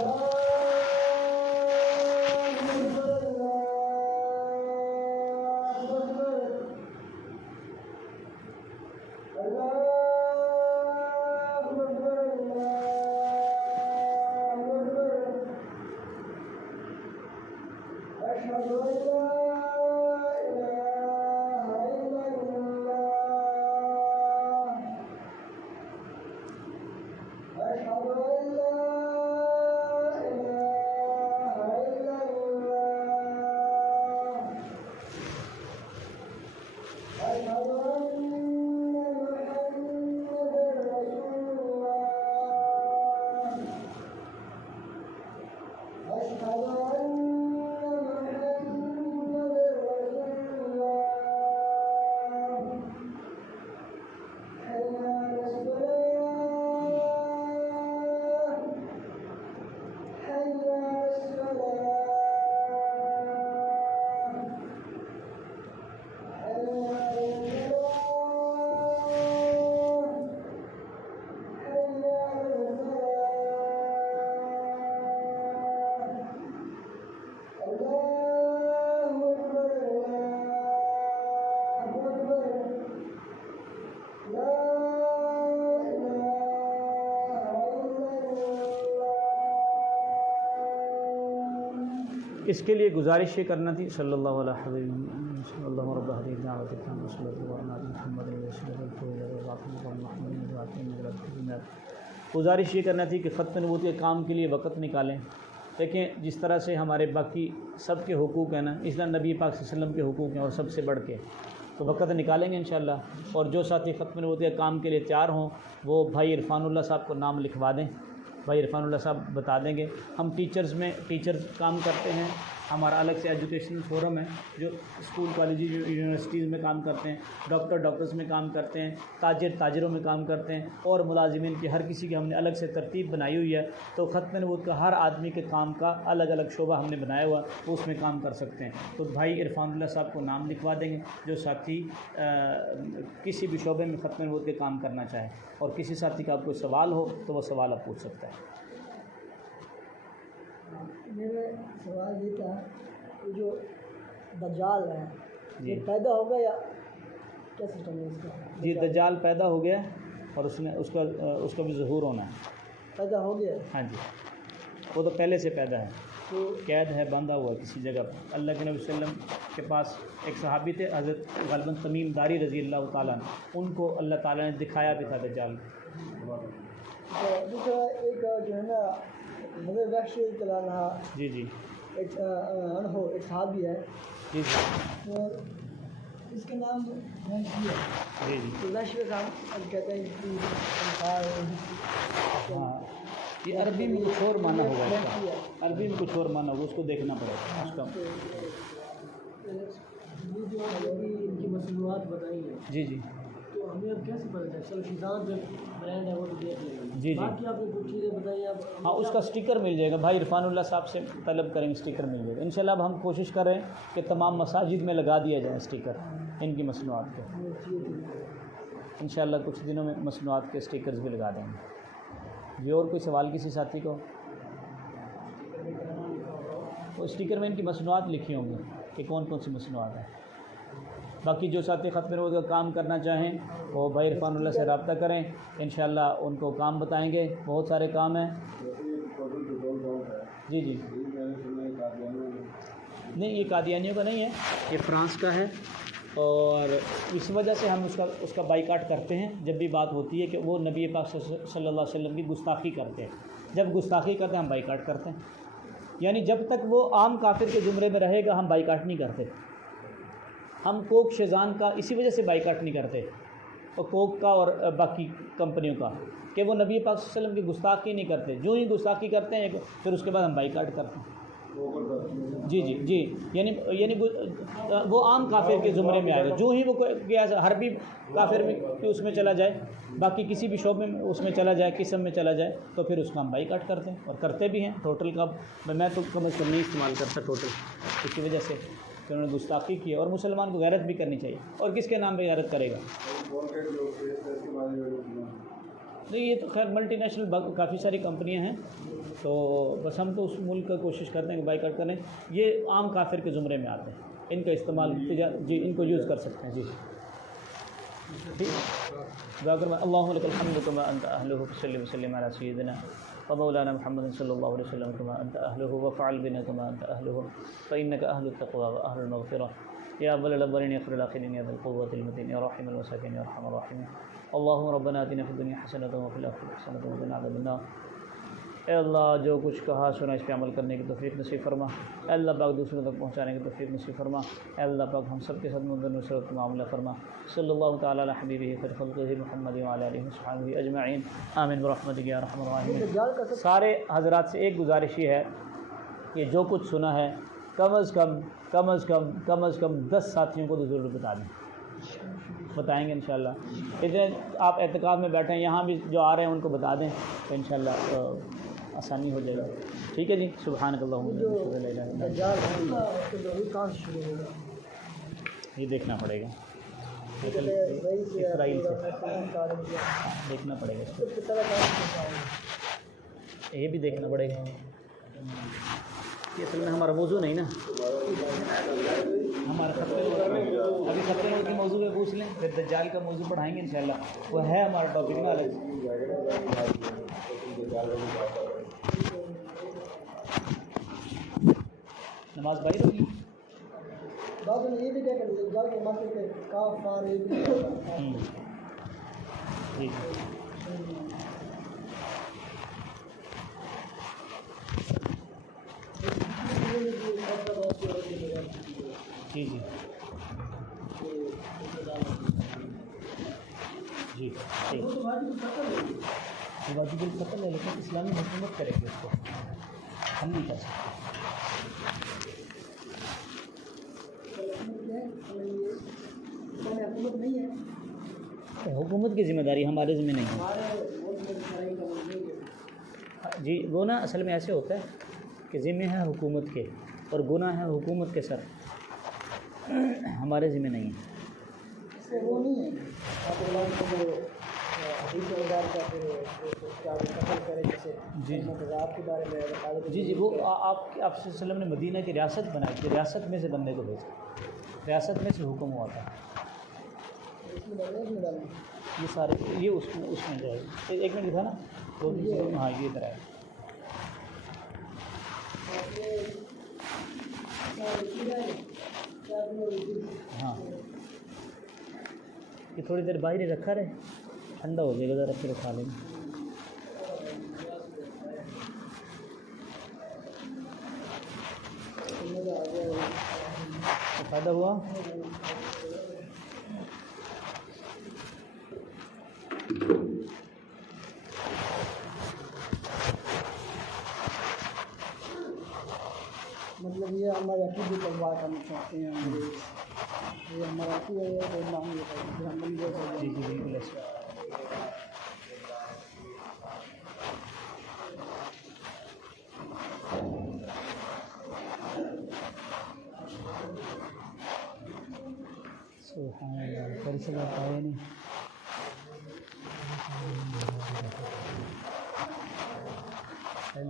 اس کے لیے گزارش یہ کرنا تھی صلی اللہ علیہ وسلم صلی اللہ رب گزارش یہ کرنا تھی کہ ختم نبوت کے کام کے لیے وقت نکالیں. دیکھیں جس طرح سے ہمارے باقی سب کے حقوق ہیں نا، اس طرح نبی پاک صلی اللہ علیہ وسلم کے حقوق ہیں اور سب سے بڑھ کے، تو وقت نکالیں گے انشاءاللہ. اور جو ساتھی ختم نبوت کے کام کے لیے تیار ہوں وہ بھائی عرفان اللہ صاحب کو نام لکھوا دیں. بھائی عرفان اللہ صاحب بتا دیں گے. ہم ٹیچرز کام کرتے ہیں، ہمارا الگ سے ایجوکیشنل فورم ہے جو اسکول کالجز یونیورسٹیز میں کام کرتے ہیں، ڈاکٹرز میں کام کرتے ہیں، تاجروں میں کام کرتے ہیں، اور ملازمین کی ہر کسی کی ہم نے الگ سے ترتیب بنائی ہوئی ہے. تو ختم نبوت کا ہر آدمی کے کام کا الگ الگ شعبہ ہم نے بنایا ہوا، وہ اس میں کام کر سکتے ہیں. تو بھائی عرفان اللہ صاحب کو نام لکھوا دیں گے جو ساتھی کسی بھی شعبے میں ختم نبوت کے کام کرنا چاہے. اور کسی ساتھی کا آپ کوئی سوال ہو تو وہ سوال آپ پوچھ سکتا ہے. میرا سوال یہ تھا کہ جو دجال ہے یہ پیدا ہو گیا یا کیا سسٹم ہے اس کا؟ جی دجال پیدا ہو گیا اور اس کا بھی ظہور ہونا ہے. پیدا ہو گیا؟ ہاں جی، وہ تو پہلے سے پیدا ہے، تو قید ہے، باندھا ہوا ہے کسی جگہ پر. اللہ کے نبی صلی اللہ علیہ وسلم کے پاس ایک صحابی تھے حضرت غالباً تمیم داری رضی اللہ تعالیٰ عنہ، ان کو اللہ تعالیٰ نے دکھایا بھی تھا دجال. دوسرا ایک جو ہے نا حضرت بخش چلانا، جی جی ایک صحابی ہے، جی جی تو اس کے نام وحشی ہے. جی جی تو وحشی کا کام کہتے ہیں کہ ہاں، یہ عربی میں کچھ اور معنی ہوگا اس کا، عربی میں کچھ اور معنی ہوگا، اس کو دیکھنا پڑے گا اس کا. یہ جو ابھی ان کی مصنوعات بتائی ہیں جی جی تو ہمیں اب کیسے پتہ چلے؟ چلو شیزان جو برانڈ ہے وہ تو دیکھ لیں گے. جی جی باقی آپ نے کچھ چیزیں بتائی اب ہاں، اس کا سٹیکر مل جائے گا. بھائی عرفان اللہ صاحب سے طلب کریں گے، سٹیکر مل جائے گا انشاءاللہ. اب ہم کوشش کر رہے ہیں کہ تمام مساجد میں لگا دیا جائے سٹیکر ان کی مصنوعات کو. انشاءاللہ کچھ دنوں میں مصنوعات کے سٹیکرز بھی لگا دیں گے. جی اور کوئی سوال کسی ساتھی کو؟ وہ سٹیکر میں ان کی مصنوعات لکھی ہوں گی کہ کون کون سی مصنوعات ہیں. باقی جو ساتھی ختم نبوت کا کام کرنا چاہیں وہ بھائی عرفان اللہ سے رابطہ کریں، انشاءاللہ ان کو کام بتائیں گے. بہت سارے کام ہیں. جی جی نہیں، یہ قادیانیوں کا نہیں ہے، یہ فرانس کا ہے. اور اس وجہ سے ہم اس کا بائیکاٹ کرتے ہیں جب بھی بات ہوتی ہے کہ وہ نبی پاک صلی اللہ علیہ وسلم کی گستاخی کرتے ہیں. جب گستاخی کرتے ہیں ہم بائیکاٹ کرتے ہیں. یعنی جب تک وہ عام کافر کے زمرے میں رہے گا ہم بائیکاٹ نہیں کرتے. ہم کوک شیزان کا اسی وجہ سے بائیکاٹ نہیں کرتے، اور کوک کا اور باقی کمپنیوں کا، کہ وہ نبی پاک صلی اللہ علیہ وسلم کی گستاخی نہیں کرتے. جو ہی گستاخی کرتے ہیں پھر اس کے بعد ہم بائیکاٹ کرتے ہیں. جی جی جی یعنی وہ عام کافر کے زمرے میں آئے گا. جو ہی وہ حربی کافر میں اس میں چلا جائے، باقی کسی بھی شعبے میں اس میں چلا جائے، قسم میں چلا جائے، تو پھر اس کا ہم بائیکاٹ کرتے ہیں اور کرتے بھی ہیں. ٹوٹل کا میں تو کم از کم نہیں استعمال کرتا ٹوٹل، اسی وجہ سے کہ انہوں نے گستاخی کی ہے. اور مسلمان کو غیرت بھی کرنی چاہیے. اور کس کے نام پہ غیرت کرے گا؟ نہیں، یہ تو خیر ملٹی نیشنل کافی ساری کمپنیاں ہیں، تو بس ہم تو اس ملک کا کوشش کرتے ہیں کہ بائیکاٹ کریں. یہ عام کافر کے زمرے میں آتے ہیں، ان کا استعمال جی ان کو یوز کر سکتے ہیں. جی ٹھیک. اللہم لک الحمد کما انت اہلہ صلی وسلم علی سیدنا ومولانا محمد صلی اللہ علیہ وسلم کما انت اہلہ وفعل بنا کما انت اہلہ فانک اہل التقوی واہل المغفرہ یا اول الاولین یا آخر الاخرین یا ذا القوة المتین یا راحم المساکین یا ارحم الراحمین. اللهم ربنا آتنا في الدنيا حسنة وفي الآخرة حسنة وقنا عذاب النار. اے اللہ جو کچھ کہا سنا اس پہ عمل کرنے کی توفیق نصیب فرما، اے اللہ پاک دوسروں تک پہنچانے کی توفیق نصیب فرما، اے اللہ پاک ہم سب کے ساتھ مدد نصرت کا معاملہ فرما۔ صلی اللہ تعالی علی حبیبہ خیر خلقہ محمد وعلی آلہ وصحبہ اجمعین، آمین برحمتک یا ارحم الراحمین۔ دجال کا سب سارے حضرات سے ایک گزارش یہ ہے کہ جو کچھ سنا ہے کم از کم 10 ساتھیوں کو تو ضرور بتا دیں، بتائیں گے انشاءاللہ۔ ادھر آپ اعتکاف میں بیٹھے ہیں، یہاں بھی جو آ رہے ہیں ان کو بتا دیں تو انشاءاللہ آسانی ہو جائے گا، ٹھیک ہے جی۔ سبحانک اللہم وبحمدک لا الہ الا انت۔ دجال ہے تو وہی کہاں سے شروع ہوگا؟ یہ دیکھنا پڑے گا، وہی سے اسرائیل سے کارن کیا دیکھنا پڑے گا اس تو کتنا کام کو، یہ بھی دیکھنا پڑے گا۔ یہ اصل میں ہمارا موضوع نہیں نا، ہمارا ابھی خط نور کی موضوع پہ پوچھ لیں، پھر دجال کا موضوع پڑھائیں گے انشاءاللہ، وہ ہے ہمارا ٹاپک نا الگ۔ نماز بھائی رکھی بعد میں یہ بھی کیا کرتے دجال کے مطلب کہ کاف فار یہ بھی جی جی جی جی ٹھیک، واجب القتل ہے لیکن اسلامی حکومت کرے گی اس کو، ہم نہیں کر سکتے۔ حکومت نہیں ہے، حکومت کی ذمہ داری ہمارے ذمہ نہیں ہے جی۔ وہ نا اصل میں ایسے ہوتا ہے کہ ذمہ ہے حکومت کے اور گناہ ہے حکومت کے سر، ہمارے ذمہ نہیں ہے۔ وہ نہیں ہے جی آپ کے بارے میں بتا دیں۔ جی جی وہ آپ صلی اللہ علیہ وسلم نے مدینہ کی ریاست بنائی تھی، ریاست میں سے بندے کو بھیجا، ریاست میں سے حکم ہوا تھا۔ یہ سارے یہ اس میں جو ہے ایک منٹ تھا نا وہ، ہاں یہ ادھر ہے۔ ہاں یہ تھوڑی دیر باہر ہی رکھا رہے، ٹھنڈا ہو جائے گا ذرا پھر کھا لیں گے۔ فائدہ ہوا؟ مطلب یہ ہمارے عقیدے پر بات کرنا چاہتے ہیں، یہ ہمارا عقیدہ ہے تو ہم یہ ہم بن گئے۔ جی جی بالکل ایسے۔ سبحان اللہ، پھر سے بات آئے نہیں۔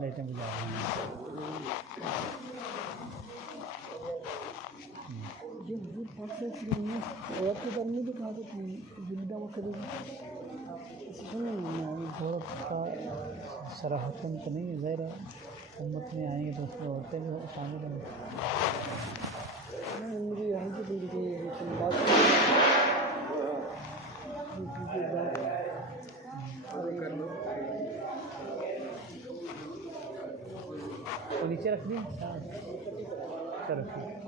لائٹیں بجا رہی ہیں۔ یہ وجود پاک سے عورت کے بارے میں بھی کہا جاتا ہے جلدہ وہ کرے گی، عورت کا صراحتاً تو نہیں ہے، ظاہر ہے امت میں آئیں گے تو اس میں عورتیں بھی شامل ہیں۔ مجھے یہاں سے دل کی بات نیچے رکھ دیں، چلو ٹھیک ہے۔